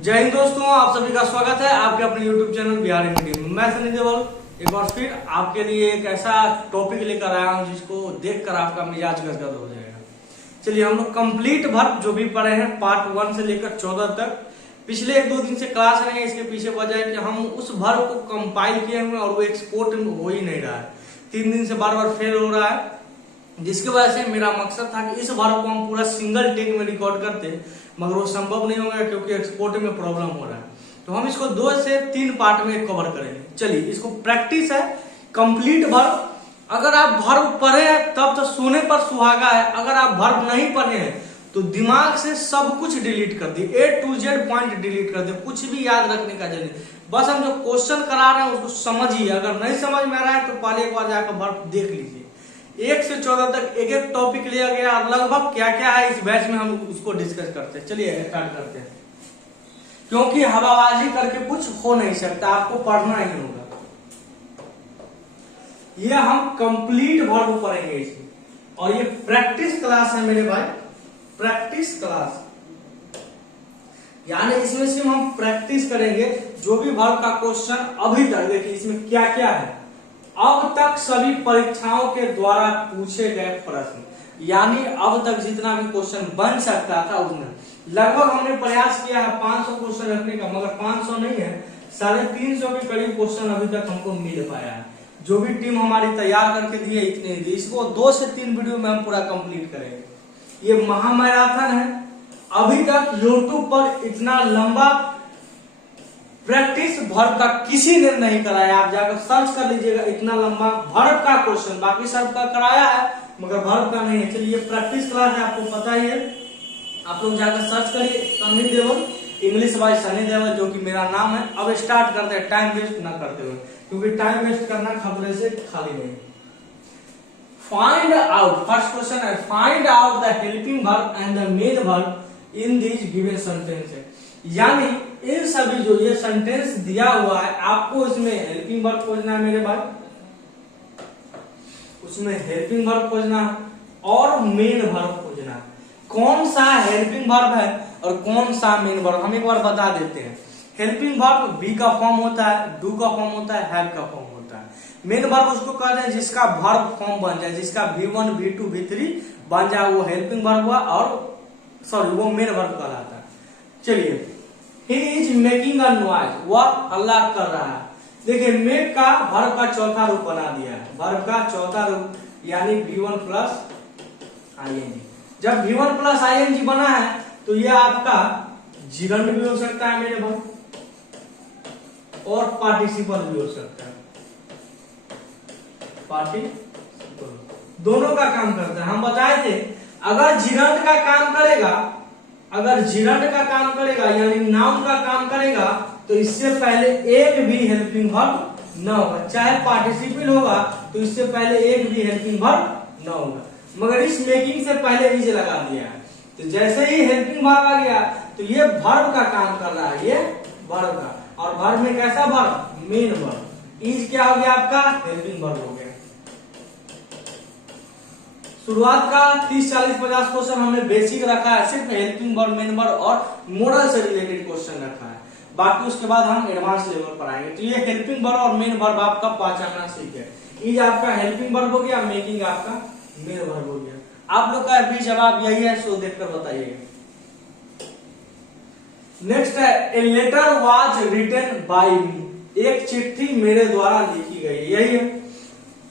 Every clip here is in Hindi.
जय हिंद दोस्तों, आप सभी का स्वागत है आपके अपने YouTube चैनल बिहारी मीडिया में। मैं सनी देवल एक बार फिर आपके लिए एक ऐसा टॉपिक लेकर आया हूं जिसको देखकर आपका मिजाज गदगद हो जाएगा। चलिए, हम लोग कंप्लीट वर्ब जो भी पढ़े हैं पार्ट 1 से लेकर 14 तक, पिछले 1-2 दिन से क्लास नहीं है। इसके पीछे वजह है कि हम उस वर्ब को कंपाइल किए हुए और वो एक्सपोर्ट हो ही नहीं रहा है। 3 दिन से बार बार फेल हो रहा है, जिसकी वजह से मेरा मकसद था कि इस वर्ब को हम पूरा सिंगल टेक में रिकॉर्ड करते, मगर वो संभव नहीं होगा क्योंकि एक्सपोर्ट में प्रॉब्लम हो रहा है। तो हम इसको 2 से 3 पार्ट में कवर करेंगे। चलिए, इसको प्रैक्टिस है कंप्लीट वर्ब। अगर आप वर्ब पढ़े हैं तब तो सोने पर सुहागा है। अगर आप वर्ब नहीं पढ़े हैं तो दिमाग से सब कुछ डिलीट कर दिए, A to Z point delete कर दिए, कुछ भी याद रखने का जरूरत। बस हम जो क्वेश्चन करा रहे हैं उसको समझिए। अगर नहीं समझ में आ रहा है तो पहले एक बार जाकर वर्ब देख लीजिए। 1 से 14 तक एक एक टॉपिक लिया गया और लगभग क्या क्या है इस बैच में हम उसको डिस्कस करते हैं। चलिए स्टार्ट करते हैं, क्योंकि हवाबाजी करके कुछ हो नहीं सकता, आपको पढ़ना ही होगा। ये हम कंप्लीट वर्ब पढ़ेंगे इसमें, और ये प्रैक्टिस क्लास है मेरे भाई, प्रैक्टिस क्लास। यानी इसमें सिर्फ हम प्रैक्टिस करेंगे जो भी वर्ब का क्वेश्चन अभी तक। देखिए इसमें क्या क्या है, अब तक सभी परीक्षाओं के द्वारा पूछे गए प्रश्न, यानी अब तक जितना भी क्वेश्चन बन सकता था उतना। लगभग हमने प्रयास किया है 500 क्वेश्चन रखने का, मगर 500 नहीं है, 350 के करीब क्वेश्चन अभी तक हमको मिल पाया है। जो भी टीम हमारी तैयार करके दी है इतने ही दी। इसको 2 से 3 वीडियो में हम पूरा कंप्लीट करेंगे। ये महामैराथन है। अभी तक यूट्यूब पर इतना लंबा प्रैक्टिस वर्ब का किसी ने नहीं कराया। आप जाकर सर्च कर लीजिएगा, इतना लंबा वर्ब का क्वेश्चन, बाकी सब का कराया है मगर वर्ब का नहीं है। चलिए, प्रैक्टिस क्लास है, आपको पता ही है। आप लोग जाकर सर्च करिए सनी देवल, इंग्लिश बाय सनी देवल, जो कि मेरा नाम है। अब स्टार्ट करते हैं, टाइम वेस्ट ना करते हुए, क्योंकि टाइम वेस्ट करना खतरे से खाली नहीं। फाइंड आउट, फर्स्ट क्वेश्चन है, find out the helping verb and the main verb in this given sentence है। यानी इन सभी जो ये सेंटेंस दिया हुआ है, आपको इसमें हेल्पिंग वर्ब खोजना है मेरे भाई, उसमें हेल्पिंग वर्ब खोजना है और मेन वर्ब खोजना है। कौन सा हेल्पिंग वर्ब है और कौन सा मेन वर्ब, हम एक बार बता देते हैं। हेल्पिंग वर्ब बी का फॉर्म होता है, डू का फॉर्म होता है, हैव का फॉर्म होता है। मेन वर्ब उसको कहते हैं जिसका वर्ब फॉर्म बन जाए, जिसका V1 V2 V3 बन जाए, वो हेल्पिंग वर्ब हुआ, और सॉरी वो मेन वर्ब कहलाता है। चलिए, he is making a noise, वह हल्ला कर रहा है। देखिए, मेक का वर्ब का चौथा रूप बना दिया है, वर्ब का चौथा रूप, यानी V1 प्लस ing। जब V1 प्लस ing बना है तो यह आपका जिरंड भी हो सकता है मेरे भाई, और पार्टिसिपल भी हो सकता है। पार्टिसिपल दोनों का काम करता है। हम बताए थे अगर जिरंड का काम करेगा, अगर जिरंड का काम करेगा यानी नाउन का काम करेगा, तो इससे पहले एक भी हेल्पिंग वर्ब न होगा। चाहे पार्टिसिपल होगा तो इससे पहले एक भी हेल्पिंग वर्ब न होगा, मगर इस मेकिंग से पहले इज लगा दिया है। तो जैसे ही हेल्पिंग वर्ब आ गया तो ये वर्ब का काम कर रहा है, ये वर्ब का। और वर्ब में कैसा वर्ब, मेन वर्ब। इज क्या हो गया आपका, हेल्पिंग वर्ब हो गया। शुरुआत का 30, 40, 50 क्वेश्चन हमने बेसिक रखा है, सिर्फ हेल्पिंग वर्ब, मेन वर्ब और मॉडल से रिलेटेड क्वेश्चन रखा है। बाकी उसके बाद हम एडवांस लेवल पर आएंगे। तो ये हेल्पिंग वर्ब और मेन वर्ब आपका पहचानना सीखे। इज आपका हेल्पिंग वर्ब हो गया, मेकिंग आपका मेन वर्ब हो गया। आप लोग का भी जवाब यही है, सो देखकर बताइएगा। नेक्स्ट है, a letter was written by me, एक चिट्ठी मेरे द्वारा लिखी गई, यही है।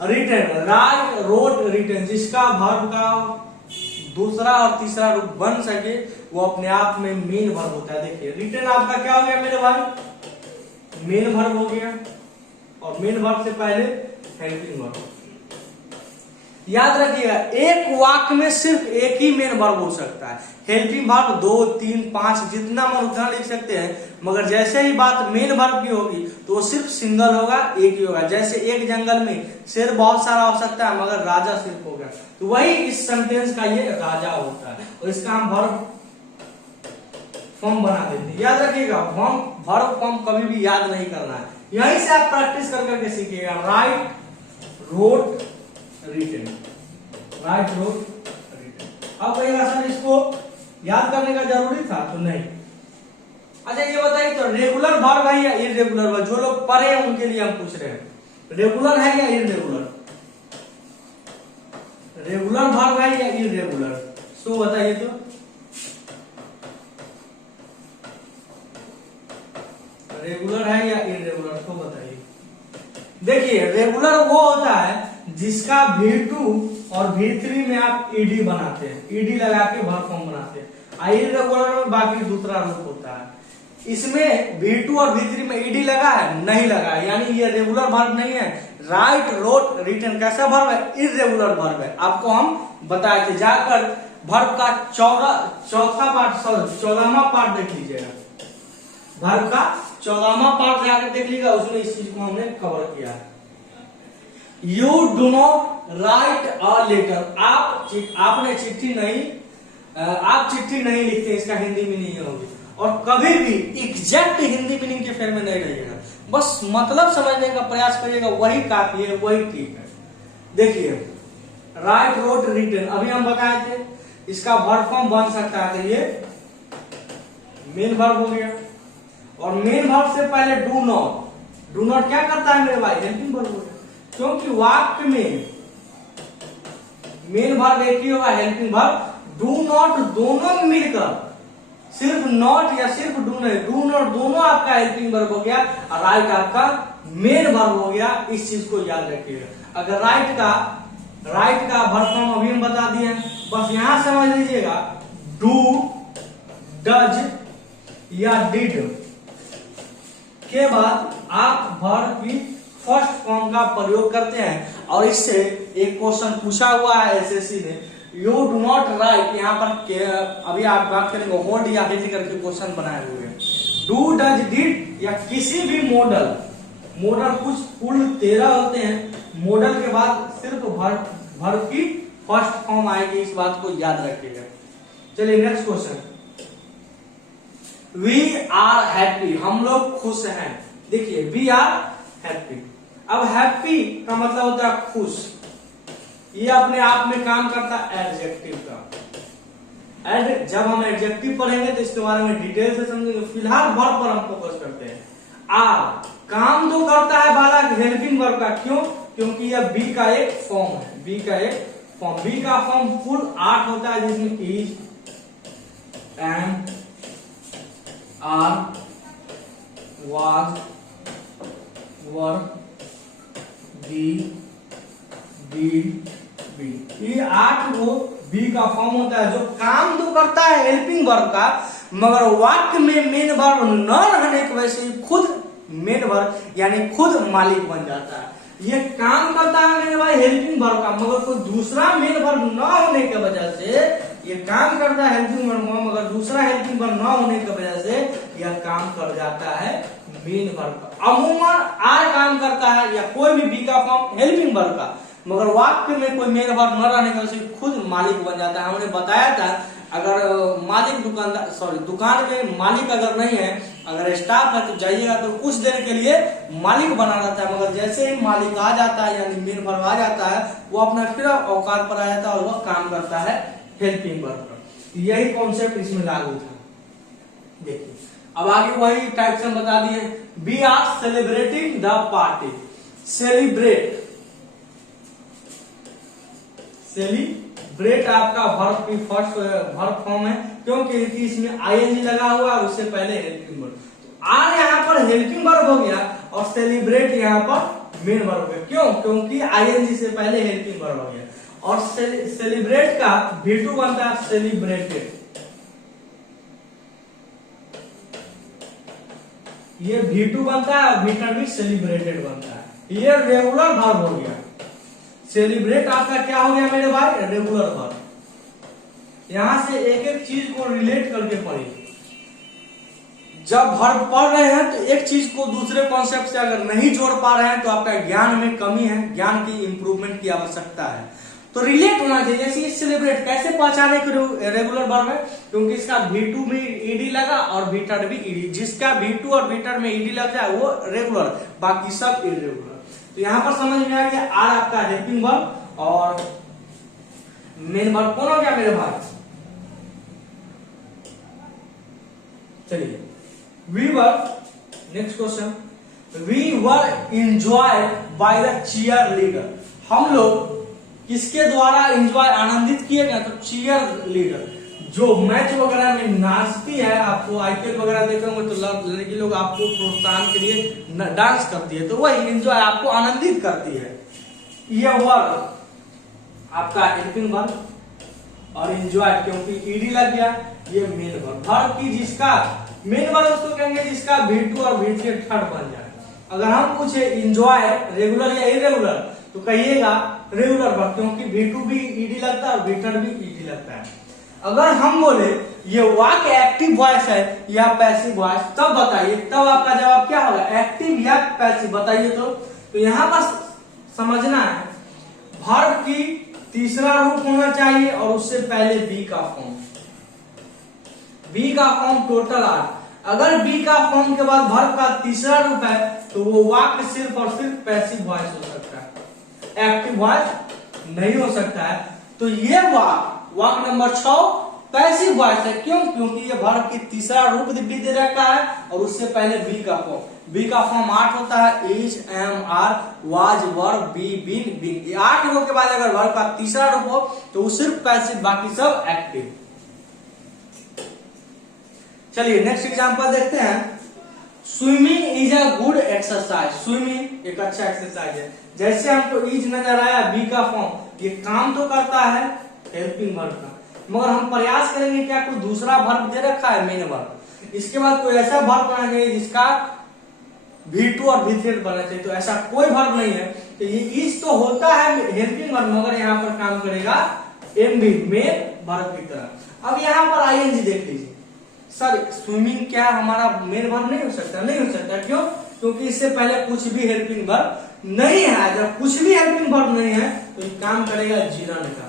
रिटन, राइट, रोट, रिटन, जिसका वर्ब का दूसरा और तीसरा रूप बन सके वो अपने आप में मेन वर्ब होता है। देखिए, रिटन आपका क्या हो गया मेरे भाई, मेन वर्ब हो गया, और मेन वर्ब से पहले हेल्पिंग वर्ब। याद रखिएगा, एक वाक्य में सिर्फ एक ही मेन वर्ब हो सकता है। हेल्पिंग वर्ब 2, 3, 5 जितना मन उतना लिख सकते हैं, मगर जैसे ही बात मेन वर्ब की होगी तो वो सिर्फ सिंगल होगा, एक ही होगा। जैसे एक जंगल में शेर बहुत सारा हो सकता है मगर राजा सिर्फ हो गया, तो वही इस सेंटेंस का ये राजा होता है, और इसका हम वर्ब फॉर्म बना देते हैं। याद रखिएगा, वर्ब फॉर्म कभी भी याद नहीं करना है, यहीं से आप प्रैक्टिस कर करके सीखिएगा। Write, wrote, written, write, wrote, written. अब कहिएगा सर इसको याद करने का जरूरी था, तो नहीं। अच्छा ये बताइए तो रेगुलर वर्ब है या इरेगुलर वर्ब? जो लोग पढ़े हैं उनके लिए हम पूछ रहे हैं, रेगुलर है या इरेगुलर? रेगुलर वर्ब है या इरेगुलर? सो बताइए तो। रेगुलर है या इरेगुलर, तो बताइए। देखिए रेगुलर वो होता है जिसका V2 और V3 में आप ईडी बनाते हैं, ईडी लगा के वर्ब फॉर्म बनाते हैं। इरेगुलर में बाकी दूसरा रूप होता है। इसमें V2 और V3 में ईडी लगा है, नहीं लगा है, यानी ये रेगुलर वर्ब नहीं है। राइट, रोट, रिटन कैसा वर्ब है? इरेगुलर वर्ब है। आपको हम बताए थे, जाकर वर्ब का चौथा पार्ट, 14वां पार्ट देख लीजिएगा। वर्ब का 14वां पार्ट जाकर देख लीजिएगा, उसमें इस चीज को हमने कवर किया है। You do not write a letter. आपने चिट्ठी नहीं, आप चिट्ठी नहीं लिखते, इसका हिंदी मीनिंग ये होगी। और कभी भी एग्जैक्ट हिंदी मीनिंग के फेर में नहीं रहिएगा, बस मतलब समझने का प्रयास करिएगा, वही काफी है, वही ठीक है। देखिए राइट, रोट, रिटन अभी हम बताए थे, इसका वर्ब फॉर्म बन सकता है। तो ये मेन वर्ब हो गया, और मेन वर्ब से पहले डू नॉट। डू नॉट क्या करता है मेरे भाई? हेल्पिंग वर्ब हो गया, क्योंकि वाक्य में मेन वर्ब एक ही होगा, हेल्पिंग वर्ब। डू नॉट दोनों मिलकर, सिर्फ नॉट या सिर्फ डू नहीं, डू नॉट दोनों आपका हेल्पिंग वर्ब हो गया, और राइट आपका मेन वर्ब हो गया। इस चीज को याद रखिएगा। अगर राइट का वर्ब फॉर्म अभी हम बता दिए, बस यहां समझ लीजिएगा, डू, डज या डिड के बाद आप वर्ब की फर्स्ट फॉर्म का प्रयोग करते हैं। और इससे एक क्वेश्चन पूछा हुआ है एसएससी ने, यू डू नॉट राइट, यहाँ पर अभी आप बात करेंगे होल्ड या हिट करके क्वेश्चन बनाए हुए हैं। डू, डज, डिड या किसी भी मॉडल कुछ कुल 13 होते हैं। मॉडल के बाद सिर्फ वर्ब की फर्स्ट फॉर्म आएगी, इस बात को याद रखिएगा। चलिए next question. We are happy, हम लोग खुश हैं। देखिए वी आर हैप्पी, अब हैप्पी का मतलब होता है खुश। ये अपने आप में काम करता है एडजेक्टिव का। जब हम एडजेक्टिव पढ़ेंगे तो इसके बारे में डिटेल से समझेंगे। फिलहाल वर्ब पर हम फोकस करते हैं। आर काम तो करता है वाला हेल्पिंग वर्ब का, क्यों? क्योंकि यह बी का एक फॉर्म है। बी का फॉर्म फुल 8 होता है, जिसमें is, am, are, was, were, be, did, be. ये 8 वो बी का फॉर्म होता है, जो काम तो करता है हेल्पिंग वर्ब का, मगर वाक्य में मेन वर्ब न रहने की वजह से खुद मेन वर्ब यानी खुद मालिक बन जाता है। ये काम करता है मेरे भाई हेल्पिंग वर्ब का, मगर कोई दूसरा मेन वर्ब न होने की वजह से ये काम करता है हेल्पिंग वर्ब का, मगर दूसरा हेल्पिंग वर्ब न होने की वजह से यह काम कर जाता है मेन वर्ब का। अमूमन आर काम करता है या कोई भी बी का फॉर्म हेल्पिंग वर्ब का, मगर वाक्य में कोई मेन वर्ब न रहने की वजह से खुद मालिक बन जाता है। हमने बताया था, अगर दुकान में मालिक अगर नहीं है, अगर स्टाफ है तो जाइएगा तो कुछ देर के लिए मालिक बना रहता है, मगर जैसे ही मालिक आ जाता है यानी मेन वर्ब आ जाता है, वो अपना फिर औकात पर आ जाता है और वह काम करता है हेल्पिंग वर्ब पर। यही कॉन्सेप्ट इसमें लागू था। देखिए अब आगे वही टाइप से हम बता दिए। We are celebrating the party. Celebrate आपका वर्ब की फर्स्ट वर्ब फॉर्म है, क्योंकि इसमें आईएनजी लगा हुआ है और उससे पहले हेल्पिंग वर्ब। तो आर यहाँ पर हेल्पिंग वर्ब हो गया और सेलिब्रेट यहाँ पर मेन वर्ब हो गया। क्यों? क्योंकि आईएनजी से पहले हेल्पिंग वर्ब हो गया। और सेलिब्रेट का V2 बनता है सेलिब्रेटेड। ये V2 बनता है और V3 भी सेलिब्रेटेड बनता है। ये रेगुलर वर्ब हो गया। सेलिब्रेट आपका क्या हो गया मेरे भाई? Regular verb. यहां से एक एक चीज को रिलेट करके पढ़िए। जब वर्ब पढ़ रहे हैं तो एक चीज को दूसरे कॉन्सेप्ट से अगर नहीं जोड़ पा रहे हैं तो आपका ज्ञान में कमी है, ज्ञान की इंप्रूवमेंट की आवश्यकता है। तो रिलेट होना चाहिए। जैसे सेलिब्रेट कैसे पहचाने कि रेगुलर वर्ब है? क्योंकि इसका V2 में ईडी लगा और V3 भी ईडी। जिसका V2 और V3 में ईडी लग जाए वो रेगुलर, बाकी सब इरेगुलर। तो यहां पर समझ में आ गया, आर आपका हेल्पिंग वर्ब और मेन वर्ब कौन हो गया मेरे भाई? चलिए we were, next question, we were enjoy by the cheerleader. हम लोग किसके द्वारा एंजॉय आनंदित किए गए? तो चीयर लीडर, जो मैच वगैरह में नाचती है, आपको आईपीएल वगैरह देखे होंगे तो लड़की लोग आपको प्रोत्साहन के लिए डांस करती है, तो वही एंजॉय आपको आनंदित करती है। यह वर्ब आपका हेल्पिंग वर्ब और एंजॉय क्योंकि ईडी लग गया, ये मेन वर्ब। वर्ब की जिसका मेन वर्ब उसको कहेंगे जिसका V2 और V3 थर्ड बन जाए। अगर हम पूछे एंजॉय रेगुलर या इरेगुलर तो कहिएगा रेगुलर वर्ब, क्योंकि V2 भी ईडी लगता है और V3 भी ईडी लगता है। अगर हम बोले ये वाक्य एक्टिव वॉइस है या पैसिव वॉइस, तब बताइए, तब आपका जवाब क्या होगा? एक्टिव या पैसिव, बताइए। तो यहां पर समझना है वर्ब की तीसरा रूप होना चाहिए और उससे पहले बी का फॉर्म। बी का फॉर्म टोटल 8। अगर बी का फॉर्म के बाद वर्ब का तीसरा रूप है तो वो वाक्य सिर्फ और सिर्फ पैसिव वॉइस हो सकता है, एक्टिव वॉइस नहीं हो सकता है। तो ये वाक्य नंबर 6 पैसिव वॉइस है। क्यों? क्योंकि ये वर्ब की तीसरा रूप भी दे रखा है और उससे पहले बी का फॉर्म। बी का फॉर्म 8 होता है, is, am, are, was, were, be, been, been. ये 8 रूप के बाद अगर वर्ब का तीसरा रूप हो तो वो सिर्फ पैसिव, बाकी सब एक्टिव। चलिए नेक्स्ट एग्जांपल देखते हैं। Swimming is a good exercise. Swimming एक अच्छा एक्सरसाइज है। जैसे हमको इज नजर आया, बी का फॉर्म, ये काम तो करता है हेल्पिंग वर्ब का, मगर हम प्रयास करेंगे क्या कोई दूसरा वर्ब दे रखा है मेन वर्ब, इसके बाद कोई ऐसा वर्ब बनाना चाहिए जिसका V2 और V3 बनना चाहिए। तो ऐसा कोई वर्ब नहीं है। तो ये इज तो होता है हेल्पिंग वर्ब, मगर यहाँ पर काम करेगा MV मेन वर्ब की तरह। अब यहाँ पर ING देख लीजिए। सर स्विमिंग क्या हमारा मेन वर्ब नहीं हो सकता? नहीं हो सकता। क्यों? क्योंकि इससे पहले कुछ भी हेल्पिंग वर्ब नहीं है। जब कुछ भी हेल्पिंग वर्ब नहीं है तो ये काम करेगा जिरन का,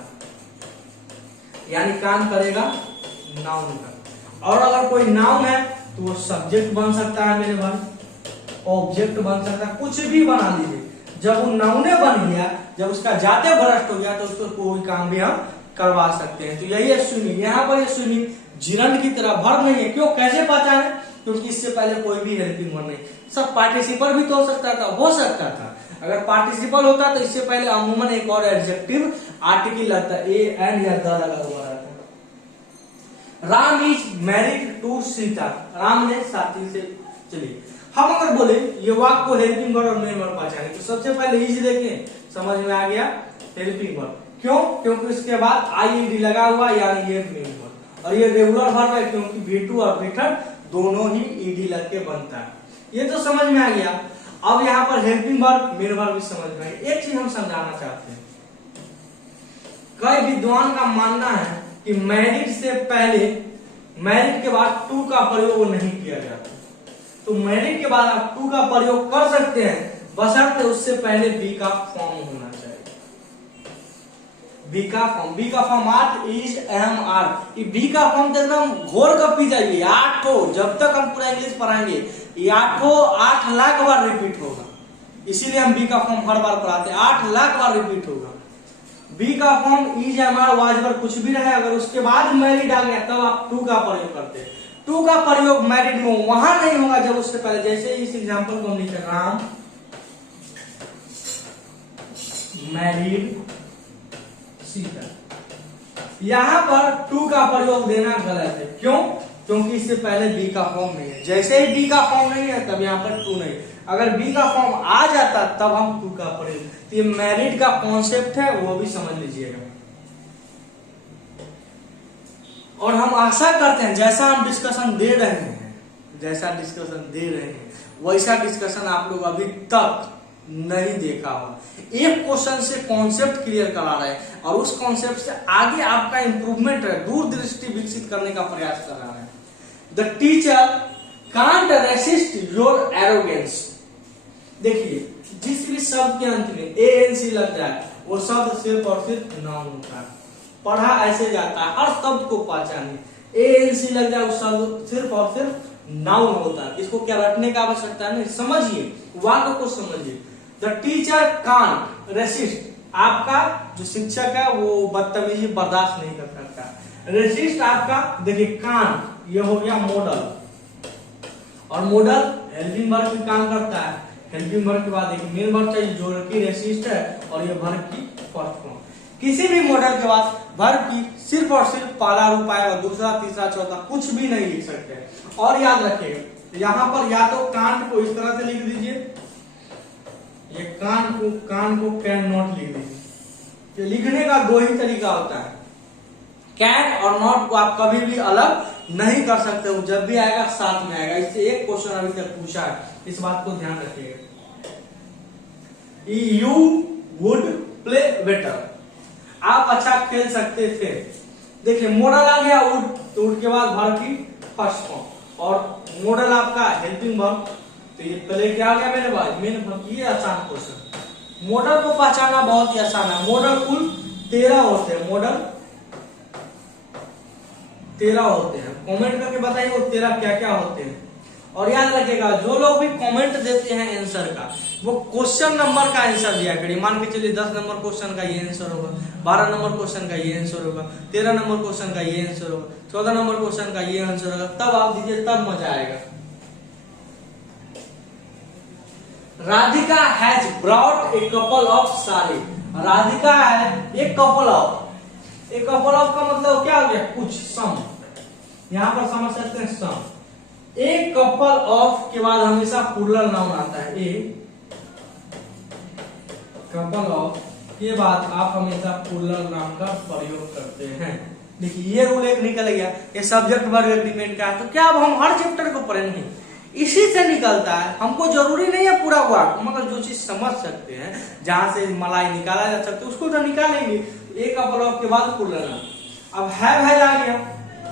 यानी काम करेगा नाउन का। और अगर कोई नाउन है तो वो सब्जेक्ट बन सकता है मेरे वर्ब, ऑब्जेक्ट बन सकता है, कुछ भी बना लीजिए। जब वो नाउने बन गया, जब उसका जाते भ्रष्ट हो गया तो उसको कोई काम भी हम करवा सकते हैं। तो यही है स्विमिंग। यहाँ पर ये स्विमिंग जिरंड की तरह वर्ब नहीं है। क्यों? कैसे पहचाने? क्योंकि इससे पहले कोई भी हेल्पिंग वर्ब नहीं। सब पार्टिसिपल भी तो हो सकता था, हो सकता था। अगर पार्टिसिपल होता तो इससे पहले अमूमन एक और एडजेक्टिव आर्टिकल लगता, ए, एंड या द लगा हुआ रहता। Ram is married to Sita. Ram ने साथी से, चलिए हम अगर बोले ये वाक्य को हेल्पिंग वर्ब और मेन वर्ब पहचाने तो सबसे पहले इज देखें, समझ में आ गया हेल्पिंग वर्ब। क्यों? क्योंकि इसके बाद IED लगा हुआ, यानी ये मेन वर्ब। और ये रेगुलर वर्ब है क्योंकि V2 और V3 दोनों ही ईडी लग के बनता है। ये तो समझ में आ गया। अब यहाँ पर हेल्पिंग वर्ब मेन वर्ब भी समझ में आ गया। एक चीज हम समझाना चाहते हैं, कई विद्वान का मानना है कि मैरिड से पहले, मैरिड के बाद टू का प्रयोग नहीं किया जाता। तो मैरिड के बाद आप टू का प्रयोग कर सकते हैं, बशर्ते उससे पहले बी का फॉर्म होना चाहिए। बी का form 8, is, am, are. B का फॉर्म तो एकदम घोर कर पी जाइए। 8 हो, जब तक हम पूरा इंग्लिश पढ़ाएंगे ये 8 लाख बार रिपीट होगा। इसीलिए हम बी का फॉर्म हर बार पढ़ाते हैं, 8 लाख बार रिपीट होगा। बी का form is, am, are, was, were कुछ भी रहे, अगर उसके बाद मैरिड आ गया तब आप टू का प्रयोग करते हैं। टू का प्रयोग मैरिड में वहां नहीं होगा जब उससे पहले, जैसे इस एग्जांपल को हम लिखे राम मैरिड सीता। यहां पर टू का प्रयोग देना गलत है। क्यों? क्योंकि इससे पहले बी का फॉर्म नहीं है। जैसे ही बी का फॉर्म नहीं है तब यहाँ पर टू नहीं। अगर बी का फॉर्म आ जाता तब हम टू का प्रयोग। तो ये मैरिड का कॉन्सेप्ट है, वो भी समझ लीजिएगा। और हम आशा करते हैं जैसा हम डिस्कशन दे रहे हैं, वैसा डिस्कशन आप लोग अभी तक नहीं देखा होगा। एक क्वेश्चन से कॉन्सेप्ट क्लियर करा रहे हैं और उस कॉन्सेप्ट से आगे आपका इंप्रूवमेंट है, दूरदृष्टि विकसित करने का प्रयास कर रहा है। The teacher can't resist your arrogance. देखिए जिस भी शब्द के अंत में ANC लग जाए वो शब्द सिर्फ और सिर्फ नाउन होता है। पढ़ा ऐसे जाता है, हर शब्द को पहचानिए। ANC लग जाए वो शब्द सिर्फ और सिर्फ नाउन होता है। इसको क्या रटने का आवश्यकता है? नहीं, समझिए, वाक्य को समझिए। द टीचर कांट रेसिस्ट, आपका जो शिक्षक है वो बदतमीजी बर्दाश्त नहीं कर सकता। रेसिस्ट आपका देखिए कांट, ये हो गया मॉडल, और मॉडल हेल्पिंग वर्ब भी काम करता है। हेल्पिंग वर्ब के बाद एक मेन वर्ब चाहिए जो कि रेसिस्ट है और ये वर्ब की फर्स्ट फॉर्म। किसी भी मॉडल के बाद वर्ब की सिर्फ और सिर्फ पहला रूप आएगा, दूसरा तीसरा चौथा कुछ भी नहीं लिख सकते। और याद रखिएगा यहाँ पर या तो कांट को इस तरह से लिख दीजिए, ये कान को कैन नॉट लिख दीजिए। लिखने का दो ही तरीका होता है, कैन और नॉट को आप कभी भी अलग नहीं कर सकते हो, जब भी आएगा साथ में आएगा। इससे एक क्वेश्चन अभी तक पूछा है, इस बात को ध्यान रखिएगा। यू वुड प्ले बेटर, आप अच्छा खेल सकते थे। देखिए मॉडल आ गया वुड, तो वुड के बाद वर्ब की फर्स्ट फॉर्म, और मॉडल आपका हेल्पिंग वर्ब, तो ये पहले क्या आ गया मेरे पास मेन वर्ब। ये आसान क्वेश्चन, मॉडल को पहचानना बहुत ही आसान है। मॉडल कुल 13 होते हैं, मॉडल 13 होते हैं। कमेंट करके बताइए वो 13 क्या क्या होते हैं। और याद रखिएगा जो लोग भी कमेंट देते हैं आंसर का, वो क्वेश्चन नंबर का आंसर दिया करिए। मान के चलिए 10 नंबर क्वेश्चन का ये आंसर होगा, 12 नंबर क्वेश्चन का ये आंसर होगा, 13 नंबर क्वेश्चन का ये आंसर होगा, 14 नंबर क्वेश्चन का ये आंसर होगा, तब आप दीजिए, तब मजा आएगा। Radhika has brought a couple of sari, Radhika है एक कपल ऑफ, एक कपल ऑफ का मतलब क्या हो गया, कुछ, सम। यहां पर समझ सकते हैं सम। एक कपल ऑफ के बाद हमेशा प्लूरल नाउन आता है, ए कपल ऑफ के बाद आप हमेशा प्लूरल नाउन का प्रयोग करते हैं। देखिए ये रूल एक निकल गया, ये सब्जेक्ट वर्ब एग्रीमेंट का है। तो क्या अब हम हर चैप्टर को पढ़ेंगे, इसी से निकलता है। हमको जरूरी नहीं है पूरा वर्ड, मगर जो चीज समझ सकते हैं, जहां से मलाई निकाला जा सकता है उसको तो निकालेंगे। एक कपल ऑफ के बाद प्लूरल नाउन। अब है आ गया,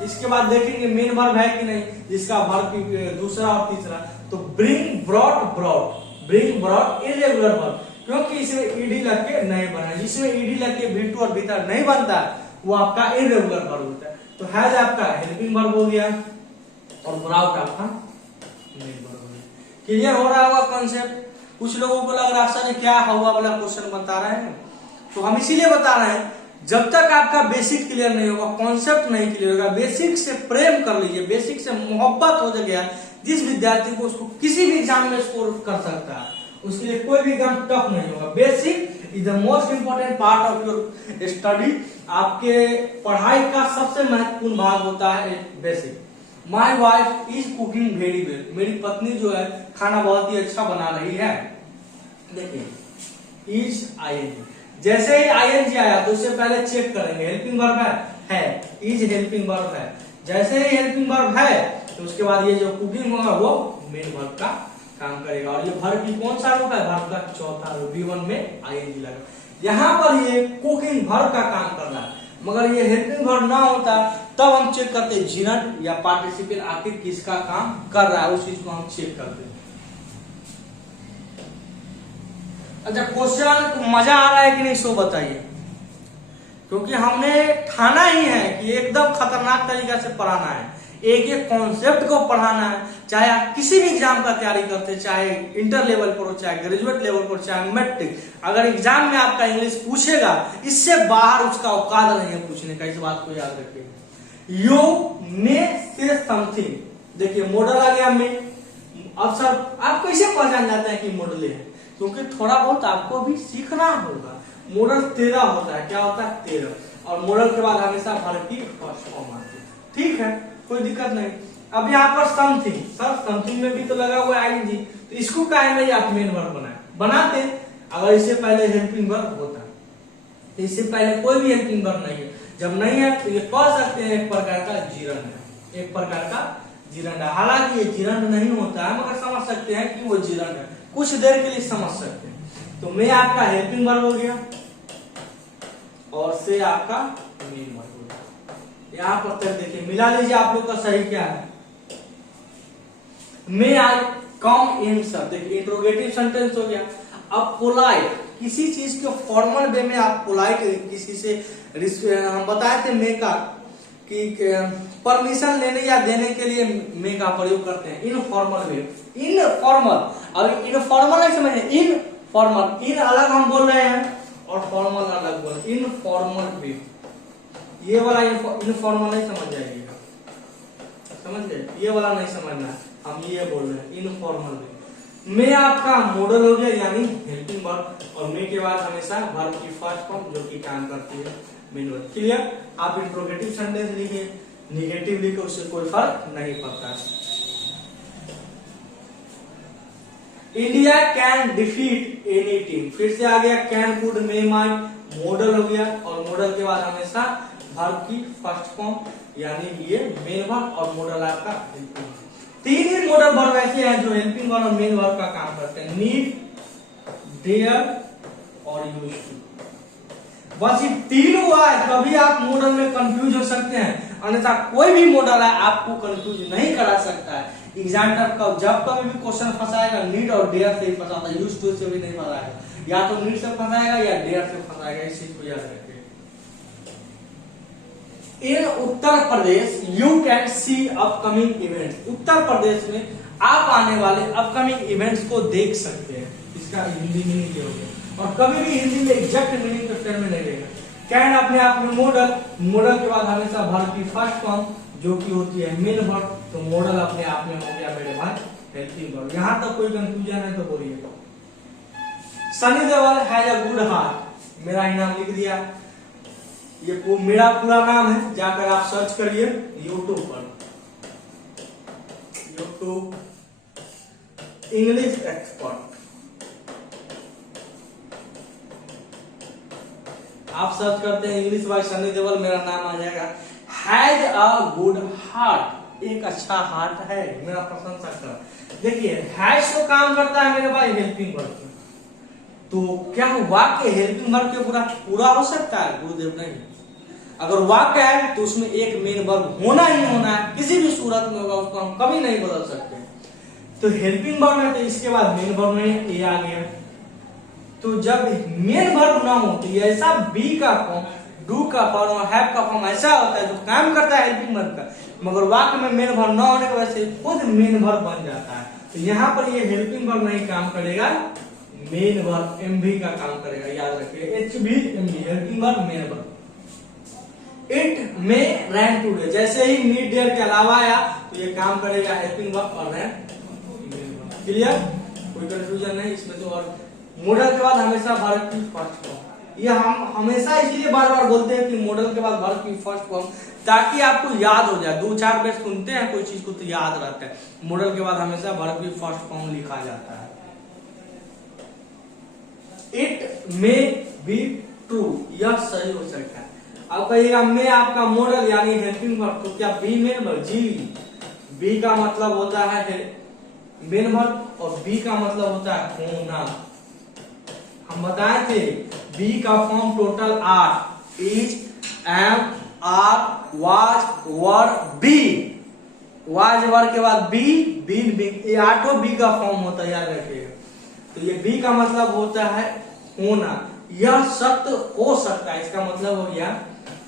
इसके बाद देखेंगे मेन वर्ब है कि नहीं, जिसका वर्ब की दूसरा और तीसरा। तो bring brought, bring brought irregular verb, क्योंकि इसमें ईडी लग के नहीं बना। जिसमें ईडी लग के भी2 और भीतर नहीं बनता वो आपका इरेगुलर वर्ब होता है। तो हैज आपका हेल्पिंग वर्ब हो गया और ब्रॉट आपका मेन वर्ब हो गया। क्लियर हो रहा होगा कॉन्सेप्ट। कुछ लोगों को लग रहा है सर क्या हुआ वाला क्वेश्चन बता रहे हैं, तो हम इसीलिए बता रहे हैं जब तक आपका बेसिक क्लियर नहीं होगा, कॉन्सेप्ट नहीं क्लियर होगा, बेसिक से प्रेम कर लीजिए, बेसिक से मोहब्बत हो गया जिस विद्यार्थी को, उसको किसी भी एग्जाम में स्कोर कर सकता है, उसके लिए कोई भी एग्जाम टफ नहीं होगा। Basic is the most important part of your study. आपके पढ़ाई का सबसे महत्वपूर्ण भाग होता है basic. My wife is cooking very well, मेरी पत्नी जो है खाना बहुत ही अच्छा बना रही है। देखिए इज आईएनजी, जैसे ही आईएनजी आया तो उससे पहले चेक करेंगे हेल्पिंग वर्ब है, इज हेल्पिंग वर्ब है। जैसे ही हेल्पिंग वर्ब है तो उसके बाद ये जो कुकिंग होगा वो मेन वर्ब का काम करेगा। और ये वर्ब की कौन सा रूप है, वर्ब का चौथा रूप, V1 में आईएनजी लगा। यहाँ पर ये कुकिंग वर्ब का काम कर रहा है, मगर ये हेल्पिंग वर्ब ना होता तब हम चेक करते जिरंड या पार्टिसिपल आखिर किसका काम कर रहा है, उस चीज को हम चेक करते हैं। अच्छा क्वेश्चन मजा आ रहा है कि नहीं सो बताइए, क्योंकि हमने ठाना ही है कि एकदम खतरनाक तरीका से पढ़ाना है, एक कॉन्सेप्ट को पढ़ाना है। चाहे आप किसी भी एग्जाम का तैयारी करते, चाहे इंटर लेवल पर हो, चाहे ग्रेजुएट लेवल पर, चाहे मैट्रिक, अगर एग्जाम में आपका इंग्लिश पूछेगा, इससे बाहर उसका औकात नहीं है पूछने का, इस बात को याद रखिए। यू मे से समथिंग, देखिए मॉडल आ गया में। अब सर आप कैसे पहचान जाते हैं कि मॉडल है, क्योंकि थोड़ा बहुत आपको भी सीखना होगा। मॉडल 13 होता है, क्या होता है 13, और मॉडल के बाद हमेशा वर्ब की फर्स्ट फॉर्म आती है। ठीक है, कोई दिक्कत नहीं। अब यहाँ पर समथिंग, सर समथिंग में भी तो लगा हुआ है आईएनजी, तो इसको काहे नहीं आप मेन वर्ब बनाते अगर इससे पहले हेल्पिंग वर्ब होता। तो इससे पहले कोई भी हेल्पिंग वर्ब नहीं है, जब नहीं है तो ये कह सकते हैं एक प्रकार का जिरंड है, एक प्रकार का जिरंड है। हालांकि ये जिरंड नहीं होता है, मगर समझ सकते हैं कि वो जिरंड है, कुछ देर के लिए समझ सकते हैं। तो मैं आपका हेल्पिंग वर्ब हो गया और से आपका मेन वर्ब हो गया। यहाँ पर तक देखिए, मिला लीजिए आप लोग का सही क्या है। मे आई कम इन सर, देखिए इंट्रोगेटिव सेंटेंस हो गया। अब पोलाइट, किसी चीज के फॉर्मल वे में आप पोलाइट किसी से, हम बताए थे मे का कि परमिशन लेने या देने के लिए मे का प्रयोग करते हैं। इनफॉर्मल वे, इनफॉर्मल, अब इनफॉर्मल नहीं समझे, इनफॉर्मल, इन अलग हम बोल रहे हैं और फॉर्मल अलग बोल रहे हैं। इनफॉर्मल वे, ये वाला इनफॉर्मल नहीं समझ जाइएगा, समझ गए, ये वाला नहीं समझना है। हम ये बोल रहे हैं इनफॉर्मल वे। मैं आपका मॉडल हो गया यानी हेल्पिंग वर्ब, और मैं के बाद हमेशा वर्ब की फर्स्ट फॉर्म जो कि काम करती है मेन वर्ब। क्लियर? आप इंट्रोगेटिव सेंटेंस लिखे, निगेटिव लिखे, उससे कोई फर्क नहीं पड़ता। India can defeat any team, फिर से आ गया can, could, may, might, model हो गया, और मॉडल के बाद हमेशा वर्ब की फर्स्ट फॉर्म यानी ये मेन वर्ब, और मॉडल आपका हेल्पिंग वर्ब। तीन ही मॉडल वर्ब ऐसे हैं जो हेल्पिंग वर्ब और मेन वर्ब का काम करते हैं, नीड, डेयर और यूज टू। बस ये तीन हुआ है तभी आप मॉडल में कंफ्यूज हो सकते हैं, अन्यथा कोई भी मॉडल है आपको कंफ्यूज नहीं करा सकता है। एग्जामिनर का जब कभी भी क्वेश्चन फंसाएगा नीड और डेयर से ही फंसाता है, यूज टू से भी नहीं फंसाएगा, या तो नीड से फंसाएगा या डेयर से फंसाएगा, इस चीज को याद रखिए। In Uttar Pradesh you can see upcoming events, Uttar Pradesh में आप आने वाले अपकमिंग इवेंट्स को देख सकते हैं, इसका हिंदी मीनिंग क्या हो गया। और कभी भी हिंदी में एग्जैक्ट मीनिंग तो टर्म में नहीं रहेगा। कैन अपने आप में मॉडल, मॉडल के बाद हमेशा वर्ब की फर्स्ट फॉर्म जो कि होती है मेन वर्ब, तो मॉडल अपने आप में हो गया मेरे भाई हेल्पिंग वर्ब। यहां तक कोई कंफ्यूजन है तो बोलिए। Sunny Deol has a good heart, मेरा इनाम लिख दिया, ये मेरा पूरा नाम है, जाकर आप सर्च करिए यूट्यूब पर, यूट्यूब इंग्लिश एक्सपर्ट, आप सर्च करते हैं इंग्लिश बाय सनी देओल, मेरा नाम आ जाएगा। हैज अ गुड हार्ट, एक अच्छा हार्ट है, मेरा प्रशंसा कर। देखिए हैज तो काम करता है मेरे भाई हेल्पिंग वर्ब, तो क्या वाक्य हेल्पिंग वर्ब के पूरा हो सकता है? गुरुदेव नहीं। अगर वाक्य है तो उसमें एक मेन वर्ब होना ही होना है, किसी भी सूरत में होगा, उसको हम कभी नहीं बदल सकते। तो हेल्पिंग वर्ब है तो इसके बाद मेन वर्ब में ए आ गया, तो जब मेन वर्ब ना हो तो ऐसा बी का फॉर्म, डू का फॉर्म और हैव का फॉर्म ऐसा होता है जो काम करता है हेल्पिंग वर्ब का, मगर वाक्य में मेन वर्ब ना होने की वजह से खुद मेन वर्ब बन जाता है। तो यहाँ पर ये हेल्पिंग वर्ब नहीं काम करेगा, मेन वर्ब एमवी का काम करेगा, याद रखिए HV MV, helping verb main verb. It may rain today, जैसे ही नीड डेयर के अलावा आया तो ये काम करेगा हेल्पिंग वर्ब और रैन। क्लियर? कोई कंफ्यूजन नहीं इसमें तो। और मॉडल के बाद हमेशा वर्ब की फर्स्ट फॉर्म, ये हम हमेशा इसलिए बार बार बोलते हैं कि मॉडल के बाद वर्ब की फर्स्ट फॉर्म, ताकि आपको याद हो जाए। दो चार बार सुनते हैं कोई चीज को तो याद रहता है। मॉडल के बाद हमेशा वर्ब की फर्स्ट फॉर्म लिखा जाता है। इट मे बी ट्रू, यह सही हो सकता है। अब कहिएगा मैं आपका मॉडल यानी हेल्पिंग वर्ब, तो क्या बी मेन वर्ब? जी, बी का मतलब होता है मेन वर्ब और बी का मतलब होता है होना। हम बताए थे बी का form total 8, is, am, are, was, were, be. Was were के बाद बी, बीन, बी, ये 8 बी का फॉर्म होता है, याद रखिएगा। तो ये बी का मतलब होता है होना, यह सत्य हो सकता है, इसका मतलब हो गया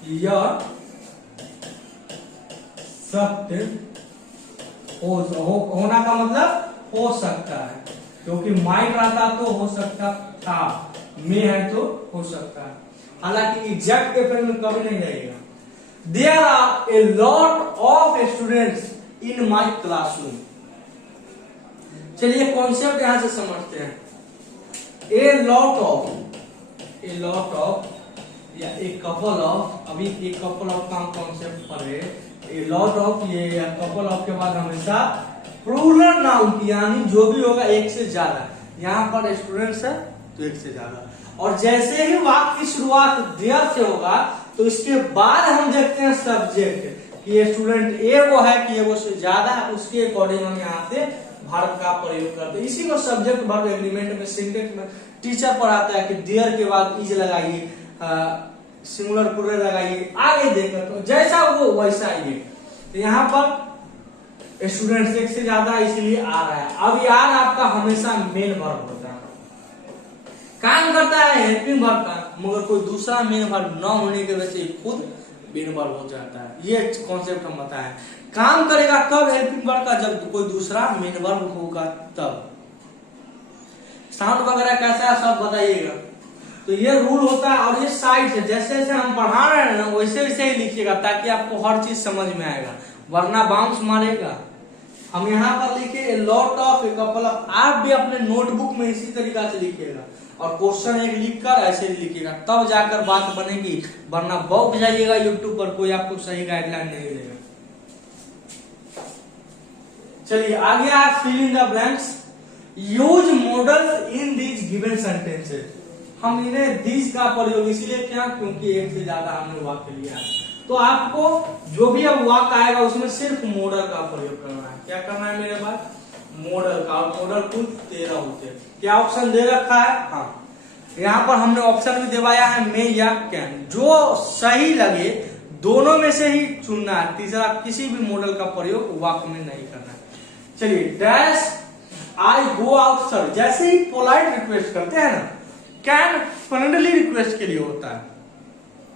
यह सत्य होना का मतलब हो सकता है, क्योंकि माइट रहता तो हो सकता था, में है तो हो सकता है, हालांकि एग्जैक्ट के फ्रेंड में कभी नहीं रहेगा। There are a lot of students in my classroom. चलिए कॉन्सेप्ट यहां से समझते हैं। ए लॉट ऑफ या एक कपल ऑफ, अभी एक कपल ऑफ का कॉन्सेप्ट पढ़े। ए लॉट ऑफ, ये कपल ऑफ के बाद हमेशा प्लूरल नाउन की, यानी जो भी होगा एक से ज्यादा। यहाँ पर स्टूडेंट्स है तो एक से ज्यादा, और जैसे ही वाक्य की शुरुआत देयर से होगा तो इसके बाद हम देखते हैं सब्जेक्ट कि स्टूडेंट एगो है कि एगो से ज्यादा है, उसके अकॉर्डिंग हम यहाँ से वर्ब का प्रयोग करते हैं। इसी को सब्जेक्ट वर्ब एग्रीमेंट में सिंटेक्स में टीचर पढ़ाता है कि देयर के बाद इज लगाइए, सिंगुलर प्लूरल लगाइए, आगे देखकर तो जैसा वो वैसा ये। तो यहाँ पर स्टूडेंट्स एक से ज्यादा इसलिए आ रहा है। अब यार आपका हमेशा मेन वर्ब होता है, काम करता है हेल्पिंग वर्ब का, मगर कोई दूसरा मेन वर्ब न होने की वजह से खुद मेन वर्ब हो जाता है। ये कॉन्सेप्ट हम बताएं। काम करेगा कब हेल्पिंग वर्ब का? जब कोई दूसरा मेन वर्ब होगा तब। साउंड वगैरह कैसा है सब बताइएगा। तो ये रूल होता है, और ये साइड से जैसे जैसे हम पढ़ा रहे हैं ना वैसे वैसे ही लिखिएगा, ताकि आपको हर चीज समझ में आएगा, वरना बाउंस मारेगा। हम यहाँ पर लिखे ए lot of, a couple of. आप भी अपने नोटबुक में इसी तरीका से लिखिएगा और क्वेश्चन एक लिखकर ऐसे लिखिएगा, तब जाकर बात बनेगी, वरना बौख जाइएगा यूट्यूब पर, कोई आपको सही गाइडलाइन नहीं देगा। चलिए आगे आप fill in the blanks. Use modals in these given sentences. हम इन्हें दीज का प्रयोग इसलिए किया क्योंकि एक से ज्यादा हमने वाक्य लिया है, तो आपको जो भी अब वाक्य आएगा उसमें सिर्फ मॉडल का प्रयोग करना है। क्या करना है मेरे पास? मॉडल का। मॉडल कुल 13 होते हैं। क्या ऑप्शन दे रखा है? हाँ, यहाँ पर हमने ऑप्शन भी दिवाया है, मे या कैन। जो सही लगे दोनों में से ही चुनना है, तीसरा किसी भी मॉडल का प्रयोग वाक्य में नहीं करना है। चलिए, dash I go out sir, जैसे ही पोलाइट रिक्वेस्ट करते हैं ना, कैन फ्रेंडली रिक्वेस्ट के लिए होता है।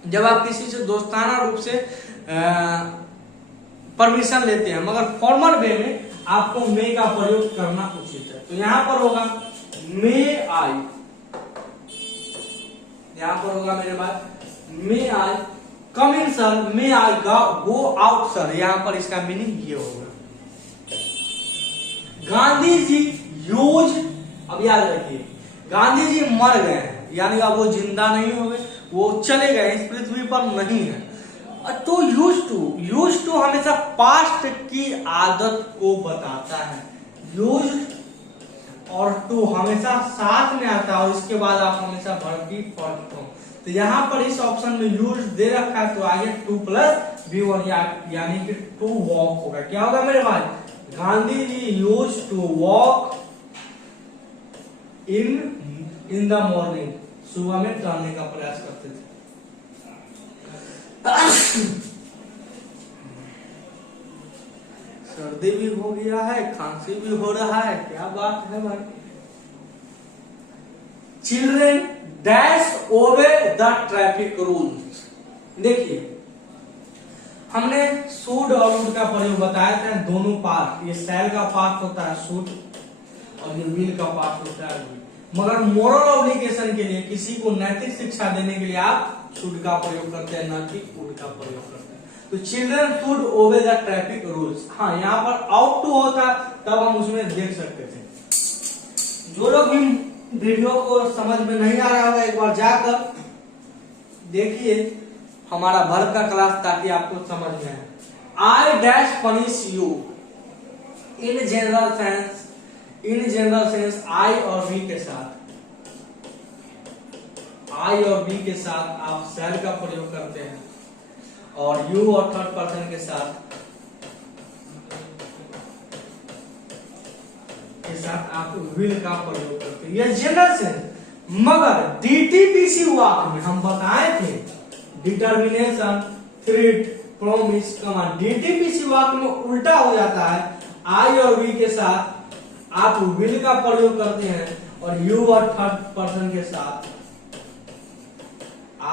जब आप किसी से दोस्ताना रूप से परमिशन लेते हैं, मगर फॉर्मल वे में आपको मे का प्रयोग करना उचित है। तो यहां पर होगा मे आई, यहां पर होगा मेरे पास मे आई कम इन सर, मे आई गो आउट सर। यहां पर इसका मीनिंग ये होगा। गांधी जी यूज, अब याद रखिए, गांधी जी मर गए हैं, यानी अब वो जिंदा नहीं हो गए, वो चले गए, इस पृथ्वी पर नहीं है। तो यूज टू हमेशा पास्ट की आदत को बताता है। यूज और टू हमेशा साथ में आता है और इसके बाद आप हमेशा वर्ब की फर्स्ट फॉर्म। तो यहाँ पर इस ऑप्शन में यूज दे रखा है, तो आगे 2 + V1 यानी कि टू वॉक होगा। क्या होगा मेरे भाई? Gandhi ji use to walk in the morning, सुबह में टहलने का प्रयास करते थे। सर्दी भी हो गया है, खांसी भी हो रहा है, क्या बात है भाई। Children dash obey the traffic rules. देखिए, हमने शुड और वुड का प्रयोग बताया था, दोनों पार्ट। ये शैल का पार्ट होता है शुड और ये विल का पार्ट होता है विल। मगर मोरल ऑब्लिगेशन के लिए, किसी को नैतिक शिक्षा देने के लिए आप शुड का प्रयोग करते हैं, न कि वुड का प्रयोग करते हैं। तो children should obey the traffic rules. हाँ, यहाँ पर आउट टू होता तब हम उसमें देख सकते थे। जो लोग भी वीडियो को समझ में नहीं आ रहा होगा, एक बार जाकर देखिए हमारा वर्ब का क्लास, ताकि आपको समझ में आए। I dash punish you in general sense. In general sense I और वी के साथ, आई और वी के साथ आप शैल का प्रयोग करते हैं, और यू और थर्ड पर्सन के साथ आप विल का प्रयोग करते हैं। यह जनरल सेंस। मगर डीटीपीसी वाक्य में हम बताए थे, डिटर्मिनेशन, थ्रेट, प्रॉमिस, कमांड। डीटीपीसी वाक्य में उल्टा हो जाता है। आई और वी के साथ आप विल का प्रयोग करते हैं, और यू और थर्ड पर्सन के साथ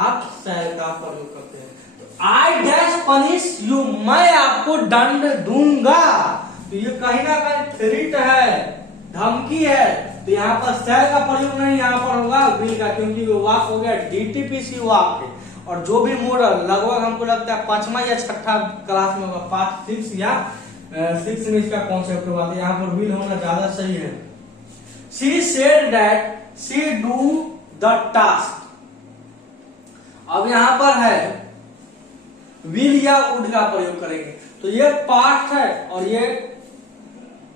आप शैल का प्रयोग करते हैं। आई डैश पनिश यू, मैं आपको दंड दूंगा। तो ये कहीं ना कहीं थ्रेट है, धमकी है। तो यहाँ पर शैल का प्रयोग नहीं, यहाँ पर होगा विल का, क्योंकि वो वाक्य हो गया डीटीपीसी वाक्य। और जो भी मॉडल लगभग हमको लगता है 5वां या 6ठा क्लास में होगा, पार्ट 6 या 6 में इसका कॉन्सेप्ट होगा। तो यहाँ पर विल होना ज्यादा सही है। She said that she do the task. अब यहाँ पर है विल या वुड का प्रयोग करेंगे, तो ये पार्ट है और ये,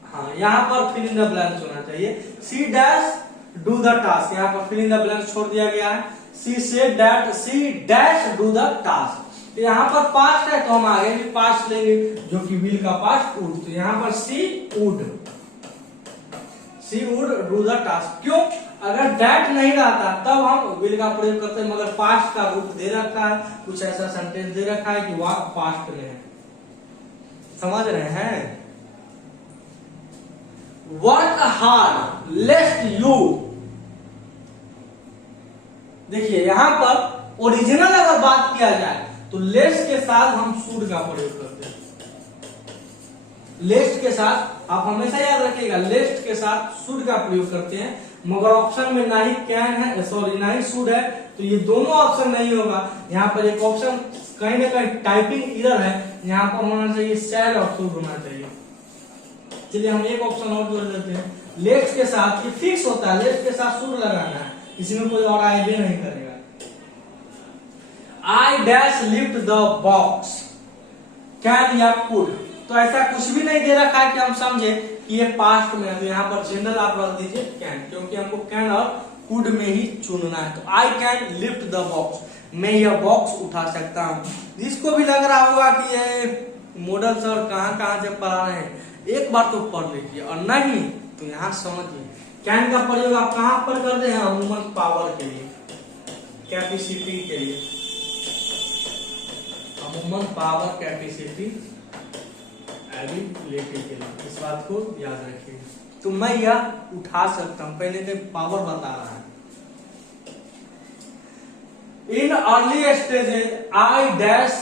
हाँ, यहाँ पर फिल इन द ब्लैंक्स होना चाहिए। She dash do the task, यहाँ पर फिल इन द ब्लैंक्स छोड़ दिया गया है। She said that she dash do the task. तो यहाँ पर पास्ट है, तो हम आगे भी पास्ट लेंगे, जो कि विल का पास्ट वुड। तो यहाँ पर she would do the task. क्यों? अगर दैट नहीं रहता तब हम विल का प्रयोग करते हैं, मगर पास्ट का रूप दे रखा है, कुछ ऐसा सेंटेंस दे रखा है कि वाक्य पास्ट में है। समझ रहे हैं? Work hard लेस्ट you. देखिए यहां पर ओरिजिनल अगर बात किया जाए तो लेस्ट के साथ हम शुड का प्रयोग करते हैं। लेस्ट के साथ आप हमेशा याद रखिएगा, लेस्ट के साथ शुड का प्रयोग करते हैं। मगर ऑप्शन में ना ही कैन है, सॉरी ना ही शुड है, तो ये दोनों ऑप्शन नहीं होगा। यहाँ पर एक ऑप्शन कहीं ना कहीं टाइपिंग एरर है, यहाँ पर होना चाहिए शैल और शुड होना चाहिए। चलिए हम एक ऑप्शन और जोड़ देते हैं। लेफ्ट के साथ ये फिक्स होता है, लेफ्ट के साथ शुड लगाना है, इसमें कोई और आइडिया नहीं करेगा। I dash lift the box, can या कुड, तो ऐसा कुछ भी नहीं दे रखा है कि हम समझे कि ये पास्ट में है, तो यहाँ पर जनरल आप रख दीजिए कैन, क्योंकि हमको कैन और कुड में ही चुनना है। तो I can lift the box, मैं यह बॉक्स उठा सकता हूँ। जिसको भी लग रहा होगा कि ये मॉडल सर कहाँ से पढ़ा रहे हैं, एक बार तो पढ़ लीजिए, और नहीं तो यहाँ समझिए कैन का प्रयोग आप कहाँ पर करते हैं, अमूमन पावर के लिए, कैपेसिटी के लिए, अमूमन पावर कैपेसिटी एबिलिटी के लिए, इस बात को याद रखिए। तो मैं यह उठा सकता हूं, पहले तो पावर बता रहा है। In early stages I dash,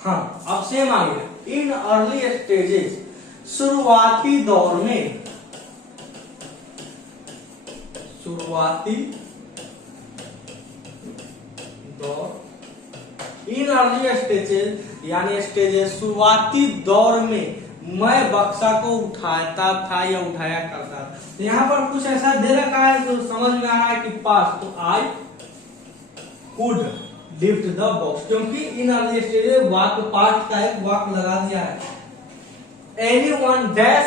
हाँ अब सेम आ गया, इन अर्ली स्टेजेस, शुरुआती दौर में, शुरुआती दौर, इन अर्ली स्टेजेस यानी स्टेजेस, शुरुआती दौर में मैं बक्सा को उठाता था या उठाया करता था। तो यहाँ पर कुछ ऐसा दे रखा है जो समझ में आ रहा है कि पास, तो I could lift the box, क्योंकि इन अर्ली स्टेजेस वाक्य पास्ट का एक वाक्य लगा दिया है। Anyone dash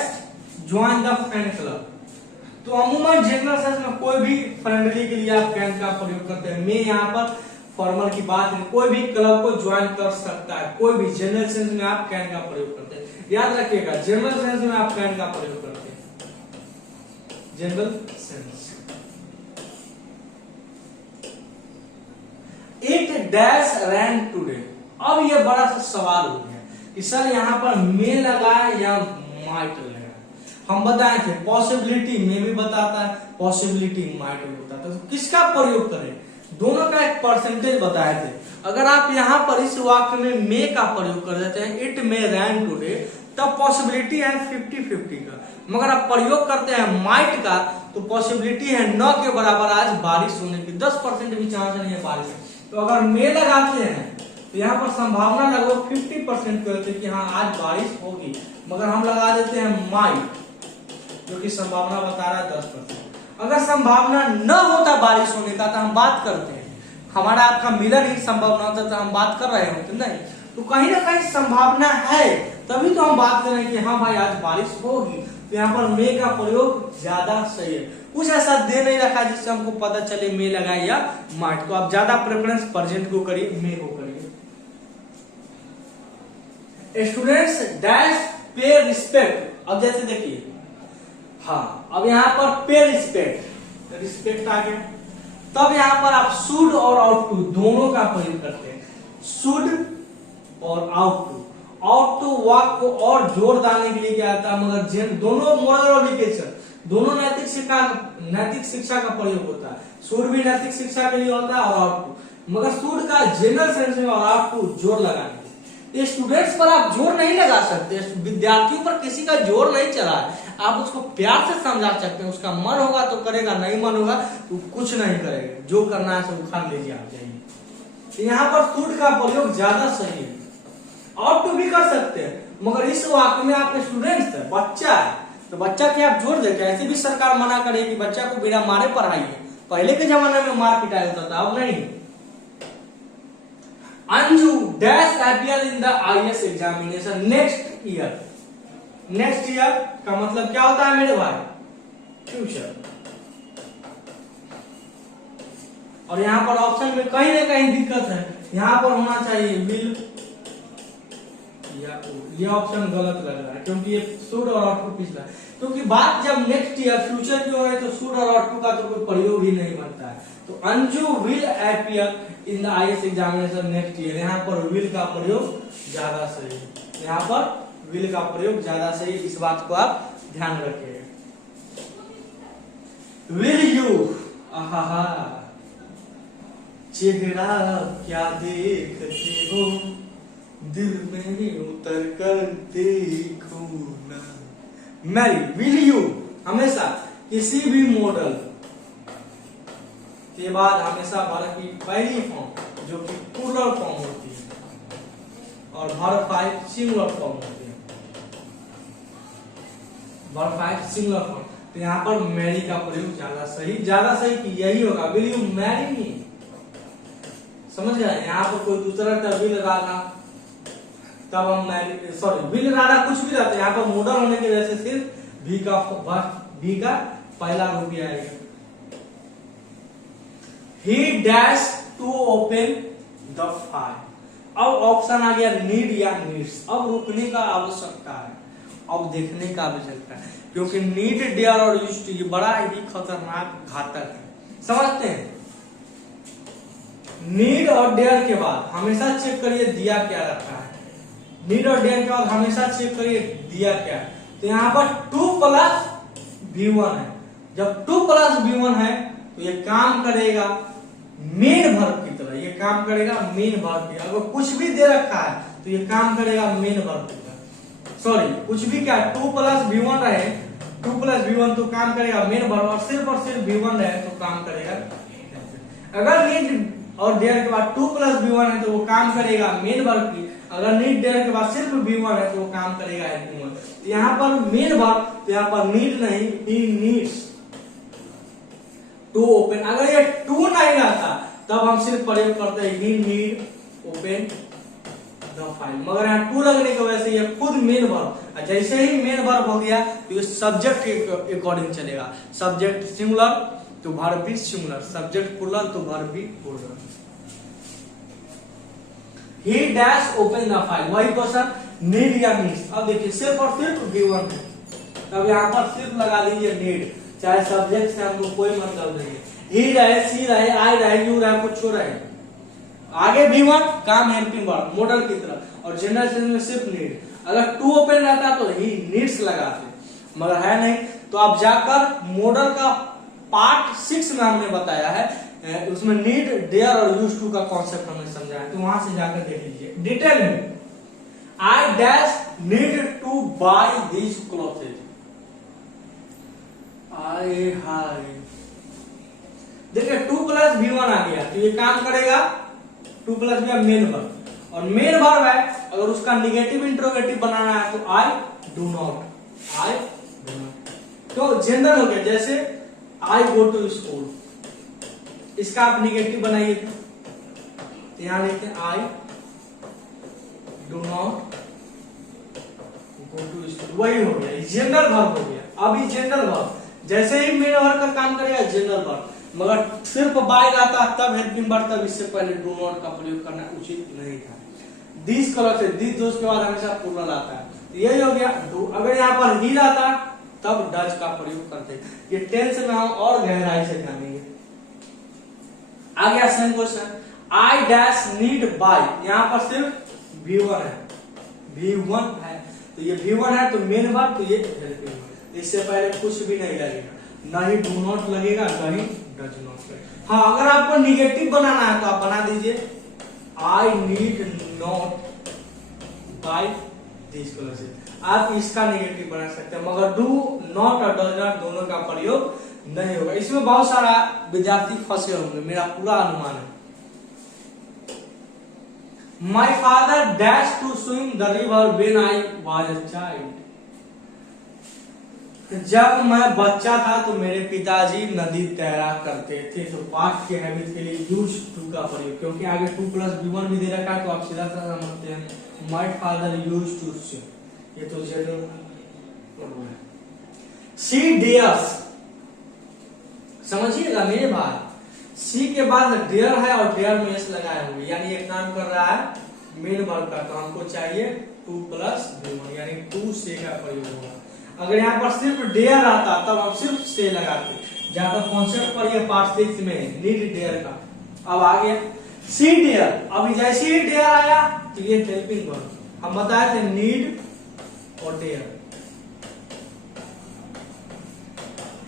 join the friend club, तो अमूमन जनरल सेंस में कोई भी फ्रेंडली के लिए आप कैन का प्रयोग करते हैं। मैं यहाँ पर फॉर्मल की बात नहीं, कोई भी क्लब को ज्वाइन कर सकता है, कोई भी जनरल सेंस में आप कैन का प्रयोग करते हैं। याद रखिएगा जनरल सेंस में आप कैन का प्रयोग करते हैं, general sense. It dash rain today, अब ये बड़ा सा सवाल हो गया कि सर यहाँ पर मे लगाए या माइट लगाए। हम बताए थे पॉसिबिलिटी में भी बताता है, पॉसिबिलिटी माइट भी बताता है, तो किसका प्रयोग करें, दोनों का एक परसेंटेज बताए थे। अगर आप यहाँ पर इस वाक्य में मे का प्रयोग कर देते हैं, इट मे रैन टुडे, तब पॉसिबिलिटी है 50-50 का। मगर आप प्रयोग करते हैं माइट का, तो पॉसिबिलिटी है 9 के बराबर आज बारिश होने की, 10% भी चांस नहीं है बारिश। तो अगर मे लगाते हैं तो यहाँ पर संभावना लगभग 50% करते हैं कि हाँ आज बारिश होगी, मगर हम लगा देते हैं माइट, जो कि संभावना बता रहा है 10%। अगर संभावना न होता बारिश होने का तो हम बात करते हैं, हमारा आपका मिलर ही संभावना होता तो हम बात कर रहे होते नहीं। तो कहीं ना कहीं संभावना है, तभी तो हम बात कर रहे हैं कि हाँ भाई आज बारिश होगी। तो यहाँ पर मे का प्रयोग ज्यादा सही है। कुछ ऐसा दे नहीं रखा जिससे हमको पता चले मे लगाए या माइट, तो आप ज्यादा प्रेफरेंस प्रेजेंट को करिए, मे को करिए। स्टूडेंट्स डैश पे रिस्पेक्ट, अब जैसे देखिए, हाँ अब यहाँ पर पे रिस्पेक्ट, रिस्पेक्ट आ गया, तब यहाँ पर आप शुड और आउट टू दोनों का प्रयोग करते हैं। शुड और आउट टू वाक्य को और जोर डालने के लिए क्या आता है, मगर दोनों मोरल और एजुकेशन दोनों नैतिक शिक्षा का प्रयोग होता है। शुड भी नैतिक शिक्षा के लिए होता है और आउट टू, मगर शुड का जनरल सेंस में और आउट टू जोर लगाने के। स्टूडेंट्स पर आप जोर नहीं लगा सकते, विद्यार्थियों पर किसी का जोर नहीं चला है, आप उसको प्यार से समझा सकते हैं। उसका मन होगा तो करेगा, नहीं मन होगा तो कुछ नहीं करेगा, जो करना है सब उखाड़ लीजिए आप जाइए। तो यहाँ पर शुड का प्रयोग ज्यादा सही है। आउट टू भी कर सकते हैं, मगर इस वाक्य में आपके स्टूडेंट्स है, बच्चा है, तो बच्चा के आप जोर देते हैं। ऐसे भी सरकार मना करे कि बच्चा को बिना मारे पढ़ाइए, पहले के जमाने में मार पिटाई होता था, अब नहीं। Anju dash appear in the IAS examination next year, next year का मतलब क्या होता है मेरे भाई, फ्यूचर। और यहाँ पर ऑप्शन में कहीं ना कहीं दिक्कत है, यहाँ पर होना चाहिए विल, ये ऑप्शन गलत लग रहा है क्योंकि ये शुड और आउट टू पिछला है। क्योंकि बात जब नेक्स्ट ईयर फ्यूचर की हो रही है तो शुड और आउट टू का तो कोई प्रयोग ही नहीं बनता है। तो Anju will appear in the IAS examination next year, यहाँ पर विल का प्रयोग ज्यादा सही है, यहाँ पर विल का प्रयोग ज्यादा सही, इस बात को आप ध्यान रखिएगा। विल यू, आहा चेहरा क्या देखते हो, दिल में उतर कर देखो ना। मैरी, विल यू हमेशा किसी भी मॉडल के बाद हमेशा वर्ब की पहली फॉर्म जो कि प्लूरल फॉर्म होती है और वर्ब 5 सिंगुलर फॉर्म होती है। वर्ब 5 सिंगुलर फॉर्म, तो यहाँ पर मैरी का प्रयोग ज्यादा सही यही होगा, विल यू मैरी मी। समझ गए, यहाँ पर कोई दूसरा टर्म विल राधा, तब हम मैरी सॉरी विल राधा कुछ भी रहता है, यहाँ पर मॉडल होने की वजह से सिर्फ भी का पहला रूप ही आएगा। He dash to open the file। अब ऑप्शन आ गया नीड या नीड्स। अब रुकने का आवश्यकता है, अब देखने का आवश्यकता है, क्योंकि नीड, डेयर और यूज्ड टू ये बड़ा ही खतरनाक घातक है। समझते हैं, नीड और डेयर के बाद हमेशा चेक करिए दिया क्या रखा है। नीड और डेयर के बाद हमेशा चेक करिए दिया क्या है। तो यहाँ पर 2 + V1 है। जब 2 + V1 है तो ये काम करेगा मेन वर्ब की तरह, ये काम करेगा मेन वर्ब की। अगर कुछ भी दे रखा है तो ये काम करेगा मेन वर्ब की तरह। सॉरी, कुछ भी क्या 2 + V1 रहे, 2 + V1 तो काम करेगा मेन वर्ब, और सिर्फ V1 रहे तो काम करेगा। अगर नीड और डेयर के बाद 2 + V1 है तो वो काम करेगा मेन वर्ब की। अगर नीड डेयर के बाद सिर्फ V1 है तो वो काम करेगा हेल्पिंग वर्ब। तो यहाँ पर मेन वर्ब, तो यहाँ पर नीड नहीं, ही नीड्स टू ओपन। अगर ये 2 नहीं रहता तब हम सिर्फ प्रयोग करते हैं ही नीड ओपन द फाइल, मगर यहाँ 2 लगने की वजह से ये खुद मेन वर्ब, जैसे ही मेन वर्ब हो गया तो ये सब्जेक्ट के अकॉर्डिंग चलेगा। सब्जेक्ट सिंगुलर तो वर्ब भी सिंगुलर, सब्जेक्ट प्लुरल तो वर्ब भी plural. He dash open the file, वही क्वेश्चन नीड या नीड्स। अब देखिए सिर्फ और सिर्फ V1 है, तब यहाँ पर सिर्फ लगा लीजिए नीड, चाहे सब्जेक्ट से हमको कोई मतलब नहीं है। ही रहे, सी रहे, आई रहे, यू रहे, कुछ रहे, आगे V1 काम हेल्पिंग वर्ब मॉडल की तरह, और जनरल सेंस में सिर्फ नीड। अगर 2 ओपन रहता तो ही नीड्स लगाते, मगर है नहीं। तो आप जाकर मॉडल का पार्ट 6 में हमने बताया है, उसमें नीड, डेयर और यूज्ड टू का कॉन्सेप्ट हमने समझा है, तो वहां से जाकर देख लीजिए डिटेल में। I dash need to buy this clothes. आए हाय, देखिए 2 + V1 आ गया तो ये काम करेगा 2 + V1 मेन वर्ब, और मेन वर्ब है अगर उसका निगेटिव इंट्रोगेटिव बनाना है तो आई do not, I do not. तो जनरल हो गया, जैसे आई गो टू स्कूल, इसका आप निगेटिव बनाइए तो यहां लिखते हैं I do not go to school, वही हो गया, जनरल वर्ब हो गया। अभी जनरल वर्ब जैसे ही मेन वर्ब का काम करेगा जनरल वर्ब, मगर सिर्फ बाय आता तब हेल्पिंग वर्ब, तब इससे पहले डू नॉट का प्रयोग करना उचित नहीं था। दिस कलर से दिस दोस्त के बाद हमेशा प्लुरल आता है, तो यही हो गया डू। अगर यहाँ पर ही आता तब डज का प्रयोग करते। ये टेंस में हम और गहराई से जानेंगे। आ गया सेम क्वेश्चन, आई डैश नीड बाय, यहाँ पर सिर्फ V1 है, V1 है, तो ये V1 है तो मेन वर्ब, तो ये हेल्पिंग वर्ब, इससे पहले कुछ भी नहीं लगेगा, ना ही डू नॉट लगेगा, ना ही डज नॉट लगेगा। हाँ, अगर आपको निगेटिव बनाना है तो आप बना दीजिए I need not buy this colour से, आप इसका निगेटिव बना सकते हैं, मगर डू नॉट और डज नॉट दोनों का प्रयोग नहीं होगा। इसमें बहुत सारा विद्यार्थी फंसे होंगे, मेरा पूरा अनुमान है। My father dash to swim the river when I was a child. जब मैं बच्चा था तो मेरे पिताजी नदी तैरा करते थे। तो पास्ट के हैबिट के लिए यूज टू का प्रयोग, क्योंकि आगे 2 + V1 भी दे रखा है तो आप सीधा सा समझते हैं my father use to swim, ये तो जनरल है। सी डियर्स, समझिएगा मेरे बात, सी के बाद डेयर है और डेयर में एस लगाए होंगे, यानी एक काम कर रहा है मेन वर्ब का, तो हमको चाहिए 2 + V1, यानी 2 से का प्रयोग होगा। अगर यहाँ पर सिर्फ डेयर आता तब हम सिर्फ से लगाते, जहां पर कॉन्सेप्ट पर ये पार्ट 6 में नीड डेयर का। अब आ गया सी डेयर, अभी जैसे ही डेयर आया तो ये हेल्पिंग वर्ब, हम बताए थे नीड और डेयर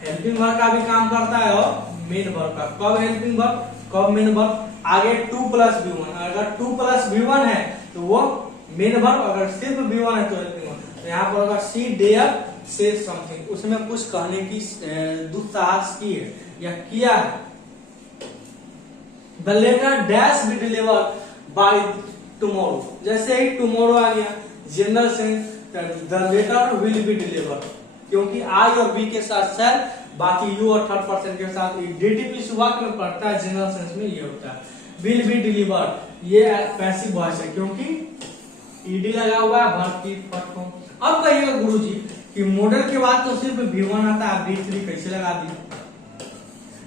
हेल्पिंग वर्ब का भी काम करता है और मेन वर्ब का। कब हेल्पिंग वर्ब, कब मेन वर्ब, आगे 2 + V1, अगर 2 + V1 है तो वो मेन वर्ब, अगर सिर्फ V1 है तो हेल्पिंग वर्ब। तो यहाँ पर अगर सी डेयर से समथिंग, उसमें कुछ कहने की दुस्साहस की है या किया है। The letter dash be deliver by tomorrow, जैसे ही टुमारो आ गया general sense, the letter will be deliver, क्योंकि आई और बी के साथ शैल, बाकी यू और थर्ड पर्सन के साथ डीटीपी वाक्य में पढ़ता है, जनरल सेंस में ये होता है। विल बी डिलीवर्ड, ये पैसिव वॉइस है क्योंकि ईडी लगा हुआ है, वर्ब की फर्स्ट फॉर्म। अब कहिएगा गुरुजी कि मॉडल के बाद तो सिर्फ V1 आता है, V3 कैसे लगा दिए?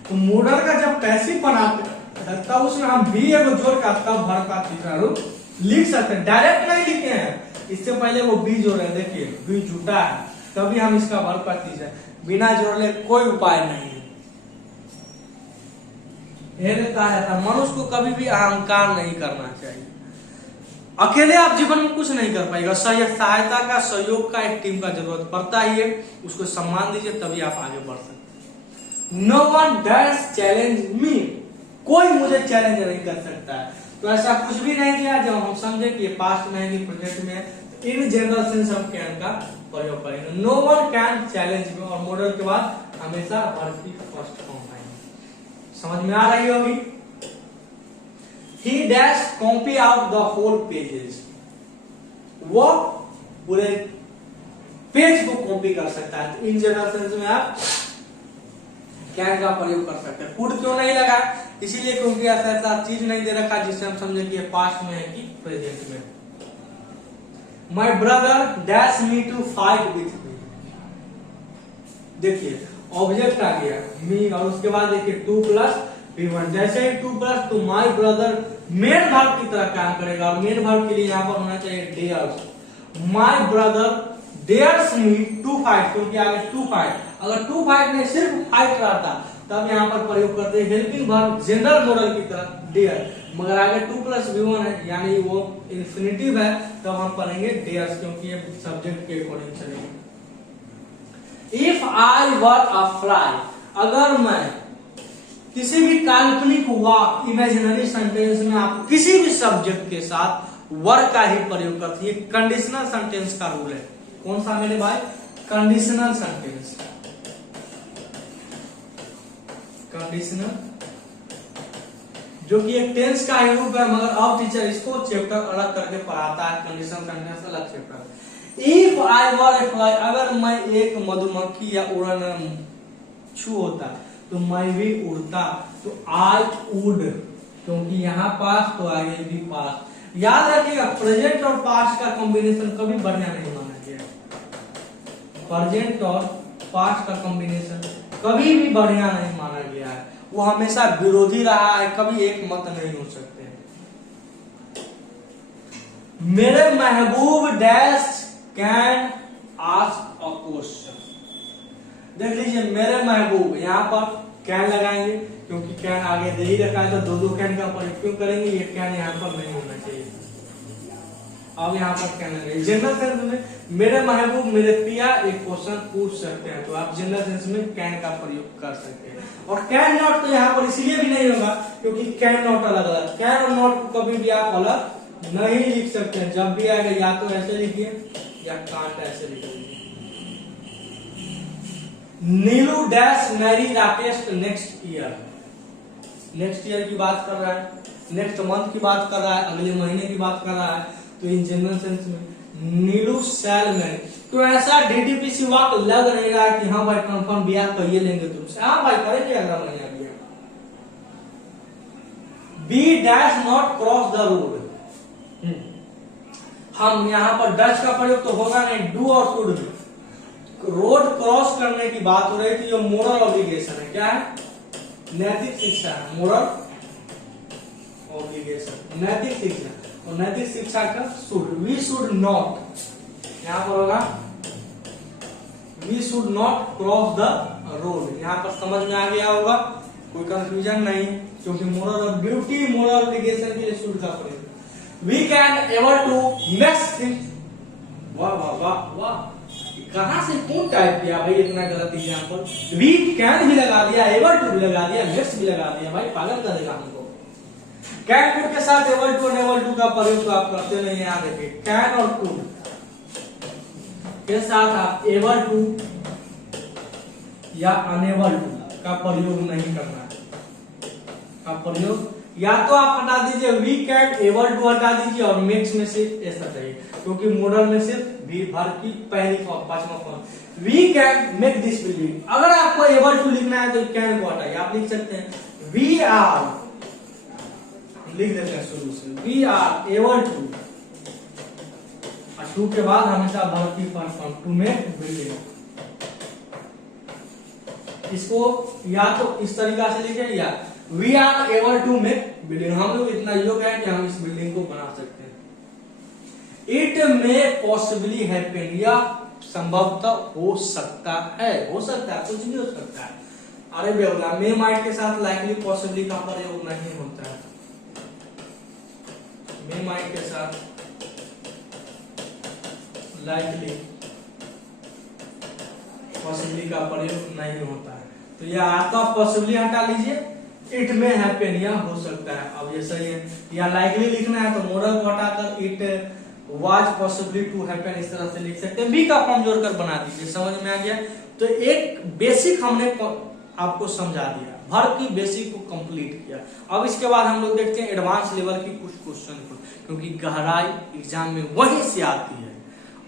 तो मॉडल का जब पैसिव बनाते हैं तब उसमें हम बी एगो जोड़ का तब वर्ब का तीसरा रूप लिख सकते हैं, डायरेक्ट नहीं लिखे हैं। इससे पहले वो बी जोड़ रहे, देखिए बी जुटा है, तभी हम इसका वर्ब का तीसरा, बिना जोड़ने कोई उपाय नहीं है। कहा जाता है मनुष्य को कभी भी अहंकार नहीं करना चाहिए। अकेले आप जीवन में कुछ नहीं कर पाएगा, सहायता का, सहयोग का, एक टीम का जरूरत पड़ता ही है। उसको सम्मान दीजिए तभी आप आगे बढ़ सकते। No one dares challenge me, कोई मुझे चैलेंज नहीं कर सकता है। तो ऐसा कुछ भी नहीं दिया जब हम समझे कि ये पास्ट में है कि प्रेजेंट में है, इन जनरल सेंस हम कैन का प्रयोग करेंगे। No one can challenge me, और मॉडल के बाद हमेशा वर्ब की फर्स्ट फॉर्म आएगी। समझ में आ रही होगी। He dash copy out the whole pages, वो पूरे पेज को कॉपी कर सकता है। तो इन जनरल सेंस में आप कैन का प्रयोग कर सकते हैं। कुड क्यों नहीं लगा? इसीलिए क्योंकि ऐसा चीज नहीं दे रखा जिससे हम समझे कि ये पास्ट में है कि प्रेजेंट में। My brother dash me to fight with me, देखिए ऑब्जेक्ट आ गया मी, और उसके बाद देखिए 2 + V1, जैसे ही 2 + तो माई ब्रदर मेन वर्ब की तरह काम करेगा, और मेन वर्ब के लिए यहाँ पर होना चाहिए dares. My brother dares me to fight, क्योंकि आगे टू फाइट, अगर टू फाइट नहीं सिर्फ फाइट रहता तब यहाँ पर प्रयोग करते हैं हेल्पिंग वर्ब जनरल मॉडल की तरह डेयर, मगर आगे 2 + V1 है यानी वो इंफिनिटिव है, तब हम पढ़ेंगे डेयर्स, क्योंकि ये सब्जेक्ट के अकॉर्डिंग चलेंगे। If I were a fly, अगर मैं किसी भी काल्पनिक वाक्य इमेजिनरी सेंटेंस में आप किसी भी सब्जेक्ट के साथ वर का ही प्रयोग करती है, कंडीशनल सेंटेंस का रूल है। कौन सा मेरे भाई? Conditional sentence. कंडीशनल जो कि एक टेंस का ही रूप है, मगर अब टीचर इसको चैप्टर अलग करके पढ़ाता है, कंडीशनल सेंटेंस अलग chapter. If I were A fly, अगर मैं एक मधुमक्खी या उड़न छू होता तो मैं भी उड़ता, तो आई वुड, क्योंकि यहाँ पास तो आगे भी पास। याद रखिएगा प्रेजेंट और पास्ट का कॉम्बिनेशन कभी बढ़िया नहीं माना गया। प्रेजेंट और पास्ट का कॉम्बिनेशन कभी भी बढ़िया नहीं माना गया है, वो हमेशा विरोधी रहा है, कभी एक मत नहीं हो सकते। मेरे महबूब dash can ask a question, देख लीजिए मेरे महबूब, यहाँ पर कैन लगाएंगे क्योंकि कैन आगे दे ही रखा है, तो दो कैन का प्रयोग क्यों करेंगे? ये कैन यहाँ पर नहीं होना चाहिए। अब यहाँ पर कैन लगाएंगे। जनरल सेंस में मेरे महबूब मेरे पिया एक क्वेश्चन पूछ सकते हैं, तो आप जनरल सेंस में कैन का प्रयोग कर सकते हैं। और कैन नॉट तो यहाँ पर इसलिए भी नहीं होगा क्योंकि कैन नॉट अलग अलग, कैन और नॉट को कभी भी आप अलग नहीं लिख सकते हैं। जब भी आएगा या तो ऐसे लिखिए या कांट ऐसे लिखिए। Neelu dash Mary Rakesh next year, next year की बात कर रहा है, नेक्स्ट मंथ की बात कर रहा है, अगले महीने की बात कर रहा है, तो इन जनरल सेंस में नीलू शैल मैरी। तो ऐसा डीटीपीसी वाक्य लग नहीं रहा है कि हाँ भाई कंफर्म ब्याह करिए लेंगे तुमसे, हाँ भाई करेंगे अगर नहीं आ गया। Be dash not cross the road, हम यहाँ पर डैश का प्रयोग तो होगा नहीं, डू और शुड भी। रोड क्रॉस करने की बात हो रही थी, जो मोरल ऑब्लिगेशन है, क्या है? नैतिक शिक्षा है, मोरल ऑब्लिगेशन नैतिक शिक्षा, और नैतिक शिक्षा का शुड, वी शुड नॉट, यहाँ पर होगा we should not cross the road. यहाँ पर समझ में आ गया होगा, कोई कंफ्यूजन नहीं, क्योंकि moral of duty moral obligation के लिए शुड का प्रयोग। We can able to next thing, वाह वाह वाह वाह, कहां से कौन टाइप किया भाई इतना गलत एग्जांपल। वी कैन भी लगा दिया, एबल टू भी लगा दिया, नेक्स्ट भी लगा दिया, भाई पागल कर देगा हमको। कैन कुड के साथ एबल टू और एबल टू का प्रयोग तो आप करते नहीं, याद रखिए कैन और कुड के साथ आप एबल टू या अनेबल टू का प्रयोग नहीं करना है, का प्रयोग या तो आप हटा दीजिए वी कैन एबल टू हटा दीजिए और मेक्स में सिर्फ ऐसा चाहिए, क्योंकि मॉडल में सिर्फ भी वर्ब की पहली फॉर्म, पांचवा form. We can make this building, अगर आपको एबल टू लिखना है तो कैन को हटाइए, आप लिख सकते हैं वी आर, लिख देते हैं शुरू से, we are able to, to के बाद हमेशा वर्ब की first form, to make building. इसको या तो इस तरीका से लिखे, या we are able to make building, हम लोग इतना योग्य है कि हम इस बिल्डिंग को बना सकते हैं। इट मे पॉसिबली हैपन, या संभवतः हो सकता है, हो सकता है, कुछ भी हो सकता है। अरे बेवला, मे माइट के साथ लाइकली पॉसिबली का प्रयोग नहीं होता है, मे माइट के साथ लाइकली पॉसिबली का प्रयोग नहीं होता है। तो यह आपका पॉसिबली हटा लीजिए, इट में हैपन, या हो सकता है। अब ये सही है, या लाइकली लिखना है तो मॉडल को हटाकर it was possibly to happen इस तरह से लिख सकते हैं। बी का फॉर्म जोड़कर बना दीजिए, समझ में आ गया। तो एक बेसिक हमने आपको समझा दिया, वर्ब की बेसिक को कंप्लीट किया। अब इसके बाद हम लोग देखते हैं एडवांस लेवल की कुछ क्वेश्चन को, क्योंकि गहराई एग्जाम में वहीं से आती है,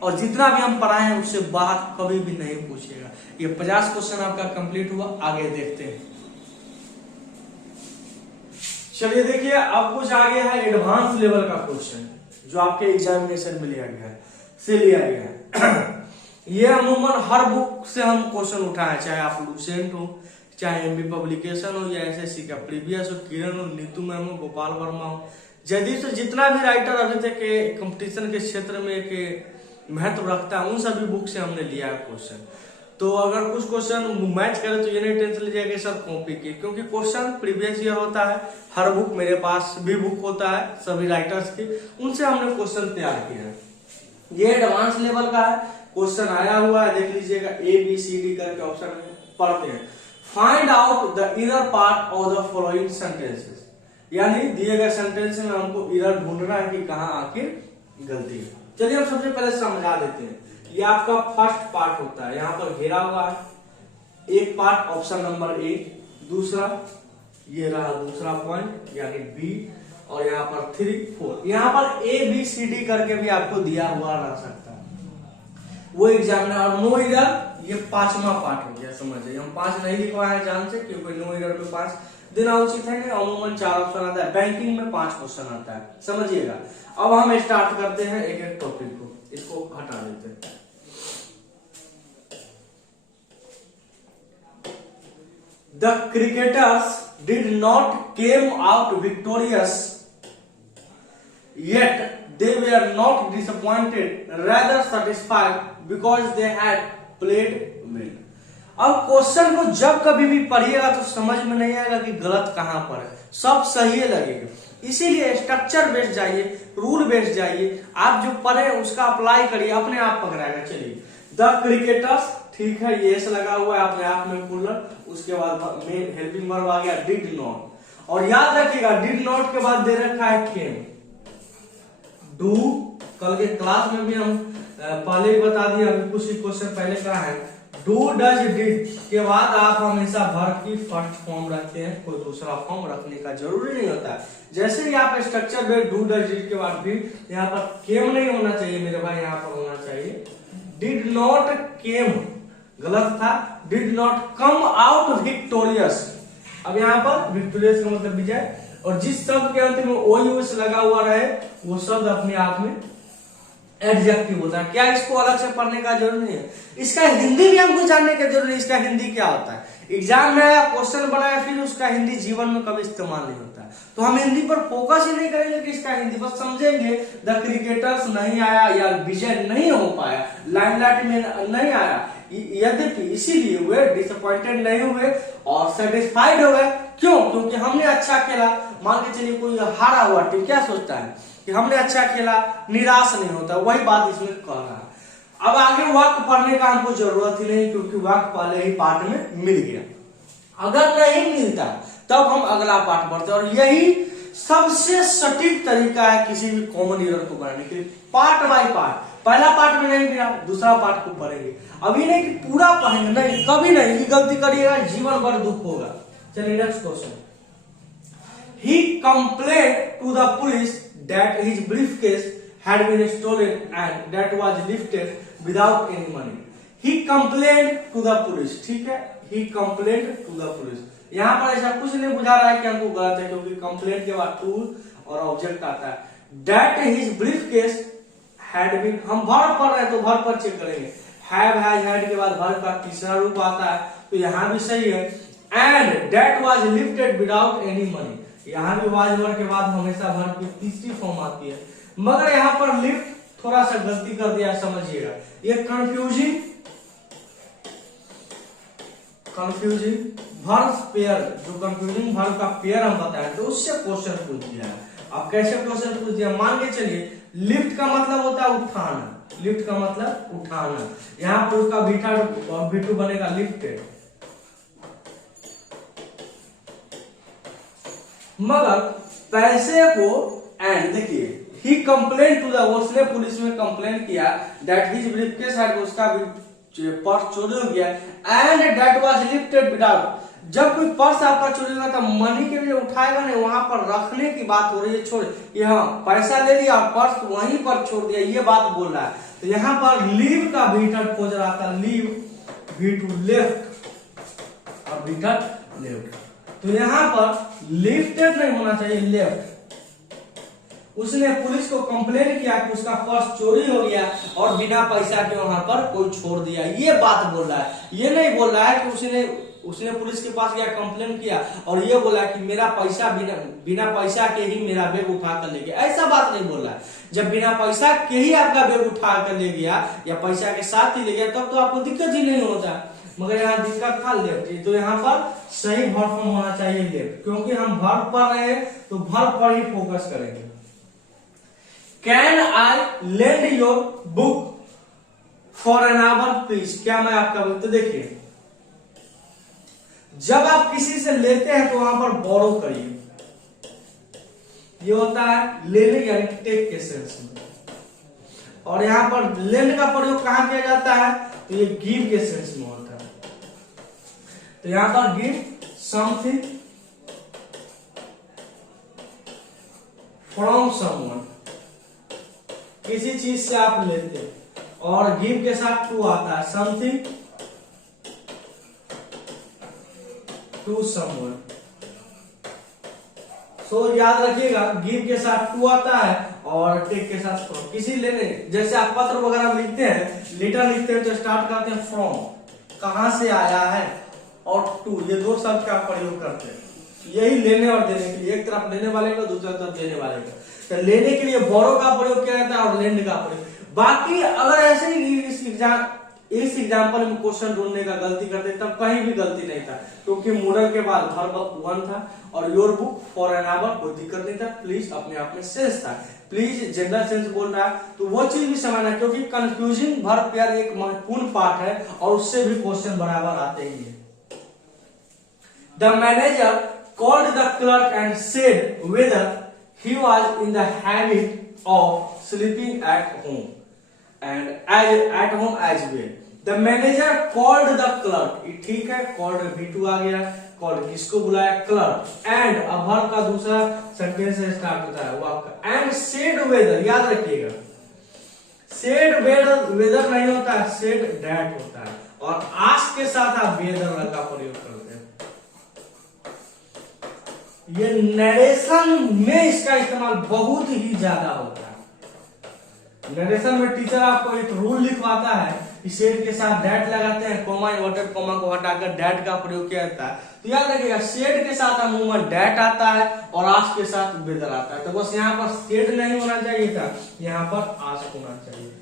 और जितना भी हम पढ़ाए हैं उससे बाहर कभी भी नहीं पूछेगा। ये 50 क्वेश्चन आपका कंप्लीट हुआ, आगे देखते हैं। चलिए देखिए, अब कुछ आगे है एडवांस लेवल का क्वेश्चन जो आपके एग्जामिनेशन में लिया गया है। ये अमूमन हर बुक से हम क्वेश्चन उठाए, चाहे आप लूसेंट हो, चाहे एमबी पब्लिकेशन हो, या एसएससी का प्रीवियस हो, किरण हो, नीतू मैम हो, गोपाल वर्मा हो, जदीद से जितना भी राइटर अभी तक कंपटीशन के क्षेत्र में एक महत्व रखता है, उन सभी बुक से हमने लिया है क्वेश्चन। तो अगर कुछ क्वेश्चन मैच करे तो ये नहीं टेंशन लीजिएगा कि सर कॉपी की, क्योंकि क्वेश्चन प्रीवियस ईयर होता है, हर बुक, मेरे पास भी बुक होता है सभी राइटर्स की, उनसे हमने क्वेश्चन तैयार किया है। ये एडवांस लेवल का है, क्वेश्चन आया हुआ है, देख लीजिएगा, ए बी सी डी करके ऑप्शन में पढ़ते हैं। Find out the error part of the following sentences, यानी दिए गए सेंटेंस में हमको इरर ढूंढना है कि कहां आखिर गलती है। चलिए हम सबसे पहले समझा देते हैं। ये आपका फर्स्ट पार्ट होता है, यहाँ पर घेरा हुआ है, एक पार्ट ऑप्शन नंबर ए, दूसरा ये रहा दूसरा पॉइंट यानी बी, और यहाँ पर 3, 4, यहाँ पर ए बी सी डी करके भी आपको दिया हुआ रह सकता है वो एग्जामिनर। और नो इरर ये 5वां पार्ट हो गया, समझिए। हम 5 नहीं लिखवाए हैं जान से, क्योंकि नो इरर पे 5 देना उचित है। अमूमन 4 ऑप्शन आता है, बैंकिंग में 5 क्वेश्चन आता है, समझिएगा। अब हम स्टार्ट करते हैं एक एक टॉपिक को, इसको हटा देते हैं। The cricketers did not came out victorious, yet they were not disappointed, rather satisfied because they had played well. अब क्वेश्चन को जब कभी भी पढ़िएगा तो समझ में नहीं आएगा कि गलत कहां पर है, सब सही लगेगा। इसीलिए स्ट्रक्चर बेस्ड जाइए, रूल बेस्ड जाइए, आप जो पढ़े उसका अप्लाई करिए, अपने आप पकड़ाएगा। चलिए, द क्रिकेटर्स, ठीक है, ये ऐसा लगा हुआ है अपने आप में कूलर, उसके बाद मेन हेल्पिंग वर्ब आ गया डिड नॉट, और याद रखिएगा डिड नॉट के बाद दे रखा है केम। डू कल के क्लास में भी हम पहले ही बता दिया, अभी कुछ ही क्वेश्चन पहले का है। डू डज डिड के बाद आप हमेशा वर्ब की फर्स्ट फॉर्म रखते हैं, कोई दूसरा फॉर्म रखने का जरूरी नहीं होता है। जैसे ही आप स्ट्रक्चर में डू डज डिड के बाद भी यहाँ पर केम नहीं होना चाहिए मेरे भाई, यहाँ पर होना चाहिए डिड नॉट केम, गलत था, did not come out victorious. अब यहाँ पर विक्टोरियस का मतलब विजय, और जिस शब्द के अंत में ओ यूएस लगा हुआ रहे वो शब्द अपने आप में एडजेक्टिव होता है। क्या इसको अलग से पढ़ने का जरूरी नहीं है, इसका हिंदी भी हमको जानने का जरूरी है, इसका हिंदी क्या होता है। एग्जाम में आया, क्वेश्चन बनाया, फिर उसका हिंदी जीवन में कभी इस्तेमाल नहीं होता है, तो हम हिंदी पर फोकस ही नहीं करेंगे कि इसका हिंदी, बस समझेंगे द क्रिकेटर्स नहीं आया या विजय नहीं हो पाया, लाइमलाइट में नहीं आया, यद्यपि इसीलिए वे डिसअपॉइंटेड नहीं हुए और सेटिस्फाइड हो गए। क्यों? क्योंकि हमने अच्छा खेला। मान के चलिए कोई हारा हुआ टीम क्या सोचता है कि हमने अच्छा खेला, निराश नहीं होता, वही बात इसमें कह रहा है। अब आगे वाक्य पढ़ने का हमको जरूरत ही नहीं, क्योंकि वाक्य पहले ही पाठ में मिल गया। अगर नहीं मिलता तब हम अगला पाठ पढ़ते, और यही सबसे सटीक तरीका है किसी भी कॉमन एरर को बनाने के लिए। पार्ट बाय पार्ट, पहला पार्ट में नहीं मिला, दूसरा पार्ट को पढ़ेंगे। अभी नहीं कि पूरा पढ़ेंगे, नहीं, कभी नहीं, ये गलती करिएगा जीवन भर दुख होगा। चलिए next question. he complained to the police that his briefcase had been stolen and that was lifted without any money. He complained to the police. ठीक है, he complained to the police. यहाँ पर ऐसा कुछ नहीं बुझा रहा है कि हमको गलत है, क्योंकि कंप्लेंट के बाद टूल और ऑब्जेक्ट आता है. That his briefcase had been, हम वर्ब पढ़ रहे हैं तो वर्ब पर चेक करेंगे. Have, has, had के बाद वर्ब का तीसरा रूप आता है, तो यहाँ भी सही है. And that was lifted without any money. यहाँ भी was वर्ब के बाद हमेशा वर्ब की तीसरी फॉर्म आती है, मगर यहाँ पर लिफ्ट थोड़ा सा गलती कर दिया, समझिएगा. ये कंफ्यूजिंग वर्ब पेयर, जो कंफ्यूजिंग वर्ब का पेयर हम बताए तो उससे क्वेश्चन पूछ दिया है. अब कैसे क्वेश्चन पूछ दिया, मान के चलिए लिफ्ट का मतलब होता है उठाना, लिफ्ट का मतलब उठाना. यहाँ पर उसका बीटा और बीटू बनेगा लिफ्टेड. मगर पैसे को एंड देखिए ही कंप्लेन टू द, उसने पुलिस में कंप्लेन किया दैट हिज ब्रीफकेस हैड, उसका पर्स चोरी हो गया, and that was lifted without. जब कोई पर्स आपका चोरी होगा तो मनी के लिए उठाएगा नहीं, वहां पर रखने की बात हो रही है. छोड़ यहाँ पैसा ले लिया और पर्स वहीं पर छोड़ दिया, ये बात बोल रहा है. तो यहाँ पर लीव का भीतर खोज रहा था, लीव वी टू लेफ्ट और भीतर लेफ्ट. तो यहाँ पर लिफ्टेड नहीं होना चाहिए, लेफ्ट. उसने पुलिस को कंप्लेन किया कि उसका पर्स चोरी हो गया और बिना पैसा के वहां पर कोई छोड़ दिया, ये बात बोल रहा है. ये नहीं बोल रहा है कि उसने पुलिस के पास गया कंप्लेन किया और ये बोला कि मेरा पैसा बिना पैसा के ही मेरा बैग उठा कर ले गया, ऐसा बात नहीं बोल रहा है. जब बिना पैसा के ही आपका बैग उठा कर ले गया या पैसा के साथ ही ले गया तब तो आपको दिक्कत ही नहीं होता, मगर यहाँ दिक्कत था लेफ्ट. तो यहाँ पर सही वर्ब फॉर्म होना चाहिए लेफ्ट, क्योंकि हम वर्ब पढ़ रहे हैं तो वर्ब पर ही फोकस करेंगे. Can I lend your book for an hour please? क्या मैं आपका बुक, तो देखिए जब आप किसी से लेते हैं तो वहां पर बोरो करिए, ये होता है लेने यानी टेक के सेंस में. और यहां पर लेंड का प्रयोग कहां किया जाता है, तो ये गिव के सेंस में होता है. तो यहां पर गिव समथिंग फ्रॉम समवन, किसी चीज से आप लेते हैं, और गिव के साथ टू आता है, समथिंग टू समवन. सो याद रखिएगा गिव के साथ टू आता है और टेक के साथ फ्रॉम. किसी लेने, जैसे आप पत्र वगैरह लिखते हैं, लेटर लिखते हैं तो स्टार्ट करते हैं फ्रॉम, कहां से आया है, और टू, ये दो शब्द का प्रयोग करते हैं. यही लेने और देने के लिए, एक तरफ लेने वाले का दूसरी तरफ देने वाले का. तो लेने के लिए बोरो का प्रयोग किया जाता है और लेंड का प्रयोग. बाकी अगर ऐसे ही इस एग्जाम्पल में क्वेश्चन ढूंढने का गलती करते तब कहीं भी गलती नहीं था, क्योंकि मॉडल के बाद वर्ब वन था और your book for an hour, कोई दिक्कत नहीं था. प्लीज अपने आप में सेंस था, प्लीज जनरल सेंस बोल रहा है तो वो चीज भी समझना, क्योंकि कंफ्यूजिंग वर्ब पेयर एक महत्वपूर्ण पार्ट है और उससे भी क्वेश्चन बराबर आते ही है. The manager called the clerk and said whether he was in the habit of sleeping at home and at home as well. The manager called the clerk. ठीक है, called V2 आ गया, called किसको बुलाया, clerk. and अब वर्ब का दूसरा सेंटेंस से स्टार्ट होता है वाक्य, and said whether, याद रखिएगा said whether नहीं होता है, said that होता है, और ask के साथ आप whether का प्रयोग करते हैं. ये नरेशन में इसका इस्तेमाल बहुत ही ज्यादा होता है. नरेशन में टीचर आपको एक रूल लिखवाता है, सेड के साथ डैट लगाते हैं, कोमा इन्वर्टेड कोमा को हटाकर डैट का प्रयोग किया जाता है. तो याद रखिएगा सेड के साथ अमूमन डैट आता है और आस्क के साथ वेदर आता है. तो बस यहाँ पर सेड नहीं होना चाहिए था, यहाँ पर आस्क होना चाहिए.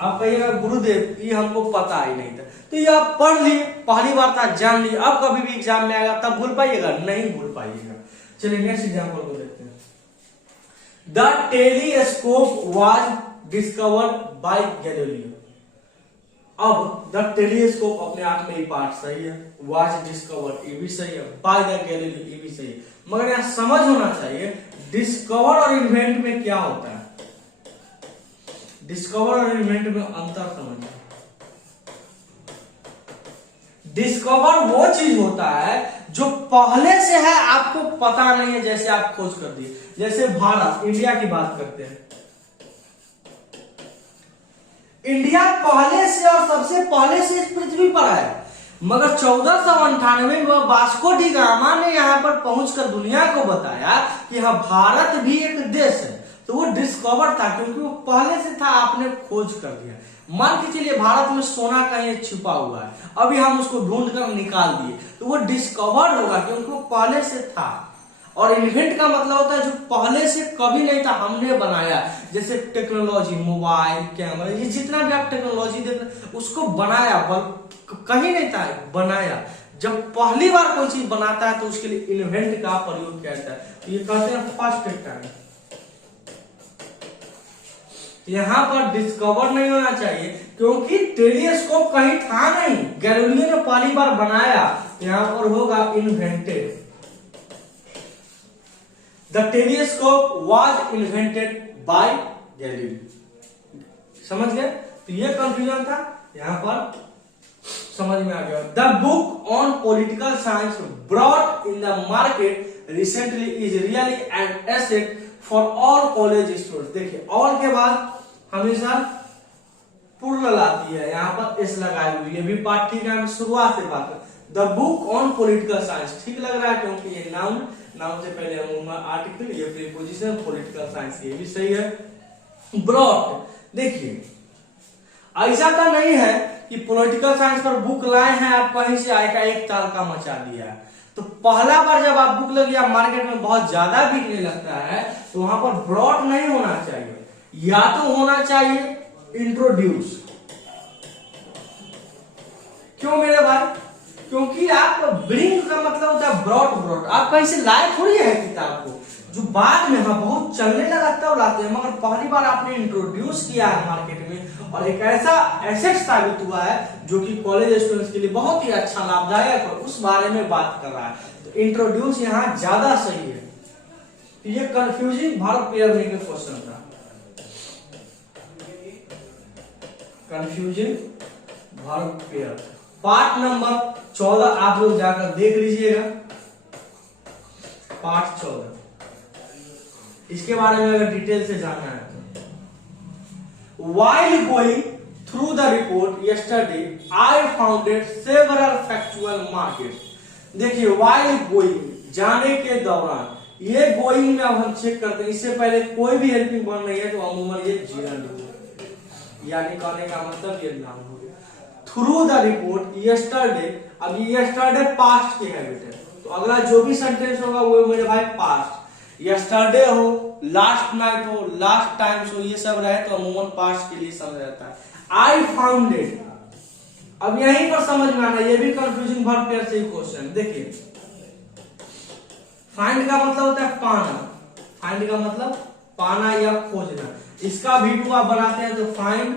आप कहिएगा गुरुदेव ये हमको पता ही नहीं था, तो ये आप पढ़ लिए, पहली बार था, जान लिए, अब कभी भी एग्जाम में आएगा तब भूल पाइएगा, नहीं भूल पाइएगा. चलिए नेक्स्ट एग्जांपल को देखते हैं. The telescope was discovered by Galileo. अब द टेलीस्कोप अपने आप में ही पार्ट सही है, वाज डिस्कवर्ड ये भी सही है, बाय द गैलीलियो ये भी सही है, मगर यहाँ समझ होना चाहिए डिस्कवर और इन्वेंट में क्या होता है. डिस्कवर और इन्वेंट में अंतर समझिए. डिस्कवर वो चीज होता है जो पहले से है, आपको पता नहीं है, जैसे आप खोज कर दिए। जैसे भारत, इंडिया की बात करते हैं। इंडिया पहले से और सबसे पहले से इस पृथ्वी पर है, मगर 1498 में वास्को डी गामा ने यहां पर पहुंचकर दुनिया को बताया कि हाँ, भारत भी एक देश है। तो वो डिस्कवर था, क्योंकि वो पहले से था, आपने खोज कर दिया। मान के चलिए भारत में सोना कहीं छिपा हुआ है, अभी हम उसको ढूंढ कर निकाल दिए, तो वो डिस्कवर्ड होगा, क्योंकि वो पहले से था। और इन्वेंट का मतलब होता है जो पहले से कभी नहीं था, हमने बनाया। जैसे टेक्नोलॉजी, मोबाइल, कैमरा, ये जितना भी आप टेक्नोलॉजी देखते उसको बनाया, कहीं नहीं था, बनाया। जब पहली बार कोई चीज बनाता है तो उसके लिए इन्वेंट का प्रयोग किया जाता है। तो ये कहते हैं फर्स्ट टाइम। यहां पर डिस्कवर नहीं होना चाहिए, क्योंकि टेलीस्कोप कहीं था नहीं, गैलीलियो ने पहली बार बनाया। यहां पर होगा invented. The telescope was invented by Galileo. समझ गए? तो ये कंफ्यूजन था, यहां पर समझ में आ गया। The book on political science brought in the market recently is really an asset for all college students. देखिए, ऑल के बाद हमेशा पूर्ण लाती है, यहाँ पर एस लगाई हुई। ये भी पार्ट ठीक है, शुरुआत से बात कर। The book on political science ठीक लग रहा है, क्योंकि ये नाउन, नाउन से पहले हम आर्टिकल, ये प्रीपोजिशन, पॉलिटिकल साइंस, ये भी सही है। ब्रॉट, देखिए ऐसा तो नहीं है कि पॉलिटिकल साइंस पर बुक लाए हैं आप कहीं से, आएगा एक ताल का मचा दिया। तो पहला बार जब आप बुक लगी, आप मार्केट में बहुत ज्यादा बिकने लगता है, तो वहां पर ब्रॉट नहीं होना चाहिए, या तो होना चाहिए इंट्रोड्यूस। क्यों मेरे भाई? क्योंकि आप ब्रिंग का मतलब होता है ब्रॉट, ब्रॉट आप कहीं से लाए थोड़ी है किताब को, जो बाद में हाँ बहुत चलने लगा तब लाते हैं, मगर पहली बार आपने इंट्रोड्यूस किया है मार्केट में, और एक ऐसा एसेट साबित हुआ है जो कि कॉलेज स्टूडेंट्स के लिए बहुत ही अच्छा, लाभदायक है, उस बारे में बात कर रहा है। तो इंट्रोड्यूस यहाँ ज्यादा सही है। तो ये कंफ्यूजिंग वर्ब पेयर में क्वेश्चन था, confusing verb pair. Part number 14 आप लोग जाकर देख लीजिएगा, पार्ट 14, इसके बारे में अगर डिटेल से जानना है। While going through the report yesterday, I founded several factual markets. देखिए, while going, जाने के दौरान, ये गोइंग में अब हम चेक करते हैं, इससे पहले कोई भी हेल्पिंग वर्ब नहीं है, तो अमूमन ये जीरन हो, यानी कहने का मतलब ये नाम हो गया। थ्रू द रिपोर्ट यस्टरडे, अब ये यस्टरडे पास्ट के हैबिट है, तो अगला जो भी सेंटेंस होगा वो मेरे भाई पास्ट। यस्टरडे हो, लास्ट नाइट हो, लास्ट टाइम्स हो, ये सब रहे तो अमूमन पास्ट के लिए समझ रहता है। आई फाउंडेड, अब यहीं पर समझ में आना, ये भी कंफ्यूजिंग वर्ब पेयर से ही क्वेश्चन। देखिए, फाइंड का मतलब होता है पाना, फाइंड का मतलब पाना या खोजना, इसका भी आप बनाते हैं तो फाइंड,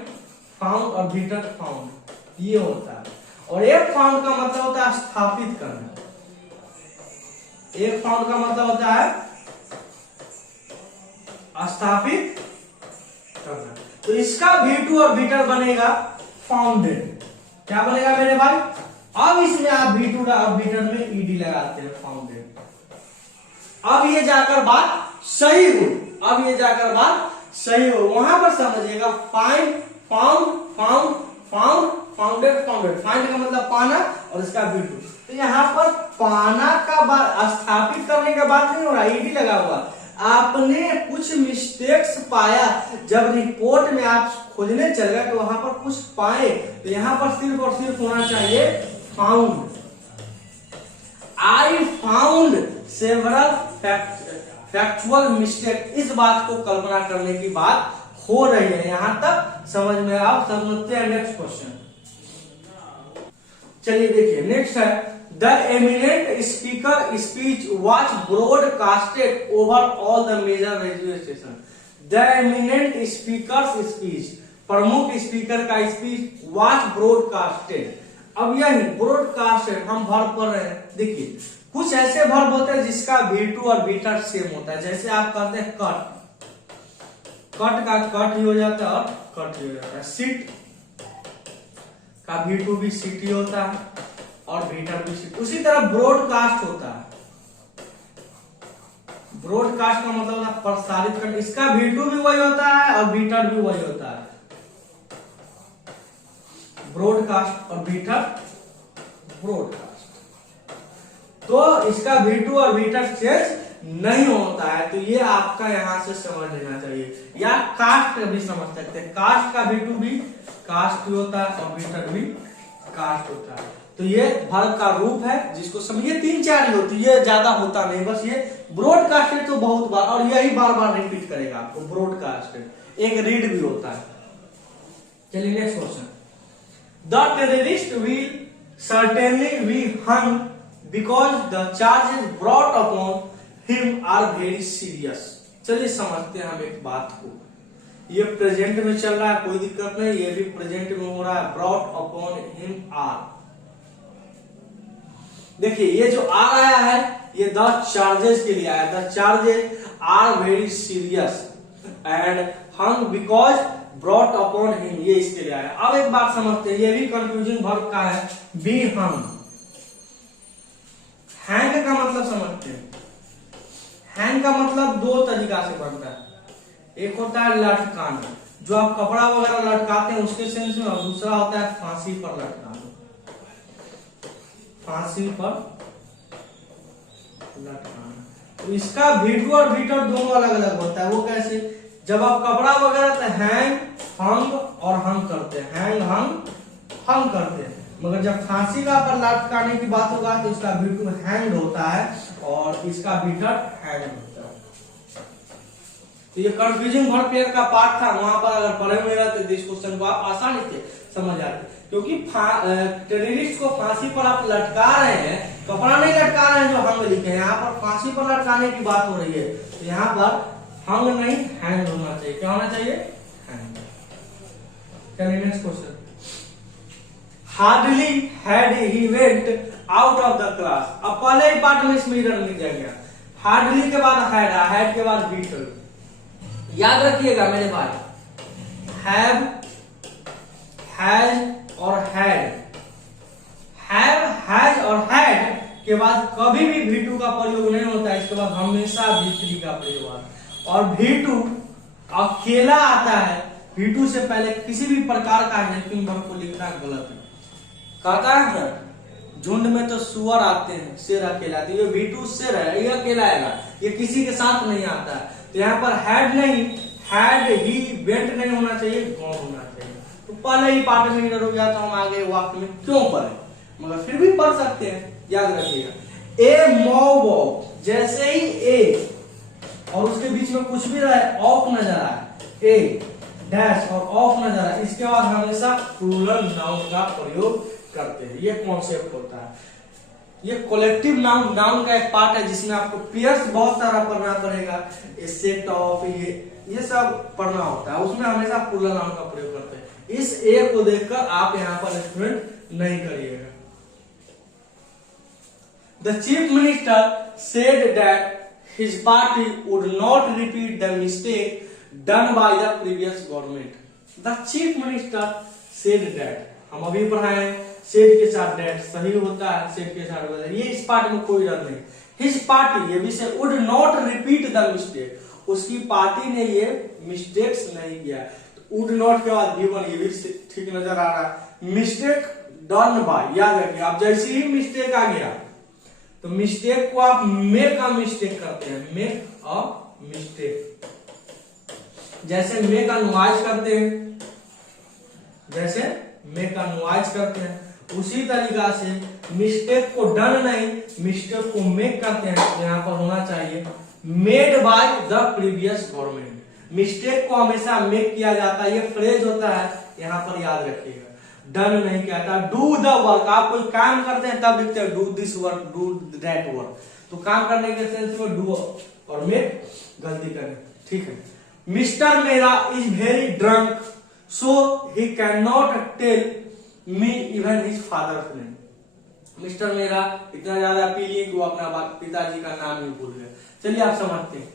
फाउंड और भीटर फाउंड, ये होता है। और एक फाउंड का मतलब होता है स्थापित करना, एक फाउंड का मतलब होता है स्थापित करना। तो इसका V2 और भीटर बनेगा फाउंडेड। क्या बनेगा मेरे भाई? अब इसमें आप V2 और भीटर में ईडी लगाते हैं, फाउंडेड। अब ये जाकर बात सही हो, अब ये जाकर बात सही हो, वहां पर समझिएगा find, found, found, found, founded, founded. Find का मतलब पाना और इसका V2। तो यहाँ पर पाना का बात, स्थापित करने का बात नहीं हो रहा, ईडी लगा हुआ। आपने कुछ मिस्टेक्स पाया, जब रिपोर्ट में आप खोजने चल गए तो वहां पर कुछ पाए, तो यहां पर सिर्फ और सिर्फ होना चाहिए found. I found several factual mistake, इस बात को कल्पना करने की बात हो रही है, यहां तक समझ में आप समझते हैं। नेक्स्ट क्वेश्चन, चलिए देखिए, नेक्स्ट है the eminent speaker speech was broadcasted over all the major radio station. The eminent speaker speech, प्रमुख स्पीकर का स्पीच वाज ब्रॉडकास्टेड। अब यही ब्रॉडकास्टेड हम वर्ब पढ़ रहे हैं। देखिए, कुछ ऐसे वर्ब होते हैं जिसका V2 और भीटर सेम होता है, जैसे आप कहते हैं कट, कट का कट ही हो जाता है और कट ही हो जाता है। सिट का V2 भी सिट ही होता है। और भीटर भी शिफ्ट। उसी तरह ब्रॉडकास्ट होता है, ब्रॉडकास्ट का मतलब होता है प्रसारित करना, इसका V2 भी वही होता है और भीटर भी वही होता है, ब्रॉडकास्ट और भीटर ब्रॉडकास्ट। तो इसका V2 और भीटर चेंज नहीं होता है, तो ये आपका यहां से समझ लेना चाहिए। या कास्ट भी समझ सकते हैं, कास्ट का V2 भी कास्ट भी होता है और भीटर भी कास्ट होता है। तो ये वर्ग का रूप है जिसको समझिए 3-4 ही होती है, ये ज्यादा होता नहीं, बस ये ब्रॉडकास्टेड तो बहुत बार और यही बार बार रिपीट करेगा आपको, ब्रॉडकास्टेड। एक रीड भी होता है। चलिए next question, the terrorist will certainly be hung because the charges brought upon him are very serious. चलिए समझते हैं हम एक बात को, ये प्रेजेंट में चल रहा है, कोई दिक्कत नहीं, ये भी प्रेजेंट में हो रहा है, ब्रॉट अपॉन हिम आर। देखिए ये जो आ आया है ये द चार्जेस के लिए आया, the charges are very serious and hung because brought upon him, ये इसके लिए आया। अब एक बात समझते हैं, ये भी कंफ्यूजिंग वर्ब का है, बी हंग। हैंग का मतलब समझते हैं, हैंग का मतलब दो तरीका से बनता है, एक होता है लटकाना, जो आप कपड़ा वगैरह लटकाते हैं उसके सेंस में, और दूसरा होता है फांसी पर लटकाना, फांसी पर लटकाना। तो इसका V2 और भीटर दोनों अलग अलग होता है। वो कैसे, जब आप कपड़ा वगैरह तो हैंग हंग और हंग करते हैं, हैंग हंग करते हैं, मगर जब फांसी का पर लटकाने की बात होगा तो इसका V2 हैंग होता है और इसका भीटर हैंग होता है। तो ये कंफ्यूजिंग वर्ड पेयर का पार्ट था, वहां पर अगर पढ़े हुए रहते तो इस क्वेश्चन को आप आसानी से समझ आते, क्योंकि टेररिस्ट को फांसी पर आप लटका रहे हैं, कपड़ा नहीं लटका रहे हैं जो हंग लिखे हैं, यहाँ पर फांसी पर लटकाने की बात हो रही है, तो यहाँ पर हंग नहीं हैंग होना चाहिए। क्या होना चाहिए, हैंग। चलिए next question, hardly had he went out of the class. अब पहले ही पार्ट में इसमें इरर लिख दिया गया, हार्डली के बाद हैड, हैड के बाद बीटल। याद रखिएगा मेरे भाई, हैव, हैज और हैड, हैव, हैज और हैड के बाद कभी भी V2 का प्रयोग नहीं होता है, इसके बाद हमेशा V3 का प्रयोग होता है। और V2 अकेला आता है, V2 से पहले किसी भी प्रकार का हेल्पिंग वर्ब को लिखना गलत है। कहता है ना झुंड में तो सुअर आते हैं, शेर अकेला, तो ये V2 शेर है, ये अकेला आएगा, ये किसी के साथ नहीं आता है। तो यहाँ पर हैड नहीं, हैड ही वेंट नहीं होना चाहिए, गॉन होना चाहिए। तो पहले ही पार्ट में इधर हो गया, तो हम आगे वाक्य में क्यों पढ़े, मगर फिर भी पढ़ सकते हैं, याद रखिएगा। ए मॉब ऑफ, जैसे ही ए और उसके बीच में कुछ भी रहे, ऑफ नजर आए, ए डैश और ऑफ नजर आए, इसके बाद हमेशा प्लूरल नाउन का प्रयोग करते हैं। ये कॉन्सेप्ट होता है, ये कलेक्टिव नाउन, नाउन का एक पार्ट है जिसमें आपको पेयर्स बहुत सारा पढ़ना पड़ेगा, सेट ऑफ, ये सब पढ़ना होता है, उसमें हमेशा प्लूरल नाउन का प्रयोग करते हैं। इस ए को देखकर आप यहाँ पर स्टूडेंट नहीं करिएगा। The chief minister said that his party would not repeat the mistake done by the previous government. The chief minister said that, हम अभी पढ़ाए said के साथ that सही होता है, said के साथ बदल, ये इस पार्ट में कोई डर नहीं। His party, ये भी से would not repeat the mistake, उसकी पार्टी ने ये मिस्टेक्स नहीं किया। तो would not के बाद given, ये भी ठीक नजर आ रहा है। mistake done by, याद रखिए, आप जैसे ही मिस्टेक आ गया तो मिस्टेक को आप मेक अ मिस्टेक करते हैं, मेक अ मिस्टेक, जैसे मेक अ नॉइज करते हैं, जैसे मेक अ नॉइज करते हैं, उसी तरीका से मिस्टेक को डन नहीं, मिस्टेक को मेक करते हैं। तो यहाँ पर होना चाहिए made by the previous government. Mistake को हमेशा मेक किया जाता है, ये फ्रेज होता है, यहाँ पर याद रखिएगा, डन नहीं कहता। डू द वर्क, आप कोई काम करते हैं तब लिखते हैं do this work, do that work, तो काम करने के सेंस में डू और मेक गलती करें, ठीक है। Mister Mehra is very drunk so he can not tell me even his father's name. Mister Mehra इतना ज्यादा पी लिए कि वो अपना पिताजी का नाम ही भूल गए। चलिए आप समझते हैं,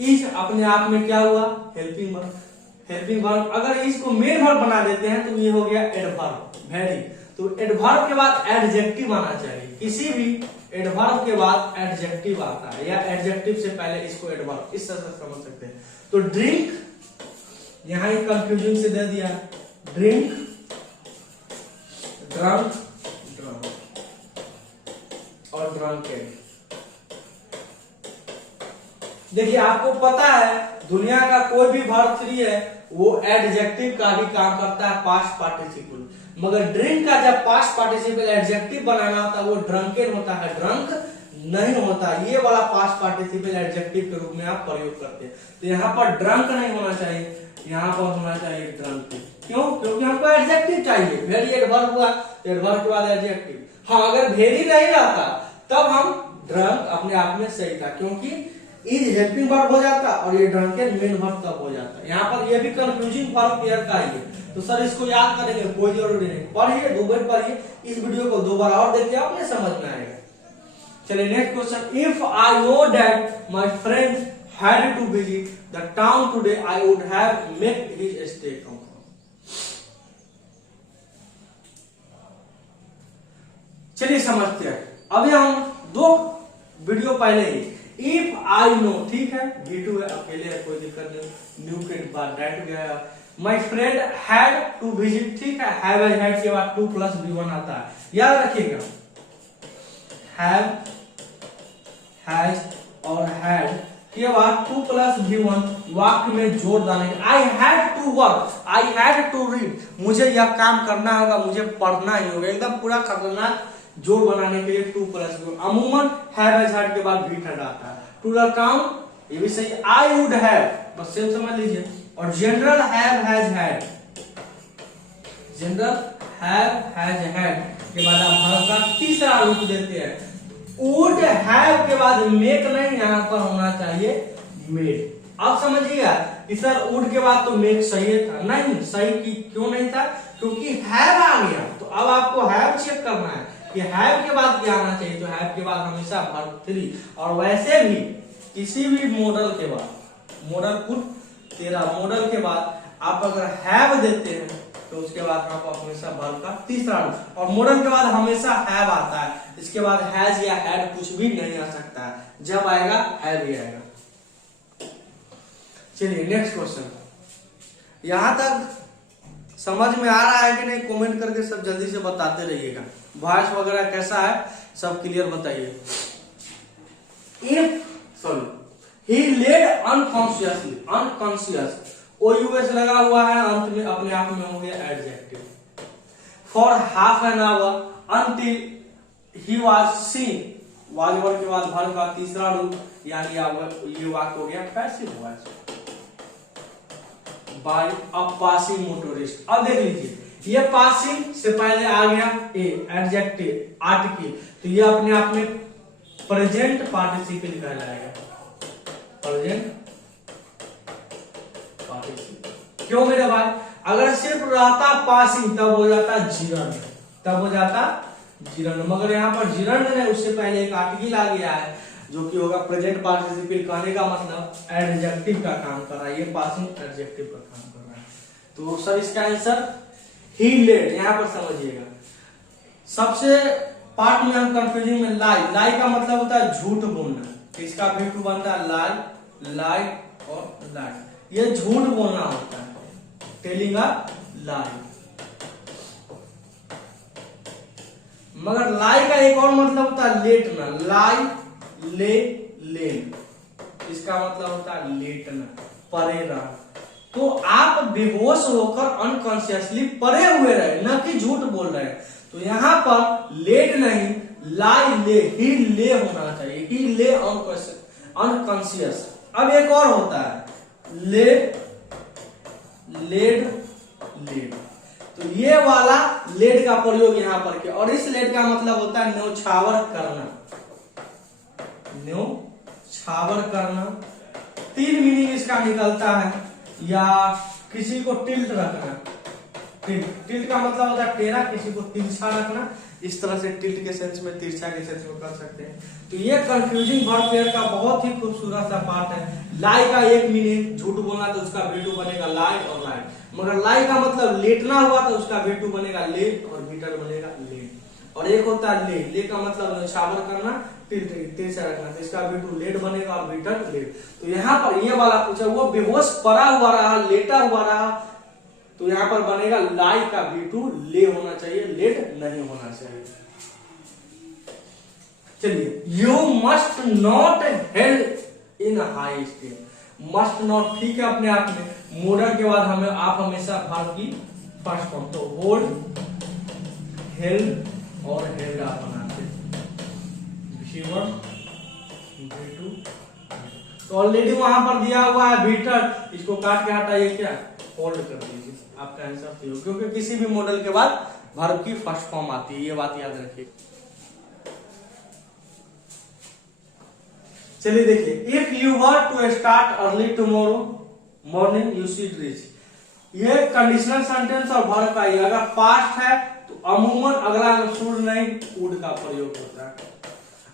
इज अपने आप में क्या हुआ, हेल्पिंग वर्ब। हेल्पिंग वर्ब, अगर इसको मेन वर्ब बना देते हैं तो ये हो गया एडवर्ब, वेरी। तो एडवर्ब के बाद एडजेक्टिव आना चाहिए, किसी भी एडवर्ब के बाद एडजेक्टिव आता है, या एडजेक्टिव से पहले इसको एडवर्ब, इस तरह से समझ सकते हैं। तो ड्रिंक, यहां एक कंफ्यूजन से दे दिया, ड्रिंक, ड्रंक, ड्रंक और ड्रंकेड। देखिए आपको पता है दुनिया का कोई भी वर्ब थ्री है वो एडजेक्टिव का भी काम करता है, पास्ट पार्टिसिपल, मगर ड्रिंक का जब पास्ट पार्टिसिपल एडजेक्टिव बनाना होता है वो ड्रंकेन होता है, ड्रंक नहीं होता। ये वाला पास्ट पार्टिसिपल एडजेक्टिव के रूप में आप प्रयोग करते हैं। तो यहाँ पर ड्रंक नहीं होना चाहिए, यहाँ पर होना चाहिए ड्रंक। क्यों? क्योंकि हमको एडजेक्टिव चाहिए, वेरी एडवर्ब हुआ, एडवर्ब के बाद एडजेक्टिव। हाँ, अगर वेरी नहीं रहता तब हम ड्रंक अपने आप में सही था, क्योंकि इज हेल्पिंग वर्ब हो जाता और ये ड्रंकेन मेन वर्ब तब हो जाता। यहाँ पर ये भी कंफ्यूजिंग वर्ब पेयर का ही है, तो सर इसको याद करेंगे कोई जरूरी नहीं, पढ़िए, 2 बार पढ़िए, इस वीडियो को 2 बार और देखिए, आपने समझ में आएगा। चलिए next question, if I know that my friend had to visit the town today I would have made his stay confirm. चलिए समझते हैं। अभी हम 2 वीडियो पहले ही इफ आई नो, ठीक है, V2 है, अकेले है, कोई दिक्कत नहीं, न्यू के बाद दैट गया। My friend had to visit, ठीक है, हैव हैड के बाद 2 + V1 आता है, याद रखिएगा। हैव, हैज और हैड के बाद 2 + V1 वाक्य में जोड़ डालेंगे। I had to work, I had to read, मुझे यह काम करना होगा, मुझे पढ़ना ही होगा, एकदम पूरा खतरनाक जोड़ बनाने के लिए 2 + V1। अमूमन हैव हैड के बाद V आता है। टू द टाउन, ये भी सही, आई वुड हैव, बस सेम समझ लीजिए। और general have has had, general have has had के बाद आप वर्ब का तीसरा रूप देते हैं। वुड हैव के बाद मेक नहीं, यहां पर होना चाहिए मेड। अब समझिएगा कि सर वुड के बाद तो मेक सही था, नहीं सही की क्यों नहीं था, क्योंकि हैव आ गया। तो अब आपको हैव चेक करना है कि हैव के बाद क्या आना चाहिए, तो हैव के बाद हमेशा वर्ब 3। और वैसे भी किसी भी मॉडल के बाद, मॉडल कुल 13 मॉडल के बाद आप अगर हैव देते हैं तो उसके बाद आप हमेशा वर्ब का तीसरा रूप, और मॉडल के बाद हमेशा हैव आता है, इसके बाद हैज या हैड कुछ भी नहीं आ सकता है, जब आएगा हैव ही आएगा। चलिए नेक्स्ट क्वेश्चन, यहां तक समझ में आ रहा है कि नहीं, कमेंट करके सब जल्दी से बताते रहिएगा। वॉइस वगैरह कैसा है सब क्लियर बताइए। ही लेड अनकॉन्शियसली, अनकॉन्शियस, OUS लगा हुआ है अंत में, अपने आप में हो गया adjective. For half an hour until he was scene, was verb के बाद वर्ब का तीसरा रूप, यानी ये वाक्य हो गया पैसिव वॉइस, बाय अ पासिंग मोटरिस्ट। अब देख लीजिए, ये पासिंग से पहले आ गया ए एडजेक्टिव, आर्टिकल, तो ये अपने आप में प्रेजेंट पार्टिसिपल कहलाएगा, प्रेजेंट पार्टिसिपल। क्यों मेरे भाई, अगर सिर्फ रहता पासिंग तब हो जाता जिरंड, तब हो जाता जिरंड, मगर यहाँ पर जिरंड नहीं, उससे पहले एक आर्टिकल आ गया है जो कि होगा प्रेजेंट पार्टिसिपल। कहने का मतलब एडजेक्टिव का काम कर रहा है, ये पासिंग एडजेक्टिव का काम कर रहा है। तो सर इसका आंसर ही लेड, यहां पर समझिएगा। सबसे पार्ट में हम कंफ्यूजिंग में लाई, लाई का मतलब होता है झूठ बोलना, इसका V2 बनता है लाई, लाई और लाई, ये झूठ बोलना होता है, टेलिंग अ लाई। मगर लाई का एक और मतलब होता है लेटना, लाई, ले, लेन, इसका मतलब होता है लेटना, परे रहना। तो आप बेहोश होकर अनकॉन्शियसली परे हुए रहे, न कि झूठ बोल रहे हैं, तो यहां पर लेड नहीं, लाई ले, ही ले होना चाहिए, ही ले अनकॉन्शियस। अब एक और होता है ले, लेड, लेड, तो ये वाला लेड का प्रयोग यहां पर किया, और इस लेड का मतलब होता है न्यौछावर करना, न्यौछावर करना। 3 मीनिंग इसका निकलता है, या किसी को टिल्ट रखना, टिल्ट का मतलब होता है टेढ़ा, किसी को तिरछा रखना, इस तरह से टिल्ट के सेंस में, तिरछा के सेंस में कर सकते हैं। तो ये कंफ्यूजिंग वर्ब पेयर का बहुत ही खूबसूरत सा पार्ट है। लाई का एक मीनिंग झूठ बोलना, तो उसका V2 बनेगा लाई और लाइट, मगर लाई का मतलब लेटना हुआ तो उसका V2 बनेगा लेट और बीटर बनेगा लेट। और एक होता है ले का मतलब शावर करना, तिरछा रखना, तो इसका V2 लेट बनेगा और बीटर लेट। तो यहाँ पर ये वाला पूछा, वो बेहोश पड़ा हुआ रहा, लेटा हुआ रहा, तो यहाँ पर बनेगा लाई का V2 ले होना चाहिए, लेट नहीं होना चाहिए। चलिए, you must not held in high state. Must not ठीक है अपने आप में, मोडल के बाद हमें आप हमेशा वर्ब की फर्स्ट फॉर्म, तो होल्ड, हेल्ड और हेल्ड आप बनाते V1 V2। तो ऑलरेडी वहां पर दिया हुआ है बीटर, इसको काट के हटाइए, क्या होल्ड कर दीजिए, आपका आंसर सही हो, क्योंकि किसी भी मॉडल के बाद वर्ब की फर्स्ट फॉर्म आती है, ये बात याद रखिए। चलिए देखिए, if you were to start early tomorrow morning you should reach, ये कंडीशनल सेंटेंस और वर्ब का ही, अगर पास्ट है तो अमूमन अगला में शुड नहीं वुड का प्रयोग होता है।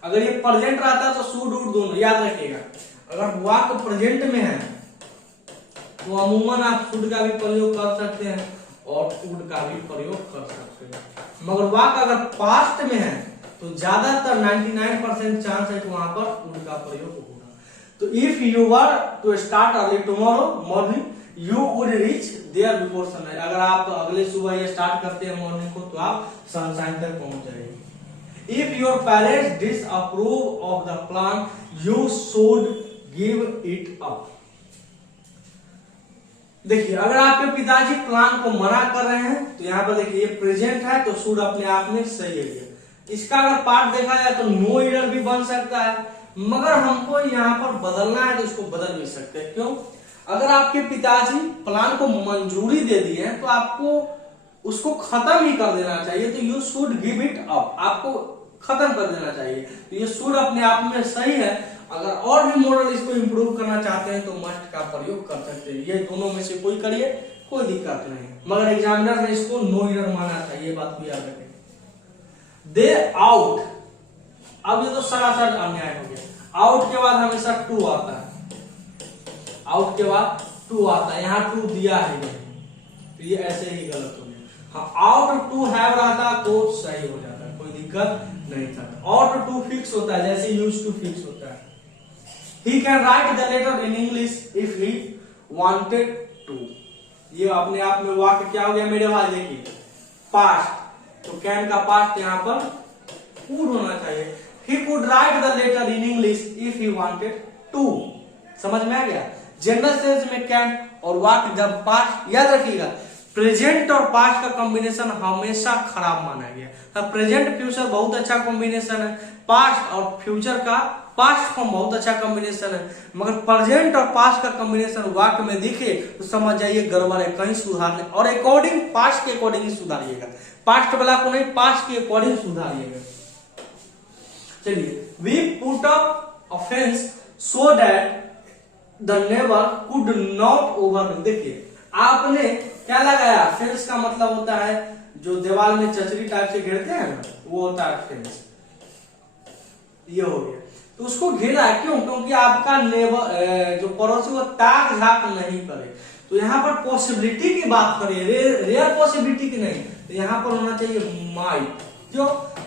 अगर ये प्रेजेंट रहता है तो शुड वुड दोनों, याद रखिएगा। अगर वाक्य प्रेजेंट में है तो अमूमन आप शुड का भी प्रयोग कर सकते हैं और वुड का भी प्रयोग कर सकते हैं, मगर वाक्य अगर पास्ट में है तो ज्यादातर 99% चांस है कि वहां पर वुड का प्रयोग होगा। तो if you were to start early tomorrow morning you would reach there before sunrise, अगर आप अगले सुबह ये स्टार्ट करते हैं मॉर्निंग को तो आप सनशाइन तक पहुंच जाएंगे। If your parents disapprove of the plan you should give it up. देखिए, अगर आपके पिताजी प्लान को मना कर रहे हैं तो यहाँ पर देखिए ये प्रेजेंट है तो शुड अपने आप में सही है। इसका अगर पार्ट देखा जाए तो नो ईडर भी बन सकता है, मगर हमको यहाँ पर बदलना है तो इसको बदल भी सकते हैं। क्यों? अगर आपके पिताजी प्लान को मंजूरी दे दिए हैं तो आपको उसको खत्म ही कर देना चाहिए, तो you should give it up, आपको खत्म कर देना चाहिए। तो ये शुड अपने आप में सही है। अगर और भी मॉडल इसको इंप्रूव करना चाहते हैं तो मस्ट का प्रयोग कर सकते हैं, ये दोनों में से कोई करिए, कोई दिक्कत नहीं, मगर एग्जामिनर ने इसको नो ईडर माना था, ये बात भी याद रखें। दे आउट, अब ये तो सरासर अन्याय हो गया। आउट के बाद हमेशा टू आता है, आउट के बाद टू आता है, यहाँ टू दिया है तो ये ऐसे ही गलत हो गया। हाँ, आउट टू हैव रहता तो सही हो जाता, कोई दिक्कत नहीं था। आउट टू फिक्स होता है, जैसे यूज टू फिक्स होता है। He can write the letter in English if he wanted to, ये अपने आप में वाक्य क्या हो गया मेरे भाई, देखिए पास्ट, तो कैन का पास्ट यहाँ पर could होना चाहिए। He could write the letter in English if he wanted to, समझ में आ गया। जनरल सेंस में कैन और वाक्य जब पास्ट, याद रखिएगा प्रेजेंट और पास्ट का कॉम्बिनेशन हमेशा खराब माना गया। प्रेजेंट फ्यूचर बहुत अच्छा कॉम्बिनेशन है, पास्ट और फ्यूचर का पास्ट फॉर्म बहुत अच्छा कॉम्बिनेशन है, मगर प्रेजेंट और पास्ट का कॉम्बिनेशन वाक्य में दिखे तो समझ जाइए गड़बड़ है, कहीं सुधारने, और अकॉर्डिंग पास्ट के अकॉर्डिंग ही सुधारिएगा, पास्ट वाला को नहीं, पास्ट के अकॉर्डिंग सुधारिएगा। चलिए, we put up a fence so that the neighbour could not over, देखिए आपने क्या लगाया, फेंस का मतलब होता है जो दीवार में चचरी टाइप से घेरते हैं ना, वो होता है फेंस, ये हो गया। तो उसको घेरा क्यों? क्योंकि आपका नेबर जो पड़ोसी वो ताक झाक नहीं करे। तो यहाँ पर पॉसिबिलिटी की बात करें, रेयर पॉसिबिलिटी की नहीं, तो यहाँ पर होना चाहिए माइट, क्यों?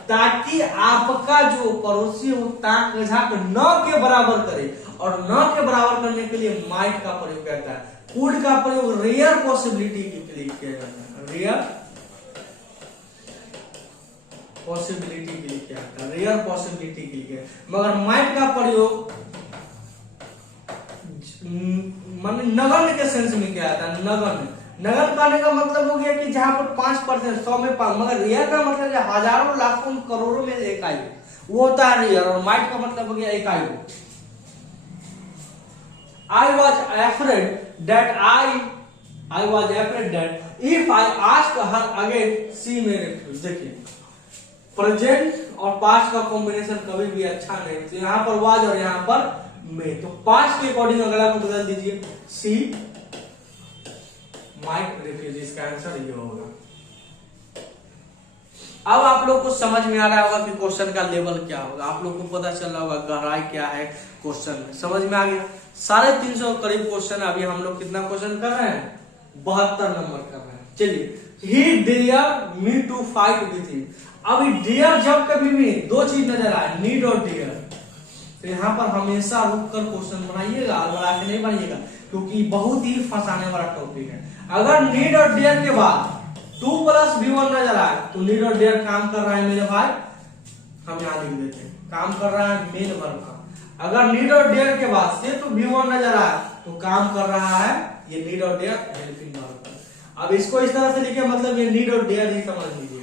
ताकि आपका जो पड़ोसी वो ताक झाक न के बराबर करे, और न के बराबर करने के लिए माइट का प्रयोग करता है। कुड का प्रयोग रेयर पॉसिबिलिटी के लिए किया जाता है, रेयर पॉसिबिलिटी के लिए क्या था, रेयर पॉसिबिलिटी के लिए, मगर माइट का प्रयोग माने नगण्य के सेंस में क्या आता है, नगण्य। नगण्य पाने का मतलब हो गया कि जहां पर 5%, 100 में 5, मगर रेयर का मतलब हजारों लाखों करोड़ों में इकाई, वो होता है रेयर, और माइट का मतलब हो गया इकाई। I was afraid that if I asked her again she may refuse। देखिए प्रेजेंट और पास्ट का कॉम्बिनेशन कभी भी अच्छा नहीं, तो यहाँ पर वाज और यहाँ पर में, तो पास्ट के अकॉर्डिंग अगला को बदल दीजिए, सी माइट रिफ्यूज, इसका आंसर ये होगा। अब आप लोग को समझ में आ रहा होगा कि क्वेश्चन का लेवल क्या होगा, आप लोग को पता चल रहा होगा गहराई क्या है क्वेश्चन में, समझ में आ गया। 350 करीब क्वेश्चन, अभी हम लोग कितना क्वेश्चन कर रहे हैं, 72 नंबर कर रहे हैं। चलिए, he dare me to fight with him. अभी डेयर जब कभी भी दो चीज नजर आए, नीड और डेयर, तो यहाँ पर हमेशा रुक कर क्वेश्चन बनाइएगा, बढ़ा के नहीं बनाइएगा, क्योंकि बहुत ही फंसाने वाला टॉपिक है। अगर नीड और डेयर के बाद 2 + V1 नजर आए तो नीड और डेयर काम कर रहा है मेरे भाई, हम यहाँ लिख देते हैं, काम कर रहा है मेन वर्ब का। अगर नीड और डेयर के बाद सिर्फ V1 नजर आए तो काम कर रहा है ये नीड और डेयर हेल्पिंग वर्ब का। अब इसको इस तरह से लिखे, मतलब ये नीड और डेयर ही समझ लीजिएगा।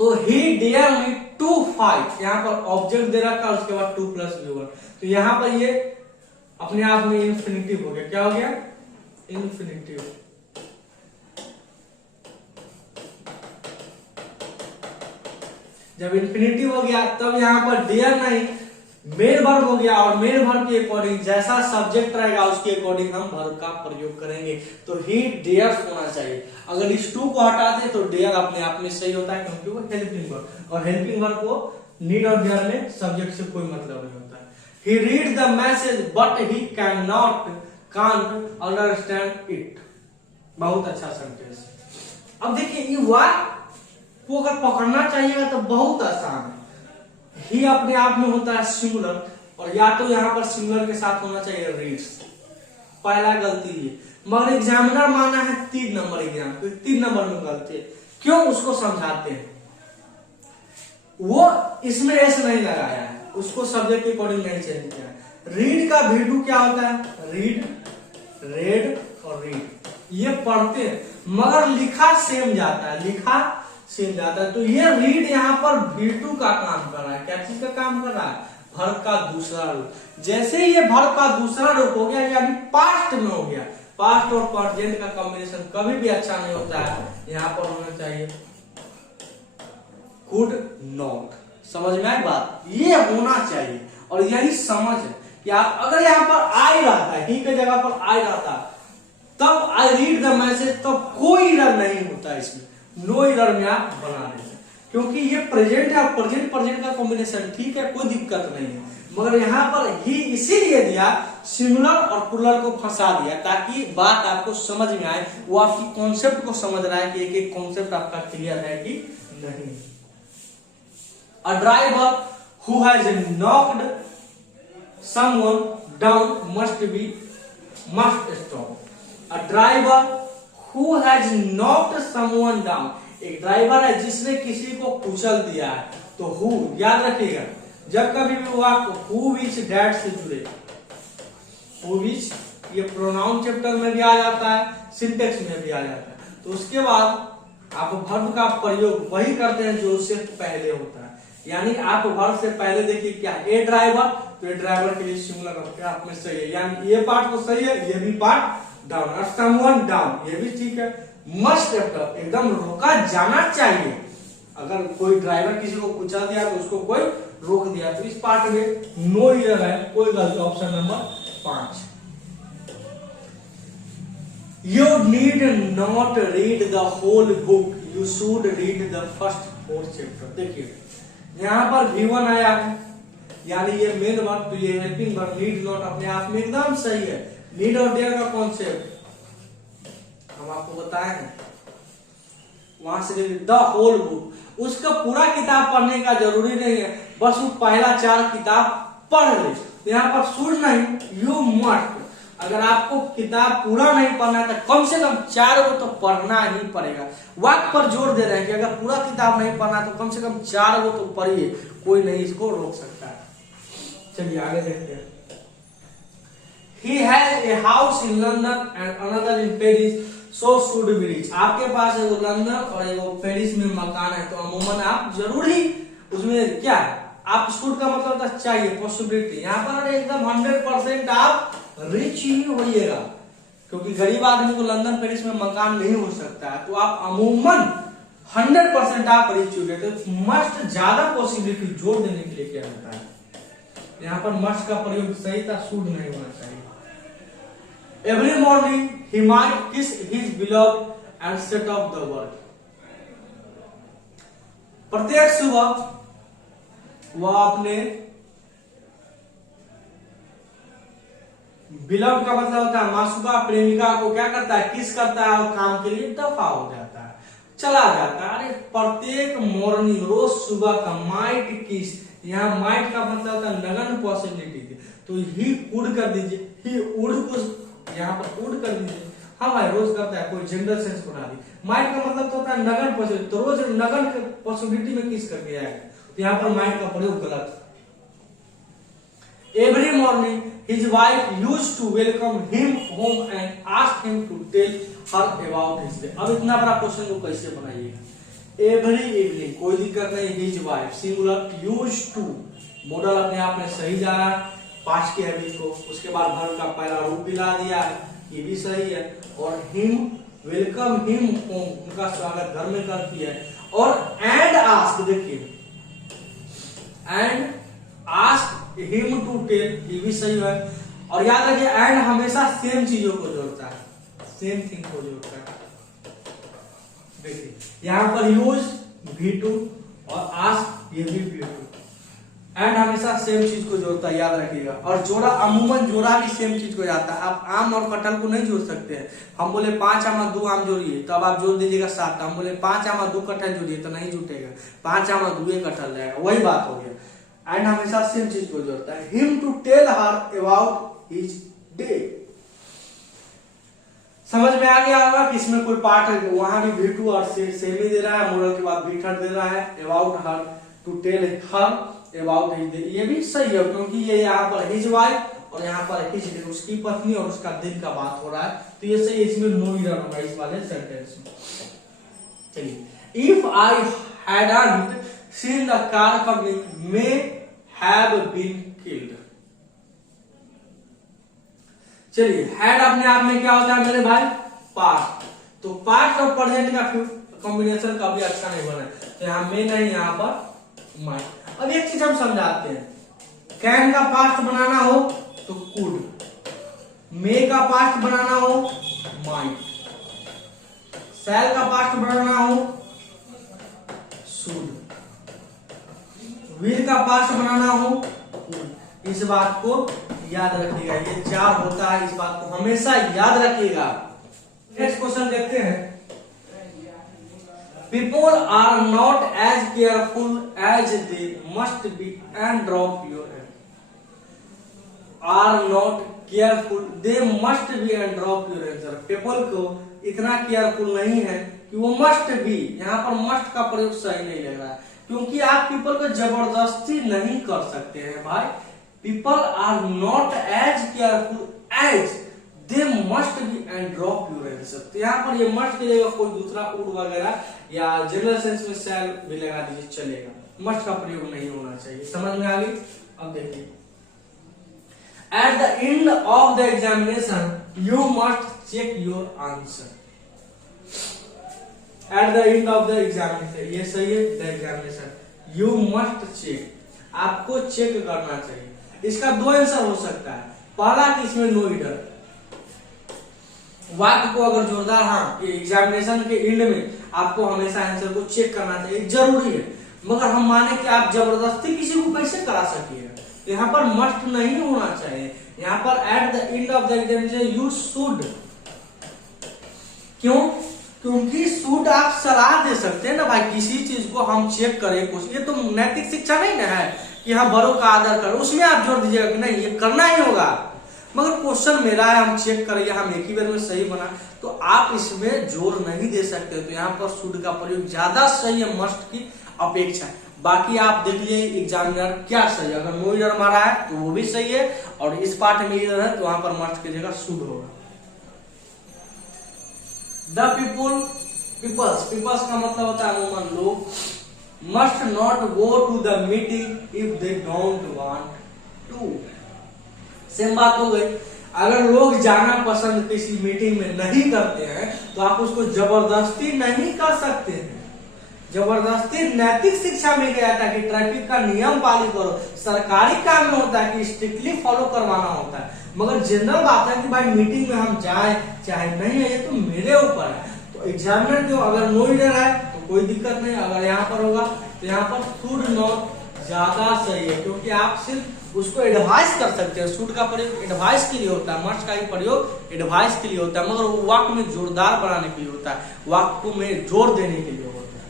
तो he dare me to fight, यहाँ पर ऑब्जेक्ट दे रखा है, उसके बाद 2 + V1, तो यहाँ पर ये अपने आप में इंफिनिटिव हो गया। क्या हो गया, इंफिनिटिव। जब इंफिनिटिव हो गया तब यहाँ पर डेयर नहीं मेन वर्ब हो गया, और मेन वर्ब के अकॉर्डिंग जैसा सब्जेक्ट रहेगा उसके अकॉर्डिंग हम वर्ब का प्रयोग करेंगे। तो ही डेयर्स होना चाहिए। अगर इस 2 को हटा दे तो डेयर अपने आप में सही होता है, क्योंकि वो हेल्पिंग वर्ब, और हेल्पिंग वर्ब को नीड और डेयर में सब्जेक्ट से कोई मतलब नहीं होता है। He read the message but he can't understand it. बहुत अच्छा सेंटेंस। अब देखिए, ये वाक्य को अगर पकड़ना चाहिएगा तो बहुत आसान है। ही अपने आप में होता है सिंगुलर, और या तो यहाँ पर सिंगुलर के साथ होना चाहिए रीड्स, पहला गलती ये। मगर एग्जामिनर माना है 3 नंबर एग्जाम, तो 3 नंबर में गलती है। क्यों, उसको समझाते हैं। वो इसमें एस नहीं लगाया है, उसको सब्जेक्ट के अकॉर्डिंग नहीं चेंज किया है। रीड का V2 क्या होता है, रीड, रेड और रीड, ये पढ़ते हैं मगर लिखा सेम जाता है, लिखा सेम जाता है। तो ये रीड यहाँ पर V2 का काम कर रहा है। क्या चीज का काम कर रहा है, वर्ब का दूसरा रूप। जैसे ही ये वर्ब का दूसरा रूप हो गया, यानी पास्ट में हो गया। पास्ट और प्रेजेंट का कॉम्बिनेशन कभी भी अच्छा नहीं होता है, यहाँ पर होना चाहिए कुड नॉट। समझ में आई बात, ये होना चाहिए, और यही समझ है कि आप अगर यहाँ पर आई रहता है, ही के जगह पर आई रहता है, तब आई रीड द मैसेज, तब कोई इरर नहीं होता इसमें, नो इरर में आप बना देते, क्योंकि ये प्रेजेंट है, प्रेजेंट का कॉम्बिनेशन ठीक है, कोई दिक्कत नहीं है। मगर यहाँ पर ही इसीलिए दिया, सिंगुलर और प्लूरल को फंसा दिया, ताकि बात आपको समझ में आए, वो आपकी कॉन्सेप्ट को समझ रहा है कि एक कॉन्सेप्ट आपका क्लियर है कि नहीं। A driver who has knocked someone down must stop. A driver who has knocked someone down, एक ड्राइवर है जिसने किसी को कुचल दिया है। तो हु याद रखिएगा, जब कभी भी वाक्य हु विच डैट से जुड़े, हु विच ये प्रोनाउन चैप्टर में भी आ जाता है, सिंटेक्स में भी आ जाता है। तो उसके बाद आप वर्ब का प्रयोग वही करते हैं जो उससे पहले होता है। यानी आप वर्ब से पहले देखिए क्या, ए ड्राइवर, तो ए ड्राइवर के लिए सिंगुलर अपने आप में सही है, यानी ये पार्ट तो सही है, ये भी पार्ट डाउन, समवन डाउन, ये भी ठीक है। मस्ट एकदम रोका जाना चाहिए। अगर कोई ड्राइवर किसी को कुचल दिया तो उसको कोई रोक दिया, तो इस पार्ट में नो इरर है, कोई गलती। Option number 5। You need not read the whole book, you should read the first 4 chapter। देखिए यहाँ पर V1 आया है, यानी ये मेन वर्ब, तो ये हेल्पिंग वर्ब नीड नॉट अपने आप में एकदम सही है। नीड और डेयर का कॉन्सेप्ट हम आपको बताए हैं, वहां से द होल बुक, उसका पूरा किताब पढ़ने का जरूरी नहीं है, बस वो पहला 4 किताब पढ़ ले। तो यहाँ पर शुड नहीं, यू मस्ट। अगर आपको किताब पूरा नहीं पढ़ना है तो कम से कम 4 को तो पढ़ना ही पड़ेगा। वाक्य पर जोर दे रहे हैं कि अगर पूरा किताब नहीं पढ़ना है तो कम से कम 4 को तो पढ़िए, कोई नहीं इसको रोक सकता है। चलिए आगे देखते हैं। He has a house in London and another in Paris, so should be rich। आपके पास एगो लंदन और एगो पेरिस में मकान है, तो अमूमन आप जरूर ही उसमें क्या है, आप शुड का मतलब होता चाहिए, पॉसिबिलिटी। यहाँ पर एकदम 100% आप रिच ही होइएगा, क्योंकि गरीब आदमी को लंदन पेरिस में मकान नहीं हो सकता है, तो आप अमूमन 100% आप रिच हो गए। तो मस्ट ज्यादा पॉसिबिलिटी जोड़ देने के लिए क्या होता है, यहाँ पर मस्ट का प्रयोग सही था, शुड नहीं होना चाहिए। Every morning he might kiss his beloved and set off the work। प्रत्येक सुबह वह अपने बिलव का मतलब होता है मासूका प्रेमिका को क्या करता है, किस करता है और काम के लिए दफा हो जाता है, चला जाता है। अरे प्रत्येक मॉर्निंग, रोज सुबह का माइट किस, यहाँ माइट का मतलब होता है नगन पॉसिबिलिटी, तो ही कुड कर दीजिए, ही उड़ को यहाँ पर उड़ कर दीजिए। हाँ भाई रोज करता है, कोई जनरल सेंस बना दी। माइट का मतलब तो होता है नगन पॉसिबिलिटी, तो रोज नगन पॉसिबिलिटी में किस करके आएगा, तो यहाँ पर माइट का प्रयोग गलत। Every morning, his wife used to welcome him home and ask him to tell her about his day. अब इतना बड़ा क्वेश्चन को कैसे बनाइएगा? Every evening, कोई दिक्कत नहीं, his wife singular, used to model अपने आप में सही जा रहा है, पास्ट के हैबिट को, उसके बाद वर्ब का पहला रूप भी ला दिया है, ये भी सही है, और him वेलकम हिम होम, उनका स्वागत घर में करती है, और एंड आस्क, देखिए and ask him to tell, ये भी सही है। और याद रखिए एंड हमेशा सेम चीजों को जोड़ता है, सेम थिंग को जोड़ता है। देखिए यहां पर यूज V2 और आस्क, ये भी V2, एंड हमेशा सेम चीज को जोड़ता है, याद रखिएगा। और जोड़ा, अमूमन जोड़ा भी सेम चीज को जाता है। आप आम और कटहल को नहीं जोड़ सकते हैं। हम बोले 5 आम 2 आम जोड़िए, तब आप जोड़ दीजिएगा 7। हम बोले 5 आम 2 कटहल जोड़िए, तो नहीं जुटेगा, 5 आम 2 कटहल रहेगा, वही बात हो गया। एंड हमेशा सेम चीज को जोड़ता है। Him to tell her about his day, समझ में आ गया होगा कि इसमें कोई पार्ट है, वहां भी V2 और सेम ही दे रहा है, मोरल के बाद V3 दे रहा है, about her, to tell her about his day, ये भी सही है क्योंकि ये यहाँ पर हिज वाइफ और यहाँ पर हिज डे, उसकी पत्नी और उसका दिन का बात हो रहा है, तो ये सही, इसमें नो एरर होगा इस वाले सेंटेंस में। चलिए, if I hadn't seen the car public may have been killed। चलिए, हैड अपने आप में क्या होता है मेरे भाई, पास्ट, तो पास्ट और प्रेजेंट का कॉम्बिनेशन कभी अच्छा नहीं बना, तो यहाँ में नहीं, यहाँ पर माइट। अब एक चीज हम समझाते हैं, कैन का पास्ट बनाना हो तो कुड, मे का पास्ट बनाना हो माइट, शैल का पास्ट बनाना हो शुड, विल का पास्ट बनाना हो। इस बात को याद रखिएगा, ये 4 होता है, इस बात को हमेशा याद रखिएगा। नेक्स्ट क्वेश्चन देखते हैं। People are not as careful as they must be and drop your hand. Are not careful, they must be and drop your answer. People को इतना केयरफुल नहीं है कि वो मस्ट बी, यहाँ पर मस्ट का प्रयोग सही नहीं लग रहा है, क्योंकि आप पीपल को जबरदस्ती नहीं कर सकते हैं भाई। People are not as careful as they must be and drop your answer. तो यहाँ पर ये मस्ट की जगह कोई दूसरा उड वगैरह या जनरल सेंस में शैल भी लगा दीजिए, चलेगा, मस्ट का प्रयोग नहीं होना चाहिए। समझ में आ गई? अब देखिए, at the end of the examination you must check your answer. At the end of the examination, ये सही है, the examination, you must check, आपको चेक करना चाहिए। इसका 2 आंसर हो सकता है। पहला कि इसमें नो ईडर, वाक्य को अगर जोरदार, हाँ एग्जामिनेशन के एंड में आपको हमेशा आंसर को चेक करना चाहिए, जरूरी है, मगर हम माने कि आप जबरदस्ती किसी को कैसे करा सकिएगा, यहाँ पर मस्ट नहीं होना चाहिए। यहाँ पर eight the end of the examination you should, क्यों? क्योंकि शुड आप सलाह दे सकते हैं ना भाई, किसी चीज को हम चेक करें कुछ, ये तो नैतिक शिक्षा नहीं ना है कि हाँ बड़ों का आदर करो, उसमें आप जोड़ दीजिएगा कि नहीं ये करना ही होगा, मगर क्वेश्चन मेरा है, हम चेक करेंगे, हम एक ही बार में सही बना, तो आप इसमें जोर नहीं दे सकते। तो यहाँ पर शुड का प्रयोग ज्यादा सही है मस्ट की अपेक्षा। बाकी आप देख लीजिए एग्जामिनर क्या सही है, अगर नो ईडर मारा है तो वो भी सही है, और इस पार्ट में ईडर है तो वहां पर मस्ट की जगह शुड होगा। द पीपल्स का मतलब होता है अमूमन लोग, must not go to the meeting if they don't want to. Same बात हो गई, अगर लोग जाना पसंद किसी मीटिंग में नहीं करते हैं तो आप उसको जबरदस्ती नहीं कर सकते हैं। जबरदस्ती नैतिक शिक्षा में गया था कि ट्रैफिक का नियम पालन करो, सरकारी काम में होता है कि स्ट्रिक्टली फॉलो करवाना होता है, मगर जनरल बात है कि भाई मीटिंग में हम जाए चाहे नहीं है, ये तो मेरे ऊपर है। तो एग्जामिनर जो अगर नो ईडर है तो कोई दिक्कत नहीं, अगर यहाँ पर होगा तो यहाँ पर शुड नॉट ज्यादा सही है, क्योंकि आप सिर्फ उसको एडवाइस कर सकते हैं। शुड का प्रयोग एडवाइस के लिए होता है, मस्ट का ही प्रयोग एडवाइस के लिए होता है, मगर वो वाक्य में जोरदार बनाने के लिए होता है, वाक्य में जोर देने के लिए होता है।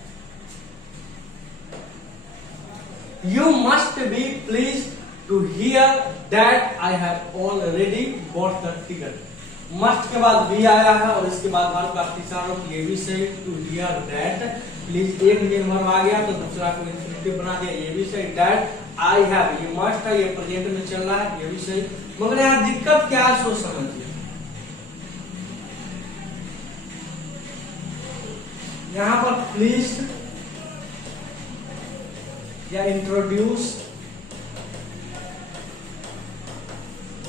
You must be please to hear that I have already got the ticket. Must के बाद भी आया है और इसके बाद वर्ब का तीसरा रूप ये भी सही, टू हियर दैट। प्लीज एक मेन वर्ब आ गया तो दूसरा को इंफिनिटिव बना दिया, ये भी सही। दैट आई हैव, ये मस्ट है, ये प्रेजेंट में चल रहा है, ये भी सही। मगर यहाँ दिक्कत क्या है सोच समझिए। यहाँ पर प्लीज या इंट्रोड्यूस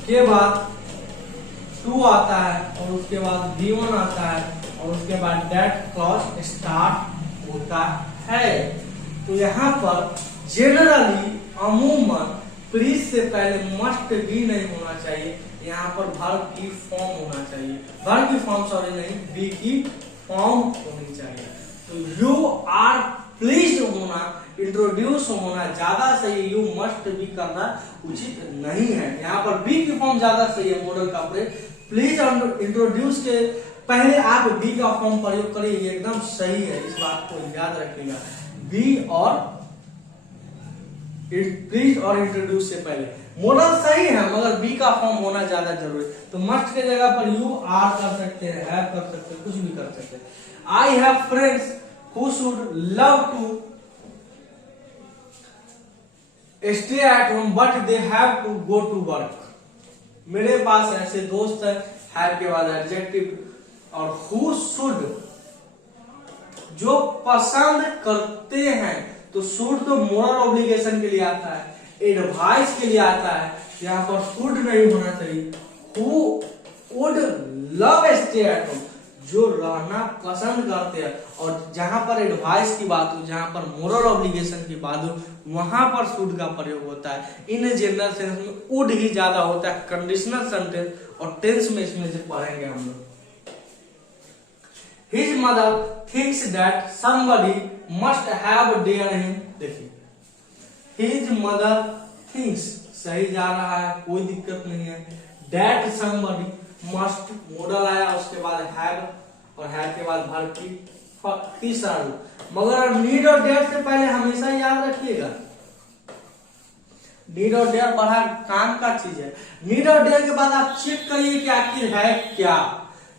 के बाद टू आता है और उसके बाद V1 आता है और उसके बाद दैट क्लॉज स्टार्ट होता है। तो यहाँ पर जनरली अमूमन प्लीज से पहले मस्ट भी नहीं होना चाहिए, यहाँ पर वर्ब की फॉर्म होना चाहिए, वर्ब की फॉर्म सॉरी नहीं, बी की फॉर्म होनी चाहिए। तो यू आर प्लीज होना, इंट्रोड्यूस होना ज्यादा सही है, यू मस्ट भी करना उचित नहीं है। यहाँ पर बी की फॉर्म ज्यादा सही है, मॉडल का प्रयोग। प्लीज इंट्रोड्यूस के पहले आप बी का फॉर्म प्रयोग करिए, ये एकदम सही है, इस बात को याद रखिएगा। बी और प्लीज और इंट्रोड्यूस से पहले मॉडल सही है, मगर बी का फॉर्म होना ज्यादा जरूरी। तो मस्ट के जगह पर यू आर कर सकते हैं, हैव कर सकते हैं, कुछ भी कर सकते हैं। I have friends who should love to stay at home but they have to go to work. मेरे पास ऐसे दोस्त हैं, हैव के बाद एडजेक्टिव और हु शुड, जो पसंद करते हैं, तो शुड तो मोरल ऑब्लिगेशन के लिए आता है, एडवाइस के लिए आता है, यहाँ पर शुड नहीं होना चाहिए। Who would love stay at home, जो रहना पसंद करते हैं, और जहां पर एडवाइस की बात हो, जहां पर मोरल ऑब्लिगेशन की बात हो, वहां पर शुड का प्रयोग होता है। इन जनरल सेंस में वुड ही ज्यादा होता है, कंडीशनल सेंटेंस और टेंस में इसमें से पढ़ेंगे हम लोग। His mother thinks that somebody must have dared him। देखिए, his mother thinks सही जा रहा है, कोई दिक्कत नहीं है। That somebody must मॉडल आया, उसके बाद have और have के बाद वर्ब की तीसरा रूप। मगर नीड और डेयर से पहले हमेशा याद रखिएगा, नीड और डेयर बड़ा काम का चीज है। नीड और डेयर के बाद आप चेक करिए कि आखिर है क्या।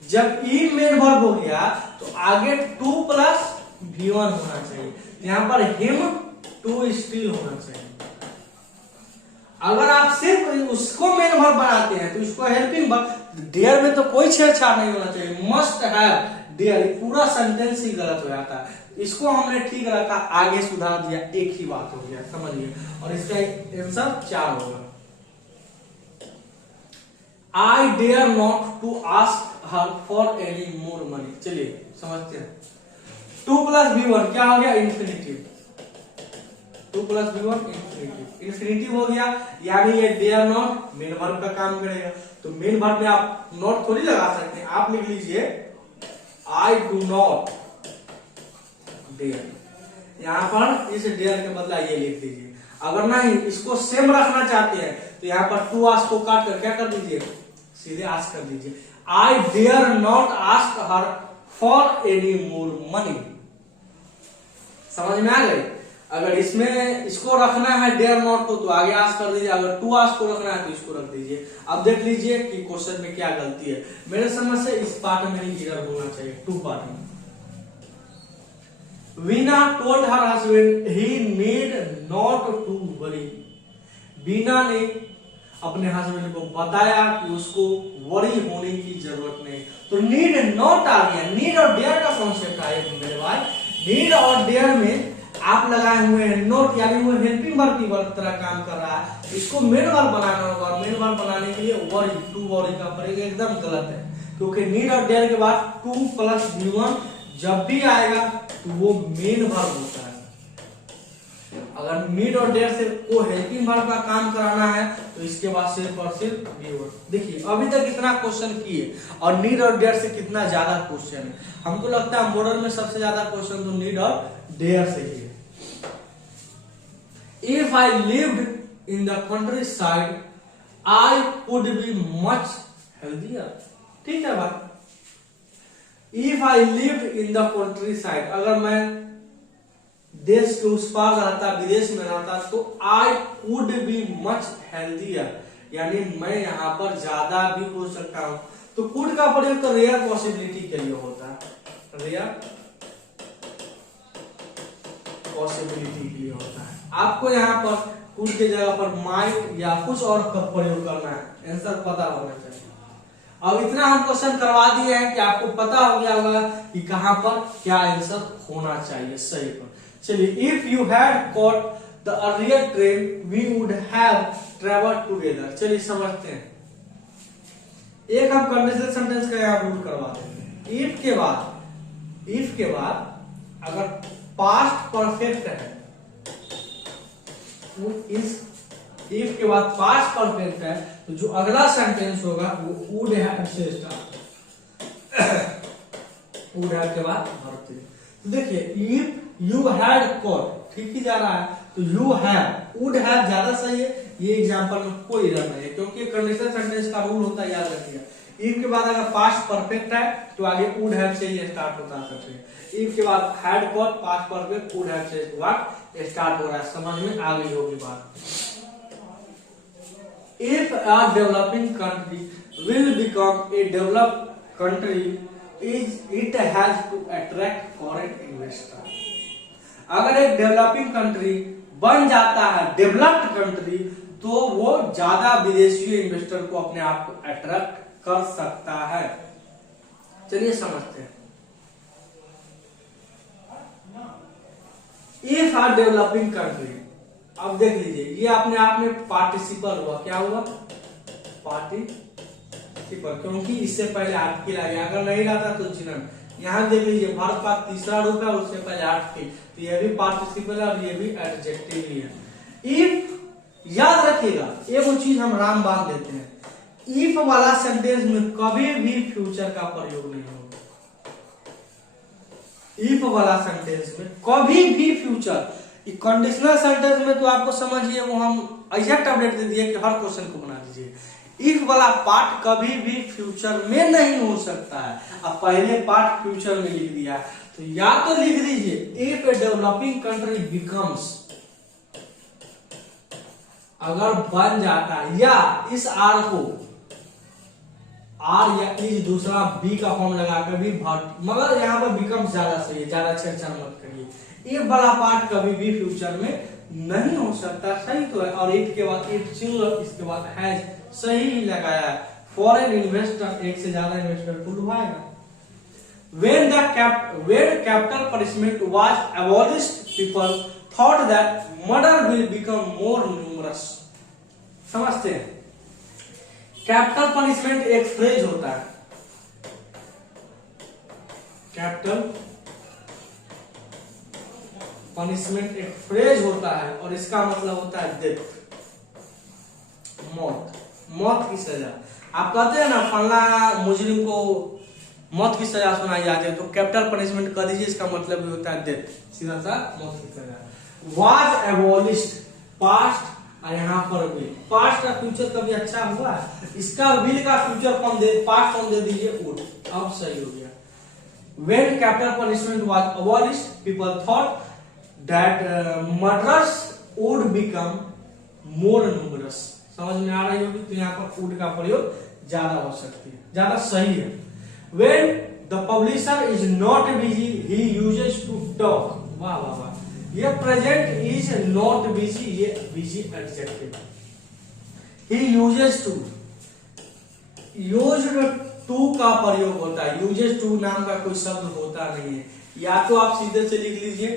जब ई मेन वर्ब हो गया तो आगे टू प्लस V1 होना चाहिए, यहाँ पर हिम टू स्टिल होना चाहिए। अगर आप सिर्फ उसको मेन वर्ब बनाते हैं तो इसको हेल्पिंग वर्ब, डेयर में तो कोई छेड़छाड़ नहीं होना चाहिए। मस्ट हैव डेयर, पूरा सेंटेंस ही गलत हो जाता है। इसको हमने ठीक रखा, आगे सुधार दिया, एक ही बात हो गया, समझिए। और इसका आंसर 4 होगा। I dare not to ask her for any more money. चलिए समझते हैं। 2 + V1 क्या हो गया? इंफिनिटिव। 2 + V1 इंफिनिटिव, इंफिनिटिव हो गया, यानी ये डेयर नॉट मेन वर्ब का काम करेगा। तो मेन वर्ब में आप नॉट थोड़ी लगा सकते हैं, आप लिख लीजिए आई डू नॉट डेयर। यहां पर इस डेयर के बदला ये लिख दीजिए। अगर नहीं इसको सेम रखना चाहते हैं तो यहाँ पर टू आस्क को काट कर क्या कर दीजिए, सीधे आस्क कर दीजिए। I dare not ask her for any more money. समझ में आ गई? अगर इसमें इसको रखना है डेयर नॉट को तो आगे आस्क कर दीजिए, अगर टू आस्क को रखना है तो इसको रख दीजिए। अब देख लीजिए कि क्वेश्चन में क्या गलती है। मेरे समझ से इस पार्ट में ही एरर होना चाहिए, 2 पार्ट में। Veena told her husband he need not to worry. Veena ने अपने हस्बैंड को बताया कि उसको वरी होने की जरूरत नहीं। तो नीड नॉट आ गया, नीड और डेयर का कॉन्सेप्ट आया मेरे भाई। नीड और डेयर में आप लगाए हुए हैं नोट, यानी वो हेल्पिंग वर्ब की तरह काम कर रहा है। इसको मेन वर्ब बनाना होगा और मेन वर्ब बनाने के लिए वरी, टू वरी का प्रयोग एकदम गलत है, क्योंकि नीड और डेयर के बाद 2 + V1 जब भी आएगा तो वो मेन वर्ब होता है। अगर नीड और डेयर से को हेल्पिंग वर्ब का काम कराना है तो इसके बाद सिर्फ और सिर्फ V1। देखिए अभी तक इतना क्वेश्चन किए और नीड और डेयर से कितना ज्यादा क्वेश्चन है। हमको लगता है मॉडल में सबसे ज्यादा क्वेश्चन तो नीड और डेयर से ही है। If I lived in the country side I would be much healthier. ठीक है बात। If I lived in the country side, अगर मैं देश के उस पार रहता, विदेश में रहता, तो I would be much healthier, यानी मैं यहाँ पर ज्यादा भी हो सकता हूं। तो कुड का प्रयोग तो रेयर पॉसिबिलिटी के लिए होता है, रेयर पॉसिबिलिटी के लिए होता है। आपको यहाँ पर कुड के जगह पर माइट या कुछ और का प्रयोग करना है, आंसर पता होना चाहिए। अब इतना हम क्वेश्चन करवा दिए हैं कि आपको पता हो गया होगा कि कहां पर क्या आंसर होना चाहिए सही पर। चलिए, if you had caught the earlier train we would have travelled together. चलिए समझते हैं। एक हम कंडीशनल सेंटेंस का यहाँ रूल करवा देते हैं। इफ के बाद अगर पास्ट परफेक्ट है, इफ के बाद पास्ट परफेक्ट है, तो जो अगला सेंटेंस होगा वो वुड हैव से स्टार्ट, वुड हैव के बाद भरते। तो देखिए, इफ यू हैड कॉट ठीक ही जा रहा है, तो यू हैव, वुड हैव ज्यादा सही है। ये एग्जांपल में कोई एरर नहीं है, क्योंकि कंडीशनल सेंटेंस का रूल होता है, याद रखिएगा। इफ के बाद अगर पास्ट परफेक्ट है तो आगे वुड हैव से ही स्टार्ट होता है। इफ के बाद had cot, past perfect, would have से स्टार्ट हो रहा है। समझ में आ गई होगी बात। If a developing country will become a developed country, it has to attract foreign investor. अगर एक डेवलपिंग कंट्री बन जाता है डेवलप्ड कंट्री, तो वो ज्यादा विदेशी इन्वेस्टर को अपने आप को अट्रैक्ट कर सकता है। चलिए समझते हैं। इफ आ डेवलपिंग कंट्री, अब देख लीजिए, ये अपने आप में पार्टिसिपल हुआ। क्या हुआ? पार्टिसिपल, क्योंकि इससे पहले आर्टिकल आ गया। अगर नहीं रहता तो चिन्ह। यहां देख लीजिए, भारत का तीसरा रूप है, उससे पहले आर्टिकल, तो ये भी पार्टिसिपल है और ये भी एडजेक्टिव ही है। इफ याद रखिएगा, एक चीज हम राम बांध देते हैं, इफ वाला सेंटेंस में कभी भी फ्यूचर का प्रयोग नहीं होगा। इफ वाला सेंटेंस में कभी भी फ्यूचर, कंडीशनल सेंटेंस में तो आपको समझिए, वो हम एग्जैक्ट अपडेट दे दिए कि हर क्वेश्चन को बना दीजिए। इफ वाला पार्ट कभी भी फ्यूचर में नहीं हो सकता है। अब पहले पार्ट फ्यूचर में लिख दिया, तो या तो लिख दीजिए if a developing country becomes, अगर बन जाता है, या इस आर को, आर या इज दूसरा बी का फॉर्म लगाकर भी भर, मगर यहाँ पर बिकम्स ज्यादा सही है, ज्यादा छेड़छाड़ मत करिए। इफ वाला पार्ट कभी भी फ्यूचर में नहीं हो सकता, सही तो है। और इफ के बाद इफ सिंगुलर, इसके बाद हैज, सही ही लगाया है। फॉरेन इन्वेस्टर, एक से ज्यादा इन्वेस्टर को लुभाएगा। When capital punishment was abolished, people thought that murder will become more numerous. समझते हैं? कैपिटल पनिशमेंट एक फ्रेज होता है, कैपिटल पनिशमेंट एक फ्रेज होता है, और इसका मतलब होता है डेथ, मौत, मौत की सजा। आप कहते हैं ना फला मुजरिम को मौत की सजा सुनाई जाती है, तो कैपिटल पनिशमेंट कर दीजिए, इसका मतलब भी होता है डेथ, सीधा सा मौत की सजा। वाज एबॉलिश्ड, पास्ट, और यहाँ पर भी पास्ट का फ्यूचर कभी अच्छा हुआ है, इसका विल का फ्यूचर फॉर्म दे, पास्ट फॉर्म दे दीजिए वुड, अब सही हो गया। When capital punishment was abolished, people thought that murderers would become more numerous. समझ में आ रही होगी, तो यहाँ पर would का प्रयोग ज्यादा हो सकती है, ज्यादा सही है। When the publisher is not busy, he uses to talk. वाह वाह वाह, ये present is not busy, ये busy adjective। He uses to, used to का प्रयोग होता है, uses to नाम का कोई शब्द होता नहीं है। या तो आप सीधे से लिख लीजिए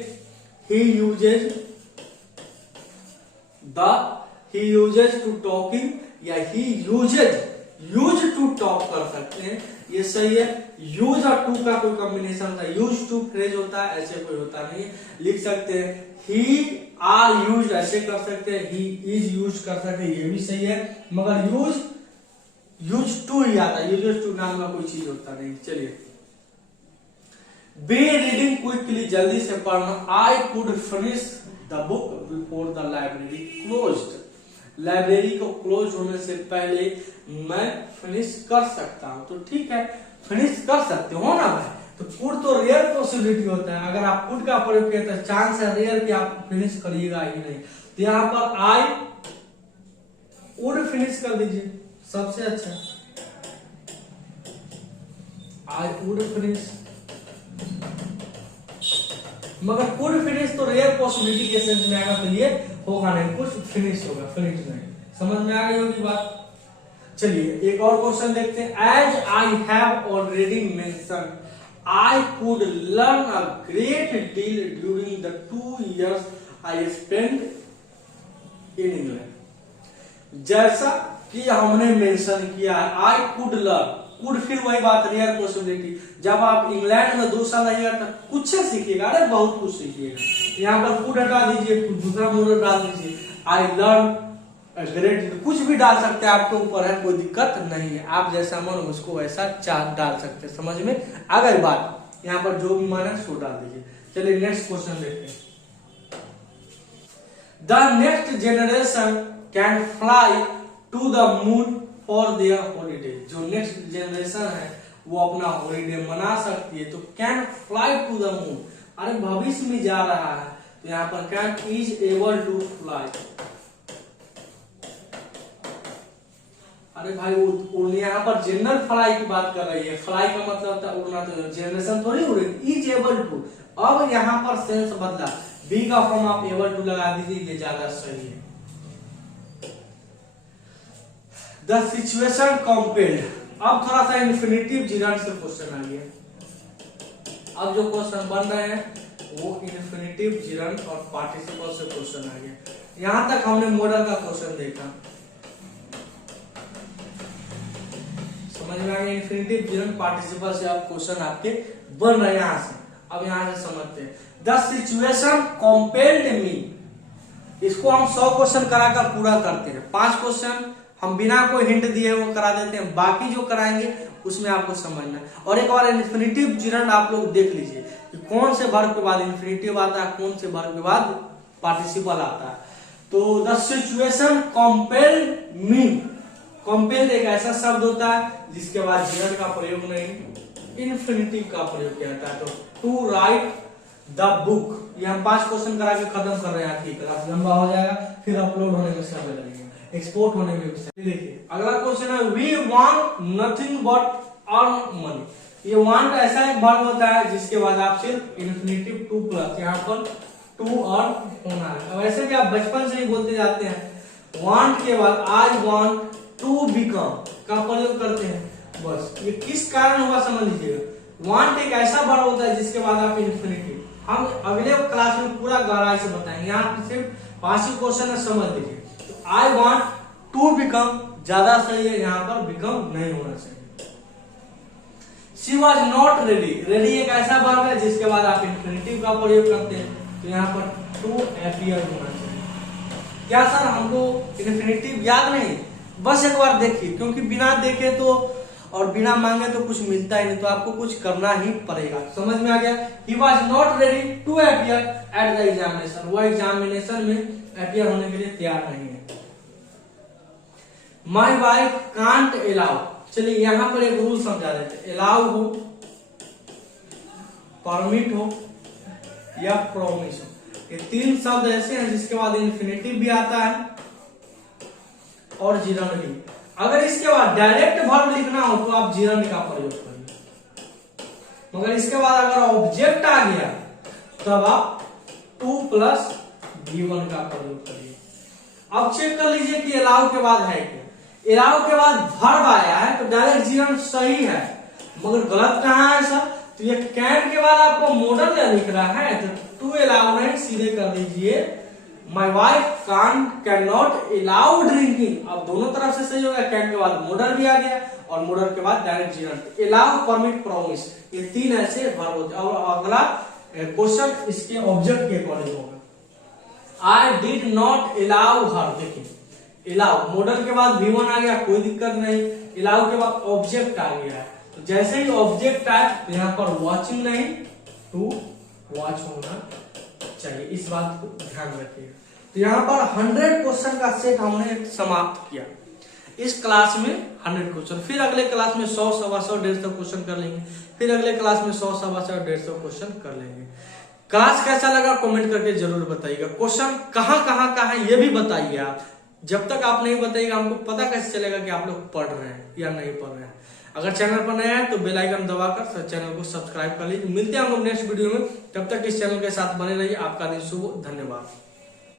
he uses to talking, या he used to talk कर सकते हैं, ये सही है। यूज और टू का कोई कॉम्बिनेशन होता है, यूज टू फ्रेज होता है, ऐसे कोई होता नहीं है। लिख सकते हैं ही आर यूज, ऐसे कर सकते हैं, ही इज यूज कर सकते हैं, ये भी सही है। मगर यूज टू ही आता है, यूज टू नाम का कोई चीज होता नहीं। चलिए, बी रीडिंग क्विकली, जल्दी से पढ़ना। I could finish the book before the library closed. Library को क्लोज होने से पहले मैं फिनिश कर सकता हूँ। तो ठीक है, फिनिश कर सकते हो ना भाई। तो कुड तो रेयर पॉसिबिलिटी होता है, अगर आप कुड का प्रयोग किया तो चांस है रेयर कि आप फिनिश करिएगा ही नहीं। तो यहाँ पर आई वुड फिनिश कर दीजिए, सबसे अच्छा आई वुड फिनिश। मगर कुड फिनिश तो रेयर पॉसिबिलिटी के सेंस में आएगा, तो ये होगा नहीं, कुछ फिनिश होगा, फिनिश नहीं। समझ में आ गई होगी बात। चलिए एक और क्वेश्चन देखते हैं। As I have already mention I could learn a great deal during the 2 years I spend in England. जैसा कि हमने मेंशन किया है, आई कुड लर्न, कुड फिर वही बात, रेयर पॉसिबिलिटी। जब आप इंग्लैंड में 2 साल रहिएगा तो कुछ से सीखिएगा, अरे बहुत कुछ सीखिएगा। यहाँ पर कुड हटा दीजिए, कुछ दूसरा मॉडल डाल दीजिए, आई लर्न ग्रेट, कुछ भी डाल सकते हैं, आपके ऊपर है, कोई दिक्कत नहीं है। आप जैसा मन उसको वैसा डाल सकते हैं। समझ में आ गई बात। यहाँ पर जो भी मन है सो डाल दीजिए। चलिए नेक्स्ट क्वेश्चन देखते हैं। The next generation can fly to the moon for their holiday. जो नेक्स्ट जनरेशन है वो अपना हॉलीडे मना सकती है। तो can fly to the moon, अरे भविष्य में जा रहा है, तो यहाँ पर can is able to fly. अरे भाई वो यहाँ पर जनरल फ्लाई की बात कर रही है। फ्लाई का मतलब होता है उड़ना, तो जनरेशन थोड़ी उड़ेगी। इज एबल टू, अब यहाँ पर सेंस बदला, बी का फॉर्म आप एबल टू लगा दीजिए, ये ज्यादा सही है। द सिचुएशन कंपेल्ड, अब थोड़ा सा इन्फिनिटिव जिरांड से क्वेश्चन आ गया। अब जो क्वेश्चन बन रहे हैं वो इन्फिनिटिव जिरांड और पार्टिसिपल से क्वेश्चन आ गया। यहां तक हमने मॉडल का क्वेश्चन देखा, समझ में आ गया। इन्फिनिटिव जिरांड पार्टिसिपल से अब क्वेश्चन आपके बन रहे हैं यहां से। अब यहां से समझते हैं। द सिचुएशन कंपेल्ड मी, इसको हम 100 क्वेश्चन कराकर पूरा करते हैं। 5 क्वेश्चन हम बिना कोई हिंट दिए वो करा देते हैं, बाकी जो कराएंगे उसमें आपको समझना है। और एक बार इन्फिनिटिव जिरांड आप लोग देख लीजिए कि कौन से वर्ब के बाद इन्फिनिटिव आता है, कौन से वर्ब के बाद पार्टिसिपल आता है। तो the situation compelled me, compelled एक ऐसा शब्द होता है जिसके बाद जिरांड का प्रयोग नहीं, इन्फिनिटिव का प्रयोग किया जाता है। तो टू राइट द बुक, ये हम 5 क्वेश्चन करा के खत्म कर रहे हैं। क्लास लंबा हो जाएगा, फिर अपलोड होने में समय लगेगा, एक्सपोर्ट होने में भी। देखिए अगला क्वेश्चन है, we want nothing but earn money. ये वांट ऐसा एक वर्ब होता है जिसके बाद आप सिर्फ इन्फिनिटिव टू प्लस यहाँ पर टू अर्न होना है। वैसे भी आप बचपन से ही बोलते जाते हैं, वांट के बाद आई वांट टू बिकम का प्रयोग करते हैं। बस ये किस कारण हुआ समझ लीजिएगा। वांट एक ऐसा वर्ब होता है जिसके बाद आप इन्फिनिटिव, हम अगले क्लास में पूरा गहराई से बताएंगे। यहाँ सिर्फ 5 क्वेश्चन है, समझ लीजिए। तो आई वांट टू बिकम ज्यादा सही है, यहाँ पर बिकम नहीं होना चाहिए। She was not ready, ready एक ऐसा वर्ब है जिसके बाद आप इन्फिनिटिव का प्रयोग करते हैं। तो यहाँ पर टू अपीयर होना चाहिए। क्या सर हमको इन्फिनिटिव याद नहीं? बस एक बार देखिए, क्योंकि बिना देखे तो और बिना मांगे तो कुछ मिलता ही नहीं, तो आपको कुछ करना ही पड़ेगा। समझ में आ गया। He was not ready to appear at the examination, वो एग्जामिनेशन में अपीयर होने के लिए तैयार नहीं है। माई वाइफ कांट अलाउ, चलिए यहां पर एक रूल समझा देते हैं। अलाउ हो, परमिट हो या प्रोमिस हो, ये 3 शब्द ऐसे हैं जिसके बाद इन्फिनिटिव भी आता है और जिरांड भी। अगर इसके बाद डायरेक्ट वर्ब लिखना हो तो आप जिरांड का प्रयोग करिए, मगर इसके बाद अगर ऑब्जेक्ट आ गया तब आप 2 प्लस V1 का प्रयोग करिए। अब चेक कर लीजिए कि अलाउ के बाद है क्या। अलाउ के बाद वर्ब आया है तो डायरेक्ट जिरांड सही है, मगर गलत कहाँ है सर? तो ये कैन के बाद आपको मॉडल क्या लिख रहा है, तो टू अलाउ नहीं, सीधे कर दीजिए my wife can not allow drinking. अब दोनों तरफ से सही हो गया, कैन के बाद मॉडल भी आ गया और मॉडल के बाद डायरेक्ट जिरांड। अलाउ, परमिट, प्रॉमिस, ये 3 ऐसे वर्ब होते हैं। और अगला क्वेश्चन इसके ऑब्जेक्ट के अकॉर्डिंग होगा। I did not allow her, देखिए अलाउ मॉडल के बाद V1 आ गया, कोई दिक्कत नहीं। अलाउ के बाद ऑब्जेक्ट आ गया है, तो जैसे ही ऑब्जेक्ट आए तो यहाँ पर वॉचिंग नहीं, टू वॉच होना चाहिए, इस बात को ध्यान रखिएगा। तो यहाँ पर 100 क्वेश्चन का सेट हमने समाप्त किया इस क्लास में। 100 क्वेश्चन, फिर अगले क्लास में 100, 125, 150 क्वेश्चन कर लेंगे, फिर अगले क्लास में 100, 125, 150 क्वेश्चन कर लेंगे। क्लास कैसा लगा कमेंट करके जरूर बताइएगा। क्वेश्चन कहाँ कहाँ का है ये भी बताइए आप। जब तक आप नहीं बताइएगा हमको पता कैसे चलेगा कि आप लोग पढ़ रहे हैं या नहीं पढ़ रहे हैं। अगर चैनल पर नया है तो बेल आइकन दबाकर चैनल को सब्सक्राइब कर लीजिए। मिलते हैं हम लोग नेक्स्ट वीडियो में, तब तक इस चैनल के साथ बने रहिए। आपका दिन शुभ, धन्यवाद।